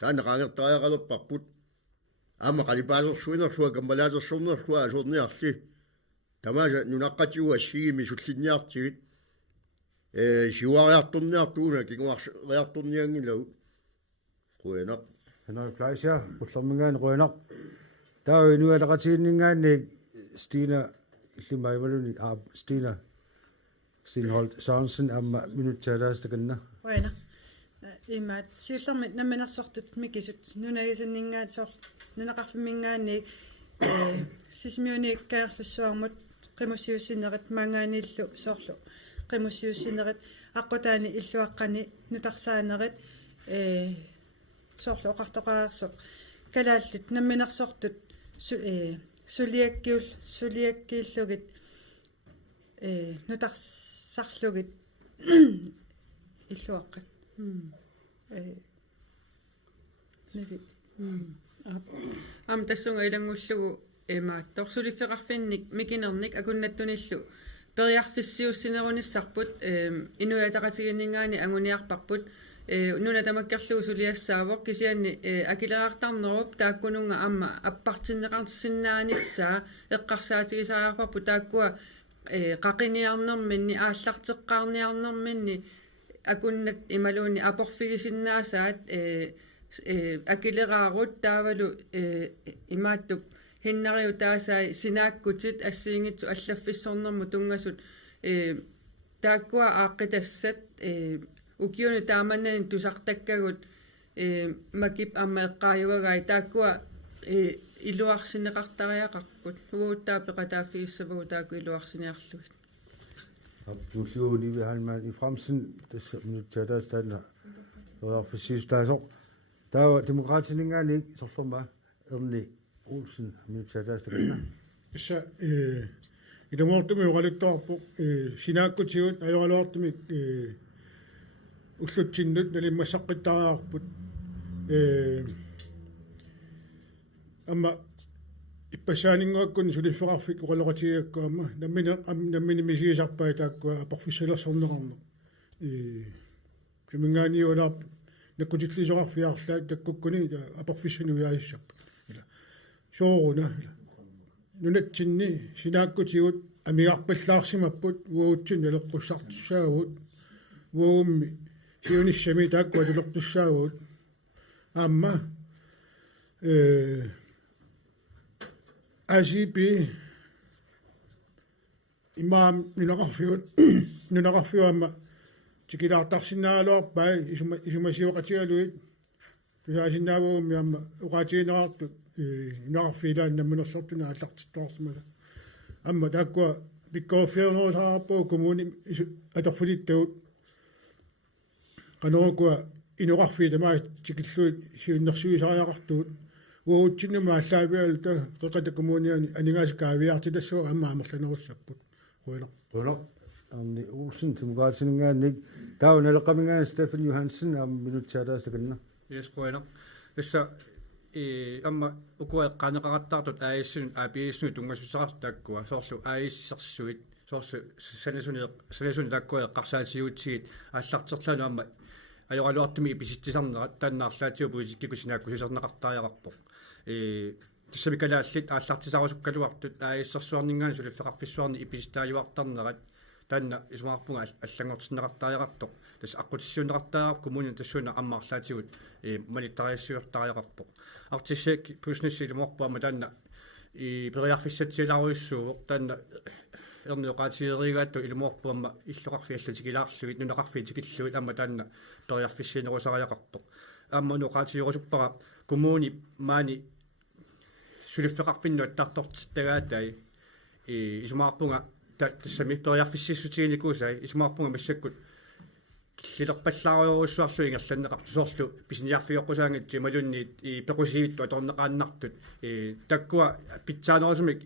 таанеqaangерtaриақалерпарпут аама қалипаалерсуинерсуа камбалаасерсорнерсуа асорниарли тамааса нунаққатиуа сигими суллинниартигит сиуариарторниартууна кигуарриарторниангилагут қуянақ Henrik Fleischer qullermingaani quyanaq taa inualaqatiinningaanni Stina illimaimaluni Stina Stinholt Sørensen amma minutsaataastakannna Quyanaq imaat siullermit nammanarsortut mikisut nunagisanningaat sor nunaqarfimmingaanni sismiunikkaarlussuarmut qimussiussinerit maangaanillu sorlu qimussiussinerit аққутаани иллуаққани нутарсааnerit sorlu oqartoqaarsoq kalaallut namminarsortut suliakkiillugit nutarsarlugit illuaqqat navit am tassunga ilangullugu torsuliffeqarfinnik mikinernik akunnattunillu periarfissiussinerunissarput inuataqatiginningaani anguniarparput nuna tamakkerlugu suliassaavoq kisianni akileraartarnerup taakkununga amma appartinneqarsinnaanissaa eqqarsaatigisariarparpu taakkua qaqiniarnerminni aallarteqqaarniarnerminni akunnat imaluunni aporfigisinnaassaat akileraarut taavalu imaattup hinnariu taasai sinaakkutit assiingitsu allaffissornermu tungasut taakkua aaqqitassat ukiuni taamannani tusartakkagut makip amma eqqaajuagai taakkua iluarsineqartariaqarput uguuttaapeqataaffigissavagu taakku iluarsiniarlugit Apulluuni vi halmaan I fremtiden det minutsaataastaan Perjarfissistaasoq taava demokraatinningaani sorlorma erni Olsen minutsaataastaqanna issa ilumuortumi uqalittoarpu sinaakkutigut ajoraluartumik уллутсиннут налиммассаққиттариарпут амма иппасаанингуаккун сулиффеқарфик уқалоқатигаккуама наммини мисиисарпаа тааккуа апорфиссалерсорнеқарнеқ суминганиулаарп наккутиллисоқарфиарлаат таккуккуни апорфиссануяаиссарпут ила сооруна нунатсинни синааккутигут амиарпаллаарсимаппут уутсин налеққуссартуссаагут уумми сиониссами тааккуа тулертуссаагут аама азипи имаам нунақарфиуамма тикилаартарсинаалуарпаа исумасиоқатигалуит писаасиннаавуумми аама уқаатиинераартут нунақарфилаан наммунерсортуна аллартиттуарсимаса аама тааккуа пиккооффиернерусаараппуу коммуни аторфилиттагут канорукуа инуқарфиитамаа тикиллуит сиуннерсуисариақартуут уутсиннума аллаавиалта қеқата коммуниани анигаасикаавиартитассуа амма амерланеруссаппут руйно арни Olsen demokraatinningaanник таава налеқамингаан Стефан Johansen аама минутсаатаастаканна Ескуэна эсса амма укуэққанеқараттаартут аиссун аапииссуни тунгасусаартааккуа соорлу аиссерсуит соорсу санасуни таккуэ эққарсаатигутсигит ааллартерлану амма ajorluartumi ipisittисарнерат тааннаарлаатиу политикку синааккусисернеқартариақарпоқ тассамикалааллит ааллартисарусуккалуартут аиссерсуарнингаани сулиффеқарфиссуарни иписиттаажуартарнерат таанна исумаарпунга аллангортиннеқартариақартоқ тас аққутиссуунеқартариақ коммуни тассуна аммаарлаатигут малиттариассуйортариақарпоқ артиссек пуснисси илуморпуама таанна периарфиссатсиларуйуссууоқ таанна эрниоqaatierigaattu ilumuorpuamma illuqarfiallatикилаарлугит нунеқарфиитикиллугит амма таанна периарфиссинерусариақарпоқ амма нуqaatiерусуппара коммуни маани сулиффеқарфиннуат тартортиттагаатай исумаарпунга тассами периарфиссиссутигиникуусай исумаарпунга массаккут лилерпаллаариоруссуарлу ингерланнеқарту соорлу писиниарфиоққусаангитси малунниит пеқусивитту аторнеқааннартут таккуа питсаанерусумик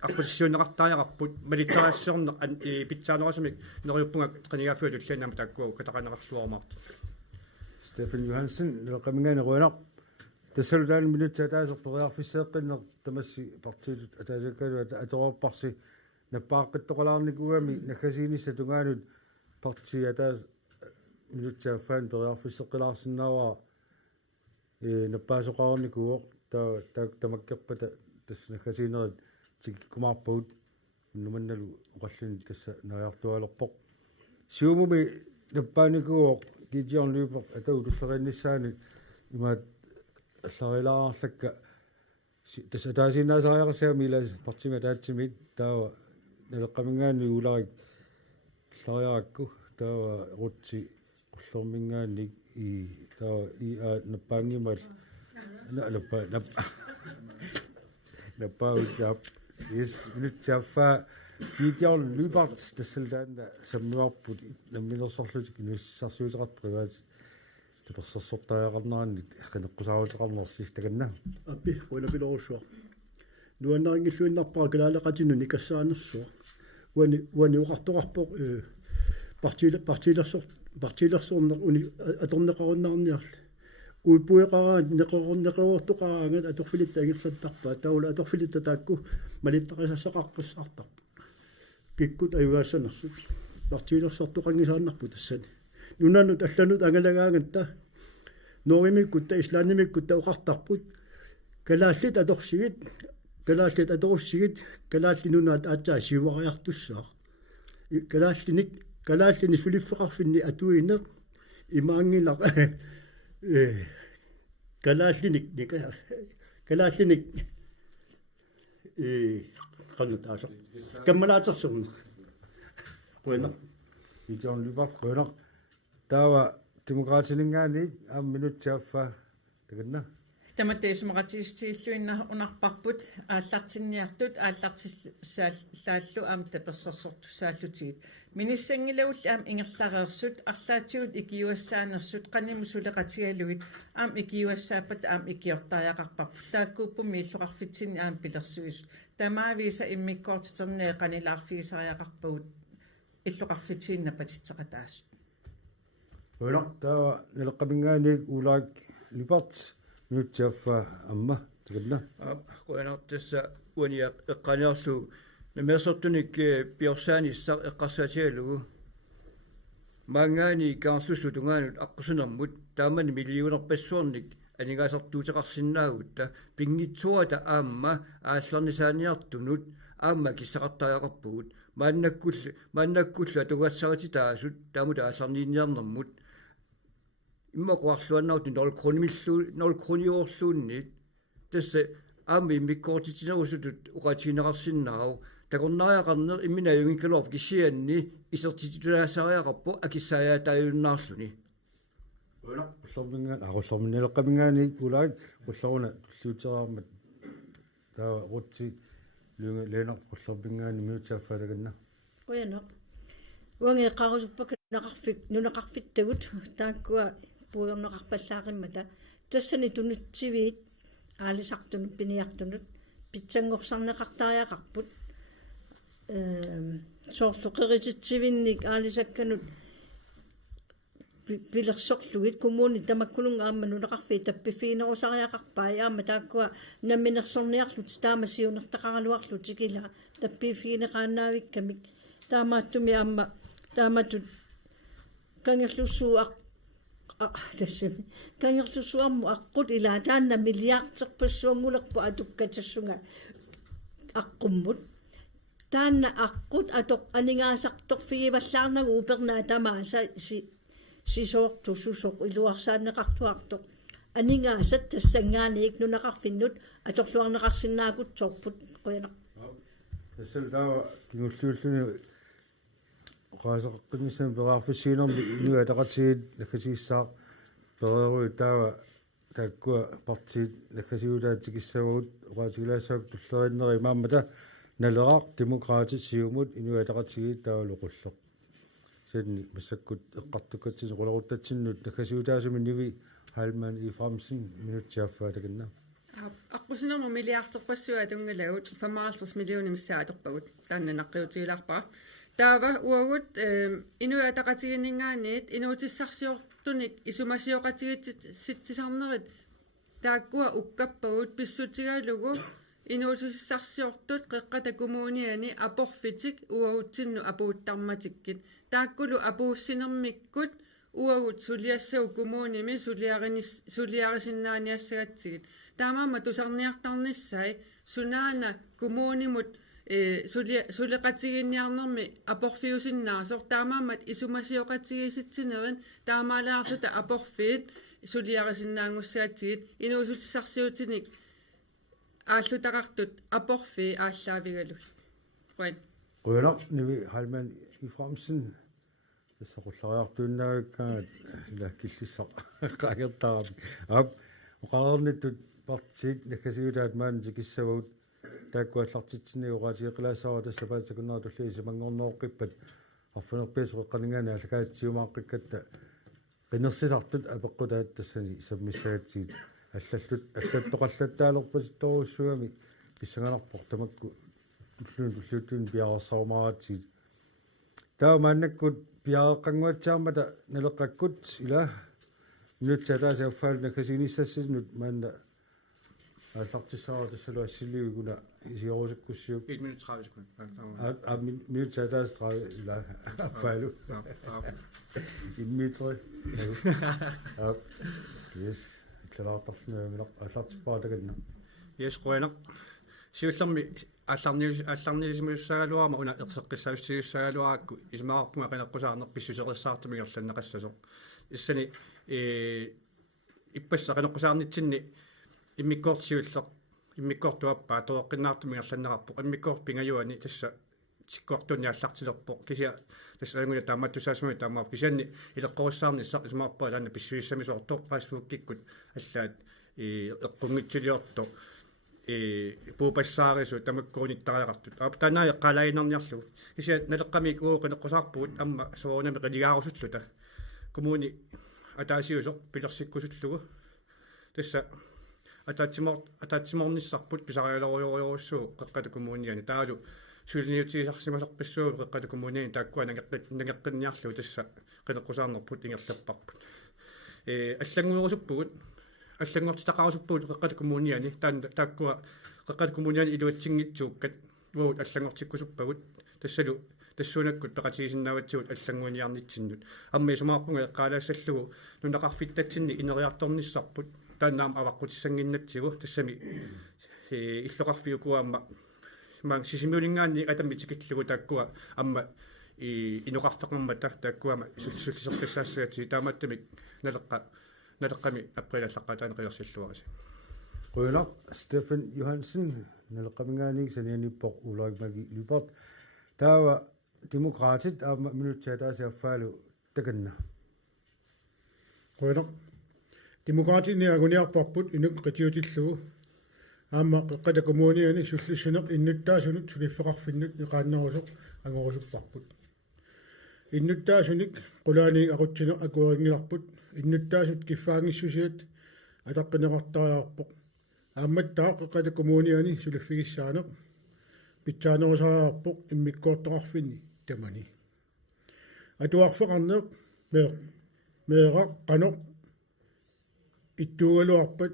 аккусиссуунеқартариақарпут малиттариассернеқ питсаанерусумик нериуппунга қинигаффуут уллаанама таккуа катақанеқарлуармаарт Стефан Johansen налеқамингаани руйно тассалутаани минутсаатаасер периарфиссеэққиннер тамасси партиилут атаасаккалу аторорпарси наппааққиттоқалаарникуами наккасиинисса тунгаанут партиатаас минутсааффаан периарфиссеққилаарсинааваа наппаасоқарникуоқ тамаккерпата тасса наккасиинерит тиккумаарпагут нуманналу оқаллуни тасса нариартуалерпоқ сиумуми наппааникуоқ китиорнуипоқ атаулуллериннссаани имаат алларилааарлакка тасса таасинаасариақасаами илаас партима таатсимит таава налеққамингаани уларик лариаракку таава рутси qullermingaannik taava nappaangimal nappaussaap is minutsaaffa kiitiarlu lubart tassaldaanna sammuarput namminersorlutik inussarsuuteqart privaat таперсерсортариақарнаанник қинеққусааруутеқарнерсис таганна аппи унапилорусуа нуаннарингиллуиннарпаа калаалеқатину никассаанерсуа уани уқарторарпоқ партилерсорнер уни аторнеқаруннаарниарла уиппуеқараат неқорнеқорторqaраангат аторфилитта агерлаттарпаа таула аторфилитта таакку малиттақисассақаққиссаартарпа киккут аюгаассанерсут партилерсортоқангисааннарпу тассани нунанут алланут ангалагаагатта норимиккутта ислаанимиккутта уқартарпут калааллит аторсигит калааллинунаат аатсаа сивариартуссаа калааллини сулиффеқарфинни атуинеқ имаангилақ калааллиник qannataasaq kammalaatersurneq quina ijon lubart quina taava demokraatinningaani minutsaaffa taganna таматеисмақатиистииллуинна унарпарпут ааллартинниартут ааллартиссааллу аам таперсарсорту сааллутигит миниссангилавул аам ингерлареерсут арлаатигут икиуассаанерсут qaниму сулеқатигалугит аам икиуассааппат аам икиортариақарпарпут тааккууппуми иллуқарфитсинни аам пилерсуисут тамаависа иммиккоортитернеэ qanilаарфигисариақарпагут иллуқарфитсиинна патитсеқатаасут Unak nilaqamingaaniik ulaak lipart minutiaffa amma tiganna qoyanartassa uania eqqaniarlu namersortunik piorsaanissar eqqarsaatigalugu maangaani kaarlussu tungaanut aqqusunermut taamani milliunerpassuornik anigaasartuuteqarsinnaagut pingitsuata aamma aallarnisaaniartunut aamma kissaqartaaaqarpugut maannakkullu tugassariti taamuta aallarniinniarnermut imma qoarluannaut 0 kroniorluunnit tassa aammi immikkoortitinerusutut uqatiineqarsinnarau takornariaqarner imminajungikkalorp kissianni isertitulaasariaqarpu akissaayaataajunnaarluni aqullerminnileqqamingaaniik ulaak qulloruna tulluuteraarmat taa rutsi leenaq qullormingaani minutiaffalaganna Uyanaq uangeeqqarusuppak nunaqarfittagut taakkua puuyorneqarpallaaqimata tassani tunutsiviit aalisartunut piniartunut pitsangorsarneqartariaqarput soorluqerititsivinnik aalisakkanut pilersorlugit kommuni tamakkulunga aamma nunaqarfii tappifiinerusariaqarpaa aamma taakkua namminersorniarlut taamasiunertaqaraluarlut tikila tappifiineqaannaavikkamik taamaattumi aamma taamatut kangerlussuaq тассами кангерлусуарму аққут ила таанна миллиардерпассуангулерпу атуккатассунга аққуммут таанна аққут атоқ анингаасарторфигиваллаарнагу упернаа тамааса сисоорту сусоқ илуарсаанеқартуартоқ анингаасат тассангааниик нунақарфиннут аторлуарнеқарсинаакутсорпут қуянақ тассал таа кигуллууллуни qaasaqqimissan peraarfissiinermi inuataqatiit nakkasiissаа pereeruit taava taakkua partiit nakkasiulaatikissavagut oqaatigilaassaak tullerinneri maammata naleqaq demokraatit siumut inuataqatigiit taavaluqulleq senni massakkut eqqartukatsin qularuttatsinnut nakkasiutaasumi nivi halman i Fremsen minutiaffaatakannaa аққусинерму миллиартерпассуа тунгalagut 55 миллиони миссааторпагут тааннанаққиутигилаарпара таава уагут инуатақатигиннгаанит инуутиссарсиортуник исумасиоқатигит ситсисарнерит тааккуа уккаппагут писсутигалугу инуутиссарсиортут қеққата коммуниани апорфитик уагутсинну апууттарматиккит тааккулу апууссинермиккут уагут сулиассау коммуними сулиарисиннааниассагатсигит таамаама тусарниартарниссай сунаана коммунимут сулеқатигинниарнерми апорфиусиннаасор таамаамат исумасиоқатигиситсинерин таамаалаарлута апорфиит сулиарисиннаангуссаатигит инуусутиссарсиутиник ааллутақартут апорфи ааллаавигалуг қуат қуянақ nivi halman i Fremsen тассақуллариартууннаагаккаат илаккиллиссақ қаагертарами ап оқарерниттут партиит наккасиулаат маанитикиссавагут тааккуаллартитсини уqaatiqilaassara тассапаатакуннера туллииси мангорнооққиппат арфунерпиисоққанингаани аллакаатсиумааққиккатта qinnersisartut apeqqutaat tassani sammissaatiit аллаттоқаллаттаалерпас торуссуами писсанганарпор тамакку tulluuttuun piarersarumaraatiit таамааннаккут пиареққангуатсаамата налеққаккут ила нутсалаасааффаална касиниссассинут маанна аллартиссаа тассалуассилиугуна исиорусуккуссиук 1 minut 30 sekunder. minut 30 ила аффаалу иммитри yes клаартарна минақ аллартиппаатаганна yes qoyanaq siullermi алларнилисмуссаагалуарма уна ерсеққиссаустигиссаагалуаракку исмаарпунга қинеққусаарнер писсусеқиссаартумингерланнақассасо иссани иппасса қинеққусаарнитсинни иммиккоортсиуллеқ иммиккоортуаппаа тооққиннаартумингерланнеқарпо иммиккоорт пингаюани тасса сиккуартуни аллартилерпо кися тасса ангуна тааматтусаасмуи таамаап кисианни илеққоруссаарниссақ исмаарпаа таана писсуиссамисоорто фейсбук киккут аллаат эққунгитсилиорто пуупассаарису тамаккуниттариақартут аптанаа эққалаинерниарлугу кисиат налеққамик ууқинеққусаарпугут амма соонами қилигаарусуллута коммуни атаасиусоқ пилерсиккусуллугу тасса атаатсиморниссарпут писариалориориоруссуу қеққата коммуниани таалу сулниутсисарсимасарпассуу қеққата коммуниани тааккуа нагеққинниарлу тасса қинеққусаарнерпут ингерлаппарпут аллангуерусуппугут аллангортитақарусуппугут қеққата коммуниани тааккуа қеққата коммуниани илуатсингитсууккат уут аллангортиккусуппагут тассалу тассуунаккут пеқатисиннааватсуут аллангуниарнитсиннут амми сумаарпунга эққалаассаллугу нунақарфиттатсинни инериарторниссарпут тааннаам аваққутиссангиннатсигу тассами иллоқарфиукуаама маан сисимиулингаанни атаммитикиллугу тааккуа амма инуқарфеқармата тааккуама суллисертассаассагати тааматтамик налеққами априлаллаққатаана қиерсиллуараси Rønner, Stefan Johansen, налеққамингаани санианиппоқ улаагмаги липорт таава демократит аама минутсаатаасиаффаалу таканна Rønner демократини агуниарпарпут инук қитиутиллугу аама қеққата коммуниани суллиссунеқ иннуттаасунут сулиффеқарфиннут иқааннерусоқ агорусуппарпут иннуттаасуник қулаани ақутсинеқ акуарингиларпут иннуттаасут киффаангиссусиат атаққинеқартариарпоқ аамматтаа қеққата коммуниани сулиффигиссаанеқ питсаанерусариарпоқ иммиккоортоқарфинни тамани атуарфеқарнеқ меэра қаноқ иттугалуарпат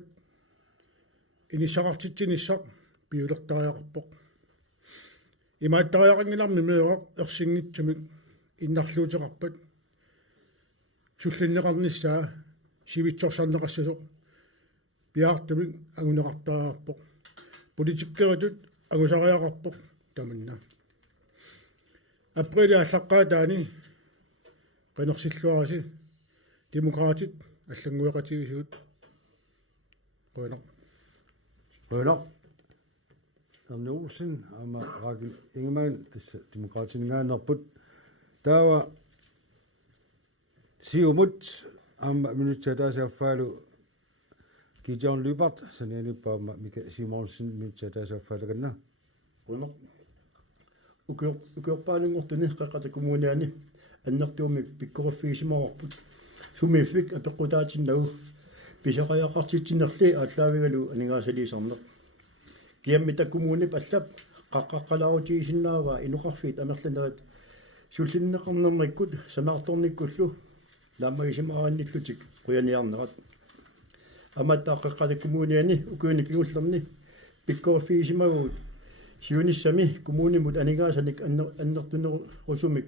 инисақартитсиниссақ пиулертариақарпоқ имааттариақангиларми меэра ерсингитсумик иннарлуутеқарпат суллиннеқарниссаа сивитсорсарнеқассасоқ пиаартумик агунеқартариарпоқ политиккеритут агусариақарпоқ таманна априли аллаққаатаани qanерсиллуараси демократит аллангуэқатигисуут Rønner Amnusen ama Ragil Ingemann tassa demokratingaannerput taava siumut amma minutsaataasiaffaalu Gideon Lybert sanianippaama Mika Simonsen minutsaataasiaffaalaqanna Rønner ukørpaaningortuni qeqqata kommunaani аннертуумик пиккорффигисимаорпут сумииффик апеққутаатиннагу писақаяақартитсинерли ааллаавигалу анигаасалисарнеқ киаммита коммуни паллап қаққаққалаарутигисиннаава инуқарфиит амерланерит суллиннеқарнерниккут санаарторниккуллу ламмагисимааранниллутик қуяниарнерат аматтаа қеққата коммуниани укуиник игуллерни пиккорффигисимагуут сиуниссами коммунимут анигаасаник аннертунерусумик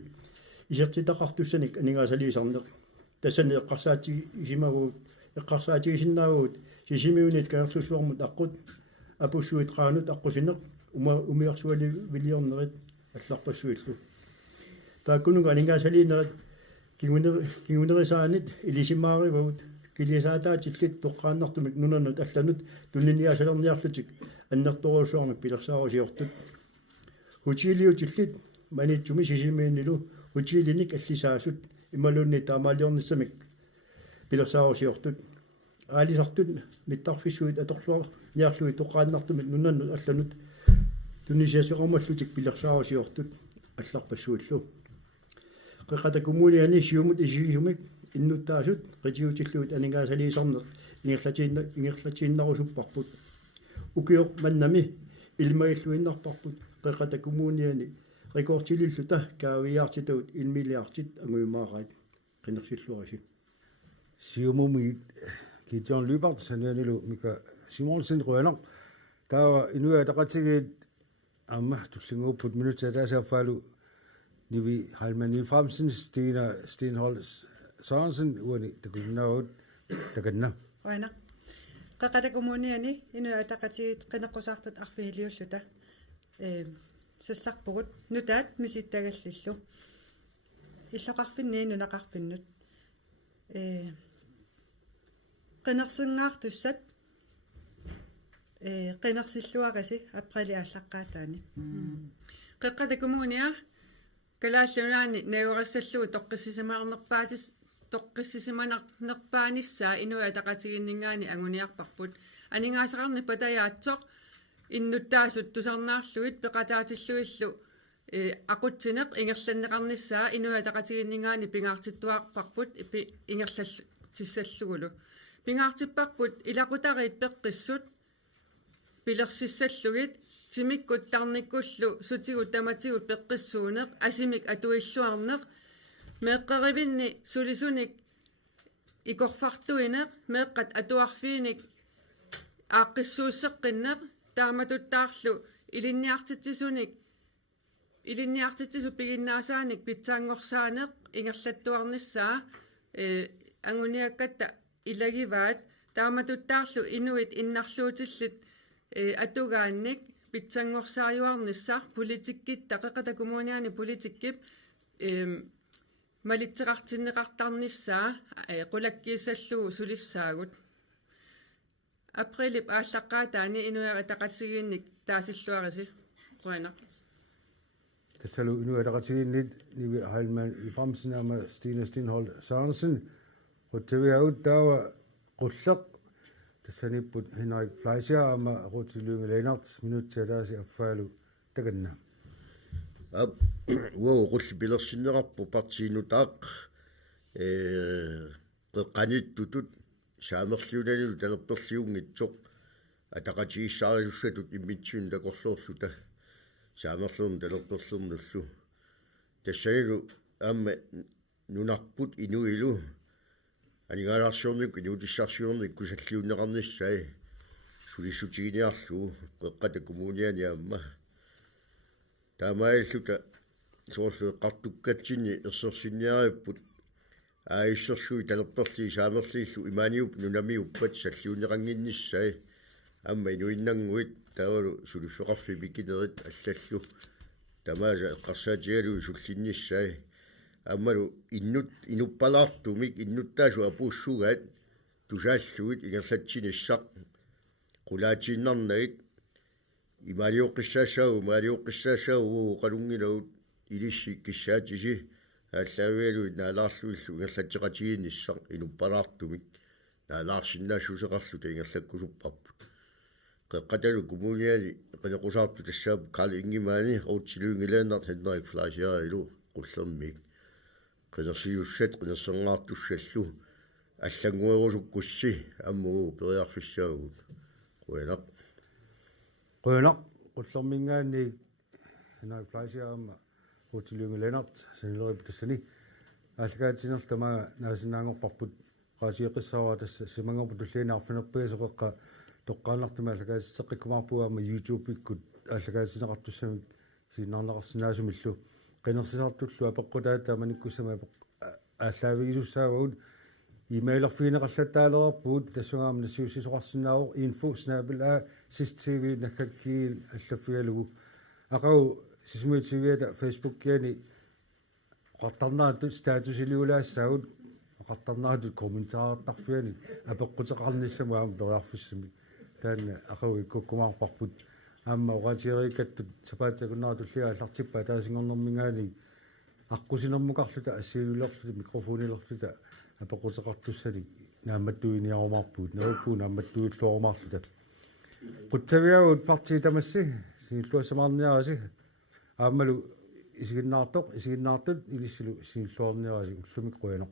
исертитақартуссаник анигаасалисарнеқ тассани эққарсаатигисимагуут эққарсаатигисиннаагуут сисимиунит канерлуссуармут аққут апуссуит qaanut аққусинеқ умиарсуали вилиорнерит алларпассуиллу тааккунуга анигаасалинерит кигунерисаанит илисимааривагут килисаатаатиллит тоққааннартумик нунанут алланут тунниниасалерниарлутик аннерторуусуармик пилерсаарусиортут хутилиутиллит манитсуми сисимииннилу хутилиник аллисаасут ималуунни таамаалиорниссамик пилерсаарусиортут аалисартут миттарфиссуит аторлуар ниарлуи тоққааннартумик нунаннут алланут туннисиасеқармаллутик пилерсаарусиортут алларпассуиллу қеқата коммуниани сиумут исисумик иннуттаасут қитиутиллуит анигаасалисарнеқ ингерлатииннарусуппарпут укиоқ маннами илмаиллуиннарпарпут қеқата коммуниани рекортилиллута каавиаартитут 1 миллиардит ангуимаарайт qinерсиллуаси siumumit Gideon Lybert sanianilu Mika Simonsen Rønner taava inuataqatigit amma tullinguupput minutsaataasiaffaalu nivi Halmani Fremsen Stina Stenholz Sørensen uani takunnaavut takanna Rønner qaqata kommuniani inuataqatigit qinaqqusaartut arfiiliulluta sassarpugut nutaat misittagallillu иллоқарфинни нунақарфиннут qinерсингаартуссат qinерсиллуараси априли аллаққаатаани qeqqata kommunia kalaassунаани нагурассаллугу тоққиссисамаарнерпаатис toqqissisimanarnerpaanissaa inuataqatiginningaani anguniarparput aningaasaqarni patayaatsoq innuttaasut tusarnaarlugit peqataatilluillu aqutsineq ingerlanneqarnissaa inuataqatiginningaani pingaartittuarparput ingerlall tissallugulu pingaartipparput ilaqutariit peqqissut pilersissallugit timikkut tarnikkullu sutigut tamatigut peqqissuuneq asimik atuilluarneq meeqqerivinni sulisunik ikorfartuineq meeqqat atuarfiinik aaqqissuusseqqinneq taamatuttaarlu ilinniartittisu piginnaasanik pitsaangorсааneq ingerlattuarnissaa anguniakkatta ilagivaat taamatuttaarlu inuit innarluutillit atugaannik pitsaangorсааjuarnissar politikkitta qeqatakumuuniani politikkip malitseqartinneqartarnissaa qulakkiisalluu sulissaagut aprilip ааllaqqaataani inuataqatiginnik taasilluarisi quana Tasalu inuataqatiginnit nivi Heilmann i fremsinaama Stine Stenhold Sørensen rutteviaut taawa qulleq tassanipput Henrik Fleischer ama rutilunge Lennart minuttiataasi affaalu taganna wo qulli pilersinnerarpu partiinutaaq qeqqanittutut saamerliunanilu talerperliungitsoq ataqatigissaarisussatut immitsuun takorluorluta saamerluum talerperlernullu tassanilu aamma nunarput inuilu aningaalaarsiornik inuutissarsiornik kusalliunneqarnissai sulissutiginiarlu qeqqatakumuuniani aamma taamailluta soorlu qartukkatsini ersorsinniaripput aissersui talerperli saamerliillu imaaniup nunamiuppat salliunneqanginnissai amma inuinnanguit taavalu sulussoqarfi pikinerit allallu tamaasa eqqarsaatigalu sullinnissai ammalu inuppalaartumik innuttaasu apuussugaat tusaalluit ingerlatsinissaq qulaatiinnarnagit imaaliuqqissaassaagu qalungilagut ilissi kissaatisi ааллаавиалуит наалаарлуиллу ингерлатеқатигиннissaq инуппалаартумик наалаарсиннаасусеқарлу таингерлаккусуппарпут қеққаталу коммуниали қинеқусаарту тассаап карл ингимаани қаутсилуингилааннарт Henrik Fleischer илу қуллермик қинерсиуссат қинерсернгаартуссаллу аллангуерусуккусси аммуу периарфиссаагут қуянақ qullermingaanni Henrik Fleischer ama rutilunge Lennart sanilorip tassani aalakaatinertama naasinaangorparput qaasiiqissaawa tassa simangorput tulliinaarfinerpiasoqeqqa toqqaanartuma aalakaatissaqikkumarpuaama YouTube-ikkut aalakaatineqartussamik siinnaarneqarsinnaasumillu qinersisartullu apeqqutaata manikkussama aallavigisussaagut имейлерфинеқарлаттаалерарпуут тассунгаама нассуусисоқарсинаавоқ info@sisttv наккаккиил аллаффигалугу ақау сисмуитсивиата Facebook-киани қартарнаатут статусилиулаассаагут қартарнаатут комментаариттарфиани апеққутеқарниссамаама периарфиссами таанна ақау иккуккумаарпарпут аама оратиерикаттут сапаатакуннаратуллиа аллартиппа таасингорнэрмингаани аққусинэрмукарлута ассиулерлута микрофонилерлута апеқутеқартуссани наамматтуиниарумарпуут науппуу наамматтуиллуарумарлута қуттавиагут парти тамасси сииллуассамаарниараси аамалу исигиннаартут илиссилу сииллуарниараси уллумик қуянеқ